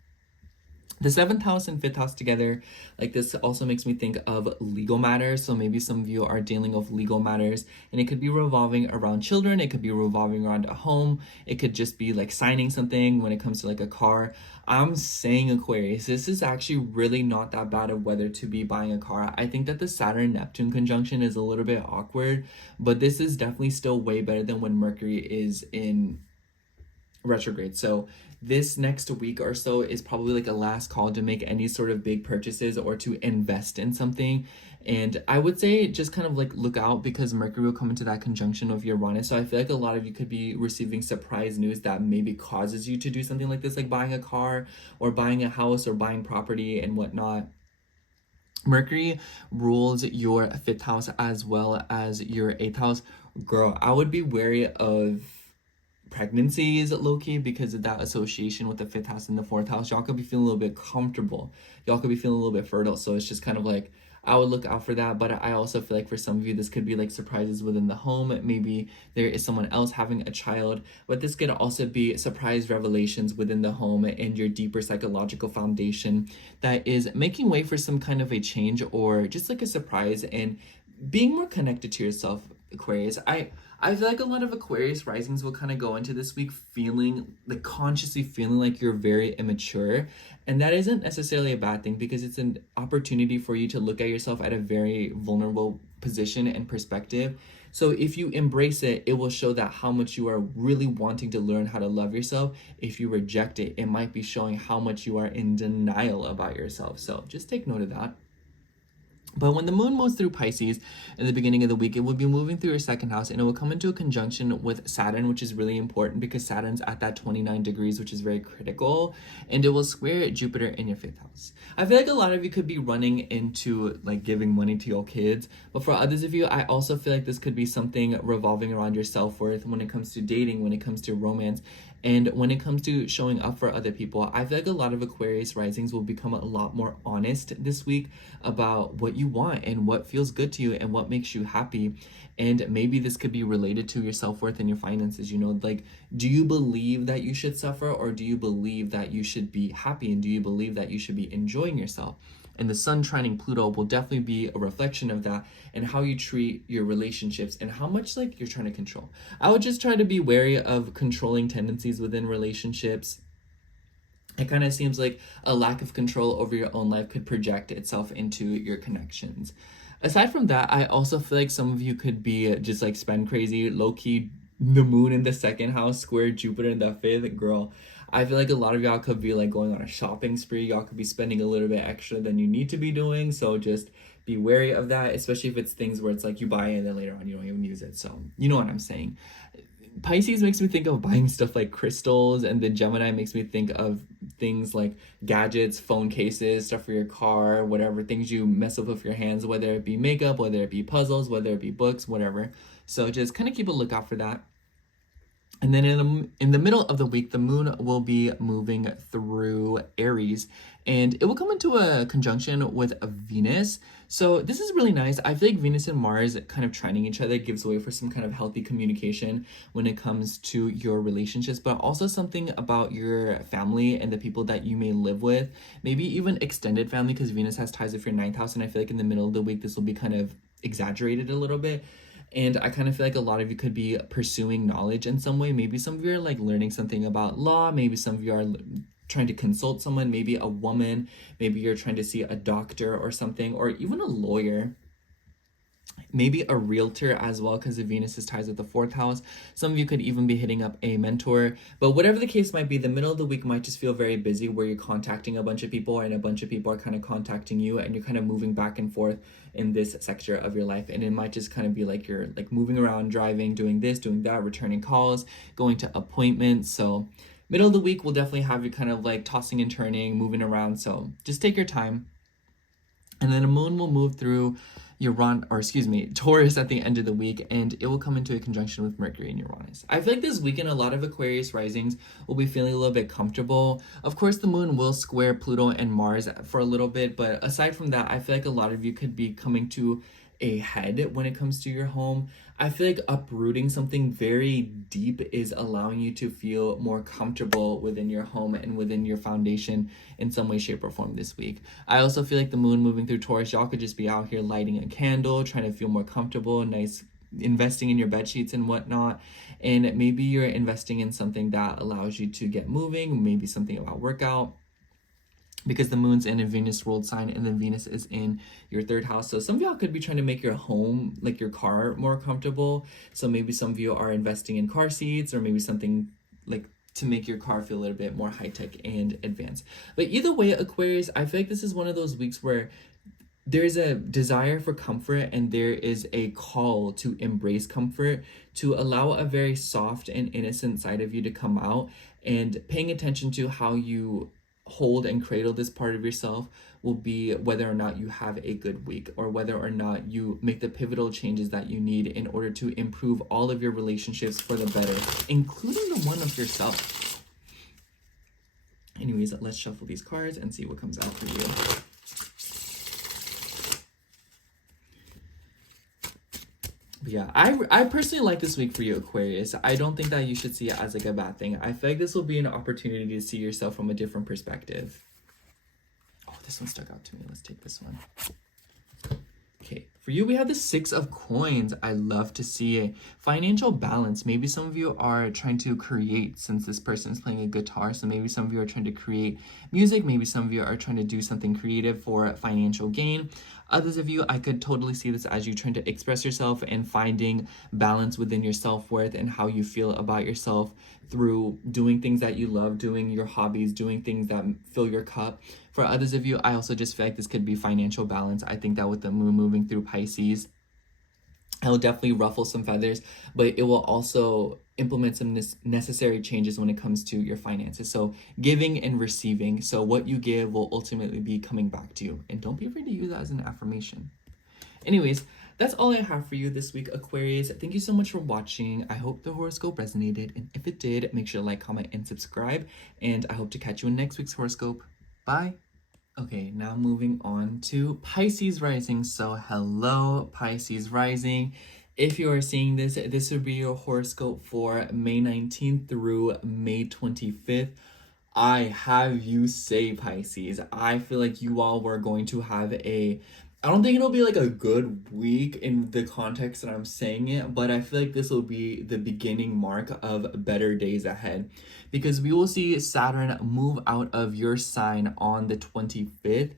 The 7th house and 5th house together, like this also makes me think of legal matters. So maybe some of you are dealing with legal matters, and it could be revolving around children. It could be revolving around a home. It could just be like signing something when it comes to like a car. I'm saying, Aquarius, this is actually really not that bad of weather to be buying a car. I think that the Saturn-Neptune conjunction is a little bit awkward, but this is definitely still way better than when Mercury is in retrograde. So this next week or so is probably like a last call to make any sort of big purchases or to invest in something. And I would say just kind of like look out, because Mercury will come into that conjunction of Uranus. So I feel like a lot of you could be receiving surprise news that maybe causes you to do something like this, like buying a car or buying a house or buying property and whatnot. Mercury rules your 5th house as well as your 8th house. Girl, I would be wary of pregnancies low-key because of that association with the 5th house and the 4th house. Y'all could be feeling a little bit comfortable. Y'all could be feeling a little bit fertile. So it's just kind of like, I would look out for that. But I also feel like for some of you, this could be like surprises within the home. Maybe there is someone else having a child, but this could also be surprise revelations within the home and your deeper psychological foundation that is making way for some kind of a change or just like a surprise and being more connected to yourself, Aquarius. I feel like a lot of Aquarius risings will kind of go into this week feeling like consciously feeling like you're very immature, and that isn't necessarily a bad thing, because it's an opportunity for you to look at yourself at a very vulnerable position and perspective. So if you embrace it, it will show that how much you are really wanting to learn how to love yourself. If you reject it, it might be showing how much you are in denial about yourself. So just take note of that. But when the moon moves through Pisces in the beginning of the week, it will be moving through your 2nd house, and it will come into a conjunction with Saturn, which is really important because Saturn's at that 29 degrees, which is very critical, and it will square Jupiter in your 5th house. I feel like a lot of you could be running into like giving money to your kids, but for others of you, I also feel like this could be something revolving around your self-worth when it comes to dating, when it comes to romance, and when it comes to showing up for other people. I feel like a lot of Aquarius risings will become a lot more honest this week about what you want and what feels good to you and what makes you happy. And maybe this could be related to your self-worth and your finances. Like, do you believe that you should suffer, or do you believe that you should be happy, and do you believe that you should be enjoying yourself? And the sun trining Pluto will definitely be a reflection of that, and how you treat your relationships and how much like you're trying to control. I would just try to be wary of controlling tendencies within relationships. It kind of seems like a lack of control over your own life could project itself into your connections. Aside from that, I also feel like some of you could be just like spend crazy, low-key, the moon in the 2nd house, square Jupiter in the 5th. Girl, I feel like a lot of y'all could be like going on a shopping spree. Y'all could be spending a little bit extra than you need to be doing. So just be wary of that, especially if it's things where it's like you buy it and then later on you don't even use it. So you know what I'm saying. Pisces makes me think of buying stuff like crystals, and the Gemini makes me think of things like gadgets, phone cases, stuff for your car, whatever, things you mess up with your hands, whether it be makeup, whether it be puzzles, whether it be books, whatever. So just kind of keep a lookout for that. And then in the middle of the week, the moon will be moving through Aries, and it will come into a conjunction with Venus. So this is really nice. I feel like Venus and Mars kind of trining each other gives way for some kind of healthy communication when it comes to your relationships, but also something about your family and the people that you may live with, maybe even extended family, because Venus has ties with your 9th house. And I feel like in the middle of the week, this will be kind of exaggerated a little bit. And I kind of feel like a lot of you could be pursuing knowledge in some way. Maybe some of you are like learning something about law. Maybe some of you are trying to consult someone, maybe a woman. Maybe you're trying to see a doctor or something, or even a lawyer. Maybe a realtor as well, because of Venus's ties with the 4th house. Some of you could even be hitting up a mentor. But whatever the case might be, the middle of the week might just feel very busy, where you're contacting a bunch of people and a bunch of people are kind of contacting you, and you're kind of moving back and forth in this sector of your life. And it might just kind of be like you're like moving around, driving, doing this, doing that, returning calls, going to appointments. So middle of the week will definitely have you kind of like tossing and turning, moving around. So just take your time. And then the moon will move through Taurus at the end of the week, and it will come into a conjunction with Mercury and Uranus. I feel like this weekend, a lot of Aquarius risings will be feeling a little bit comfortable. Of course, the moon will square Pluto and Mars for a little bit, but aside from that, I feel like a lot of you could be coming to ahead when it comes to your home. I feel like uprooting something very deep is allowing you to feel more comfortable within your home and within your foundation in some way, shape, or form this week. I also feel like the moon moving through Taurus, y'all could just be out here lighting a candle, trying to feel more comfortable, nice, investing in your bed sheets and whatnot. And maybe you're investing in something that allows you to get moving, maybe something about workout, because the moon's in a Venus ruled sign and then Venus is in your third house. So some of y'all could be trying to make your home, like your car, more comfortable. So maybe some of you are investing in car seats, or maybe something like to make your car feel a little bit more high-tech and advanced. But either way, Aquarius, I feel like this is one of those weeks where there's a desire for comfort and there is a call to embrace comfort, to allow a very soft and innocent side of you to come out, and paying attention to how you hold and cradle this part of yourself will be whether or not you have a good week, or whether or not you make the pivotal changes that you need in order to improve all of your relationships for the better, including the one of yourself. Anyways, let's shuffle these cards and see what comes out for you. But yeah, I personally like this week for you, Aquarius. I don't think that you should see it as like a bad thing. I feel like this will be an opportunity to see yourself from a different perspective. Oh, this one stuck out to me. Let's take this one. Okay, for you, we have the Six of Coins. I love to see it. Financial balance. Maybe some of you are trying to create, since this person is playing a guitar. So maybe some of you are trying to create music. Maybe some of you are trying to do something creative for financial gain. Others of you, I could totally see this as you trying to express yourself and finding balance within your self-worth and how you feel about yourself through doing things that you love, doing your hobbies, doing things that fill your cup. For others of you, I also just feel like this could be financial balance. I think that with the moon moving through Pisces, it'll definitely ruffle some feathers, but it will also implement some necessary changes when it comes to your finances. So giving and receiving. So what you give will ultimately be coming back to you. And don't be afraid to use that as an affirmation. Anyways, that's all I have for you this week, Aquarius. Thank you so much for watching. I hope the horoscope resonated. And if it did, make sure to like, comment, and subscribe. And I hope to catch you in next week's horoscope. Bye. Okay, now moving on to Pisces rising. So hello, Pisces rising. If you are seeing this, this would be your horoscope for May 19th through May 25th. I have you say, Pisces, I feel like you all were going to have I don't think it'll be like a good week in the context that I'm saying it, but I feel like this will be the beginning mark of better days ahead, because we will see Saturn move out of your sign on the 25th.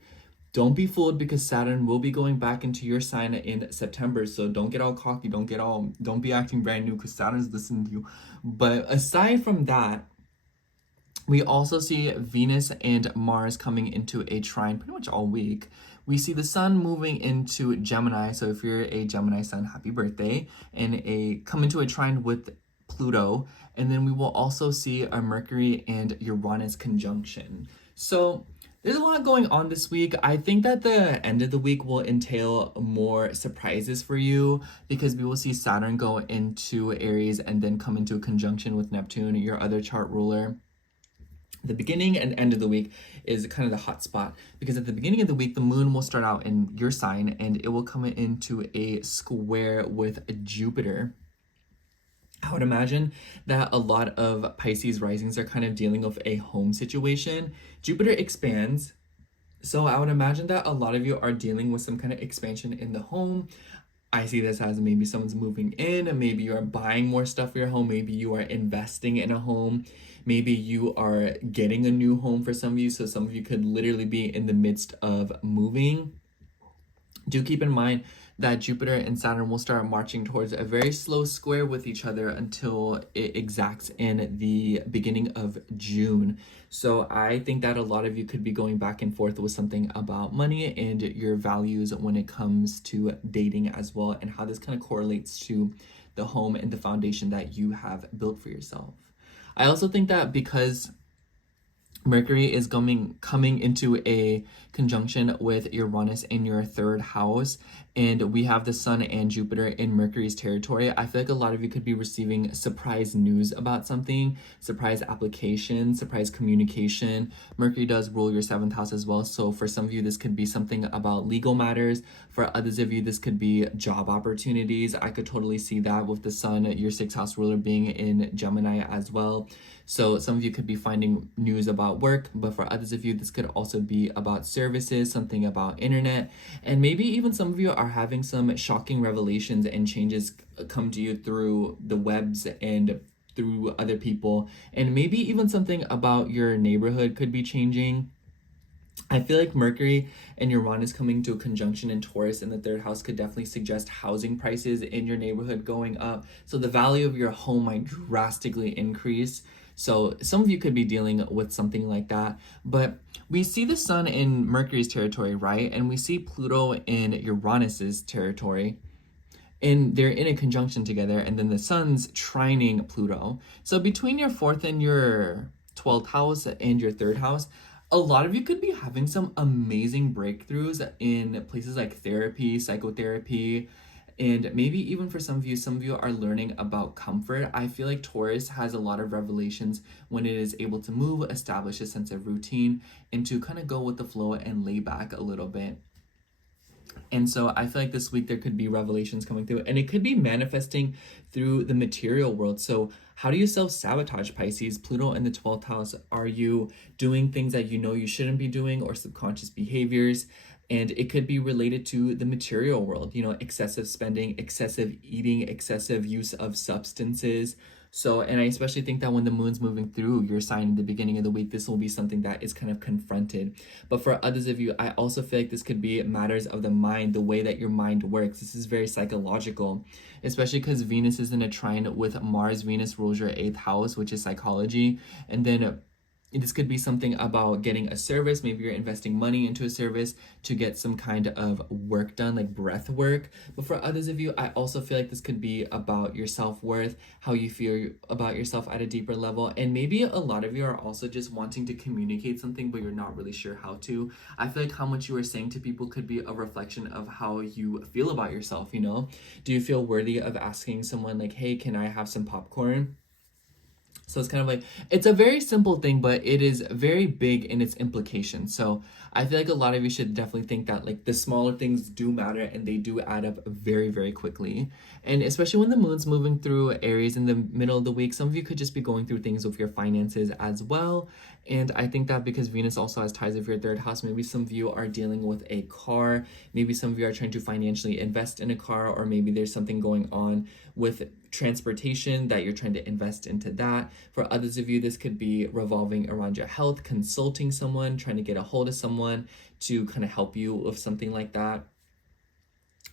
Don't be fooled, because Saturn will be going back into your sign in September. So don't get all cocky. Don't be acting brand new because Saturn's listening to you. But aside from that, we also see Venus and Mars coming into a trine pretty much all week. We see the sun moving into Gemini. So if you're a Gemini sun, happy birthday. And come into a trine with Pluto. And then we will also see a Mercury and Uranus conjunction. So there's a lot going on this week. I think that the end of the week will entail more surprises for you, because we will see Saturn go into Aries and then come into a conjunction with Neptune, your other chart ruler. The beginning and end of the week is kind of the hot spot, because at the beginning of the week, the moon will start out in your sign and it will come into a square with Jupiter. I would imagine that a lot of Pisces risings are kind of dealing with a home situation. Jupiter expands, so I would imagine that a lot of you are dealing with some kind of expansion in the home. I see this as maybe someone's moving in, maybe you are buying more stuff for your home, maybe you are investing in a home, maybe you are getting a new home for some of you, so some of you could literally be in the midst of moving. Do keep in mind that Jupiter and Saturn will start marching towards a very slow square with each other until it exacts in the beginning of June. So I think that a lot of you could be going back and forth with something about money and your values when it comes to dating as well, and how this kind of correlates to the home and the foundation that you have built for yourself. I also think that because Mercury is coming into a conjunction with Uranus in your third house, and we have the Sun and Jupiter in Mercury's territory, I feel like a lot of you could be receiving surprise news about something, surprise application, surprise communication. Mercury does rule your 7th house as well, so for some of you, this could be something about legal matters. For others of you, this could be job opportunities. I could totally see that with the Sun, your 6th house ruler, being in Gemini as well. So some of you could be finding news about work, but for others of you, this could also be about services, something about internet, and maybe even some of you are having some shocking revelations and changes come to you through the webs and through other people, and maybe even something about your neighborhood could be changing. I feel like Mercury and Uranus coming to a conjunction in Taurus in the 3rd house could definitely suggest housing prices in your neighborhood going up. So the value of your home might drastically increase. So some of you could be dealing with something like that. But we see the Sun in Mercury's territory, right? And we see Pluto in Uranus's territory. And they're in a conjunction together. And then the Sun's trining Pluto. So between your 4th and your 12th house and your 3rd house, a lot of you could be having some amazing breakthroughs in places like therapy, psychotherapy, and maybe even for some of you are learning about comfort. I feel like Taurus has a lot of revelations when it is able to move, establish a sense of routine, and to kind of go with the flow and lay back a little bit. And so I feel like this week there could be revelations coming through, and it could be manifesting through the material world. So how do you self-sabotage, Pisces? Pluto in the 12th house. Are you doing things that you know you shouldn't be doing, or subconscious behaviors? And it could be related to the material world, you know, excessive spending, excessive eating, excessive use of substances. So, and I especially think that when the moon's moving through your sign in the beginning of the week, this will be something that is kind of confronted. But for others of you, I also feel like this could be matters of the mind, the way that your mind works. This is very psychological, especially because Venus is in a trine with Mars. Venus rules your 8th house, which is psychology. And then this could be something about getting a service. Maybe you're investing money into a service to get some kind of work done, like breath work. But for others of you, I also feel like this could be about your self-worth, how you feel about yourself at a deeper level. And maybe a lot of you are also just wanting to communicate something, but you're not really sure how to. I feel like how much you are saying to people could be a reflection of how you feel about yourself, you know? Do you feel worthy of asking someone like, hey, can I have some popcorn? So it's kind of like, it's a very simple thing, but it is very big in its implications. So I feel like a lot of you should definitely think that like the smaller things do matter, and they do add up very, very quickly. And especially when the moon's moving through Aries in the middle of the week, some of you could just be going through things with your finances as well. And I think that because Venus also has ties of your 3rd house, maybe some of you are dealing with a car. Maybe some of you are trying to financially invest in a car, or maybe there's something going on with transportation that you're trying to invest into that. For others of you, this could be revolving around your health, consulting someone, trying to get a hold of someone to kind of help you with something like that.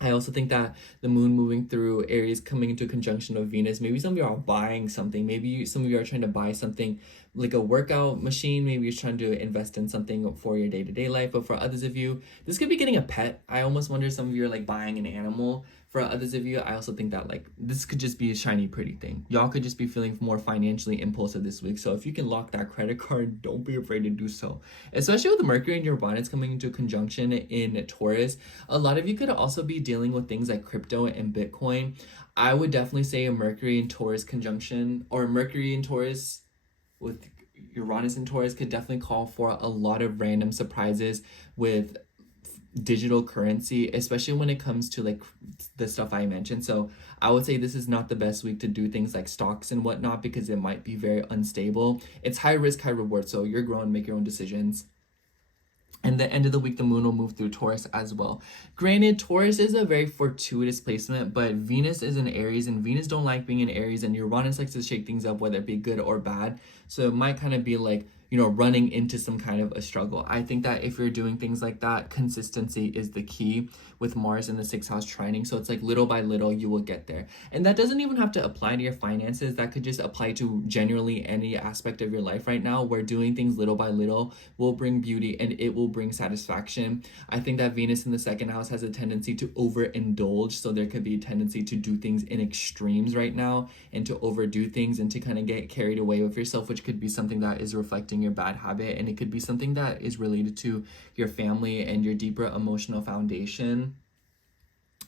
I also think that the moon moving through Aries, coming into conjunction with Venus, maybe some of you are buying something. Maybe some of you are trying to buy something like a workout machine. Maybe you're trying to invest in something for your day-to-day life. But for others of you, this could be getting a pet. I almost wonder some of you are like buying an animal. For others of you, I also think that like this could just be a shiny, pretty thing. Y'all could just be feeling more financially impulsive this week. So if you can lock that credit card, don't be afraid to do so. Especially with the Mercury and Uranus coming into conjunction in Taurus, a lot of you could also be dealing with things like crypto and Bitcoin. I would definitely say a Mercury and Taurus conjunction, or Mercury and Taurus with Uranus and Taurus, could definitely call for a lot of random surprises with digital currency, especially when it comes to like the stuff I mentioned. So I would say this is not the best week to do things like stocks and whatnot, because it might be very unstable. It's high risk, high reward. So you're grown, make your own decisions. And the end of the week, the moon will move through Taurus as well. Granted, Taurus is a very fortuitous placement, but Venus is in Aries, and Venus don't like being in Aries, and Uranus likes to shake things up, whether it be good or bad. So it might kind of be like, you know, running into some kind of a struggle. I think that if you're doing things like that, consistency is the key with Mars in the 6th house trining. So it's like little by little, you will get there. And that doesn't even have to apply to your finances. That could just apply to generally any aspect of your life right now, where doing things little by little will bring beauty and it will bring satisfaction. I think that Venus in the 2nd house has a tendency to overindulge. So there could be a tendency to do things in extremes right now, and to overdo things, and to kind of get carried away with yourself, which could be something that is reflecting your bad habit, and it could be something that is related to your family and your deeper emotional foundation.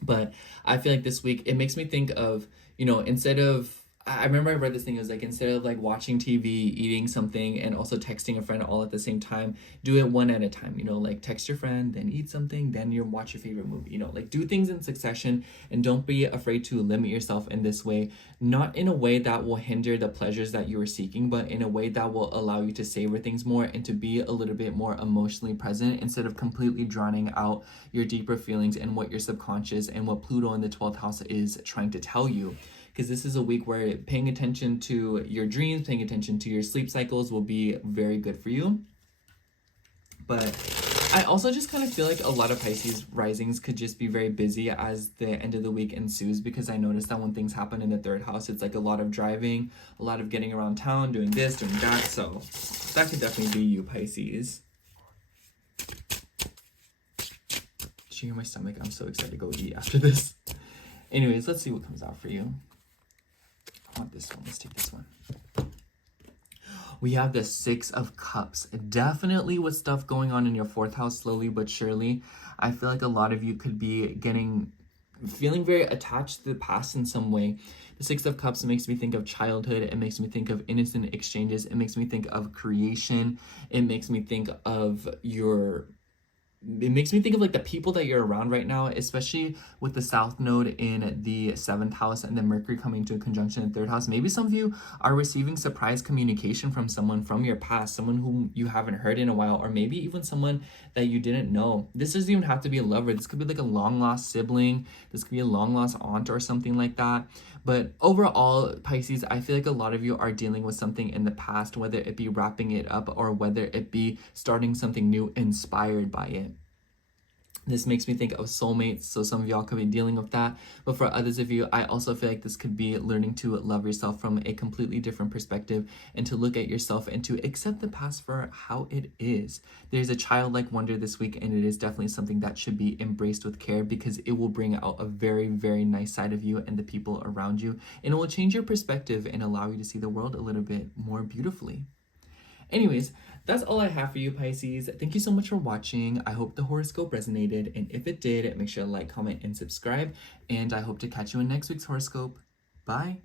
But I feel like this week, it makes me think of, you know, instead of, I remember I read this thing, it was like, instead of like watching TV, eating something, and also texting a friend all at the same time, do it one at a time, you know, like text your friend, then eat something, then you watch your favorite movie, you know, like do things in succession, and don't be afraid to limit yourself in this way, not in a way that will hinder the pleasures that you are seeking, but in a way that will allow you to savor things more and to be a little bit more emotionally present instead of completely drowning out your deeper feelings and what your subconscious and what Pluto in the 12th house is trying to tell you. Because this is a week where paying attention to your dreams, paying attention to your sleep cycles will be very good for you. But I also just kind of feel like a lot of Pisces risings could just be very busy as the end of the week ensues, because I noticed that when things happen in the 3rd house, it's like a lot of driving, a lot of getting around town, doing this, doing that. So that could definitely be you, Pisces. Did you hear my stomach? I'm so excited to go eat after this. Anyways, let's see what comes out for you. I want this one. Let's take this one. We have the 6 of Cups. Definitely with stuff going on in your 4th house slowly but surely. I feel like a lot of you could be feeling very attached to the past in some way. The 6 of Cups makes me think of childhood. It makes me think of innocent exchanges. It makes me think of creation. It makes me think of like the people that you're around right now, especially with the South Node in the 7th house and then Mercury coming to a conjunction in 3rd house. Maybe some of you are receiving surprise communication from someone from your past, someone whom you haven't heard in a while, or maybe even someone that you didn't know. This doesn't even have to be a lover. This could be like a long lost sibling. This could be a long lost aunt or something like that. But overall, Pisces, I feel like a lot of you are dealing with something in the past, whether it be wrapping it up or whether it be starting something new inspired by it. This makes me think of soulmates, so some of y'all could be dealing with that. But for others of you, I also feel like this could be learning to love yourself from a completely different perspective and to look at yourself and to accept the past for how it is. There's a childlike wonder this week, and it is definitely something that should be embraced with care, because it will bring out a very, very nice side of you and the people around you. And it will change your perspective and allow you to see the world a little bit more beautifully. Anyways, that's all I have for you, Pisces. Thank you so much for watching. I hope the horoscope resonated, and if it did, make sure to like, comment, and subscribe. And I hope to catch you in next week's horoscope. Bye.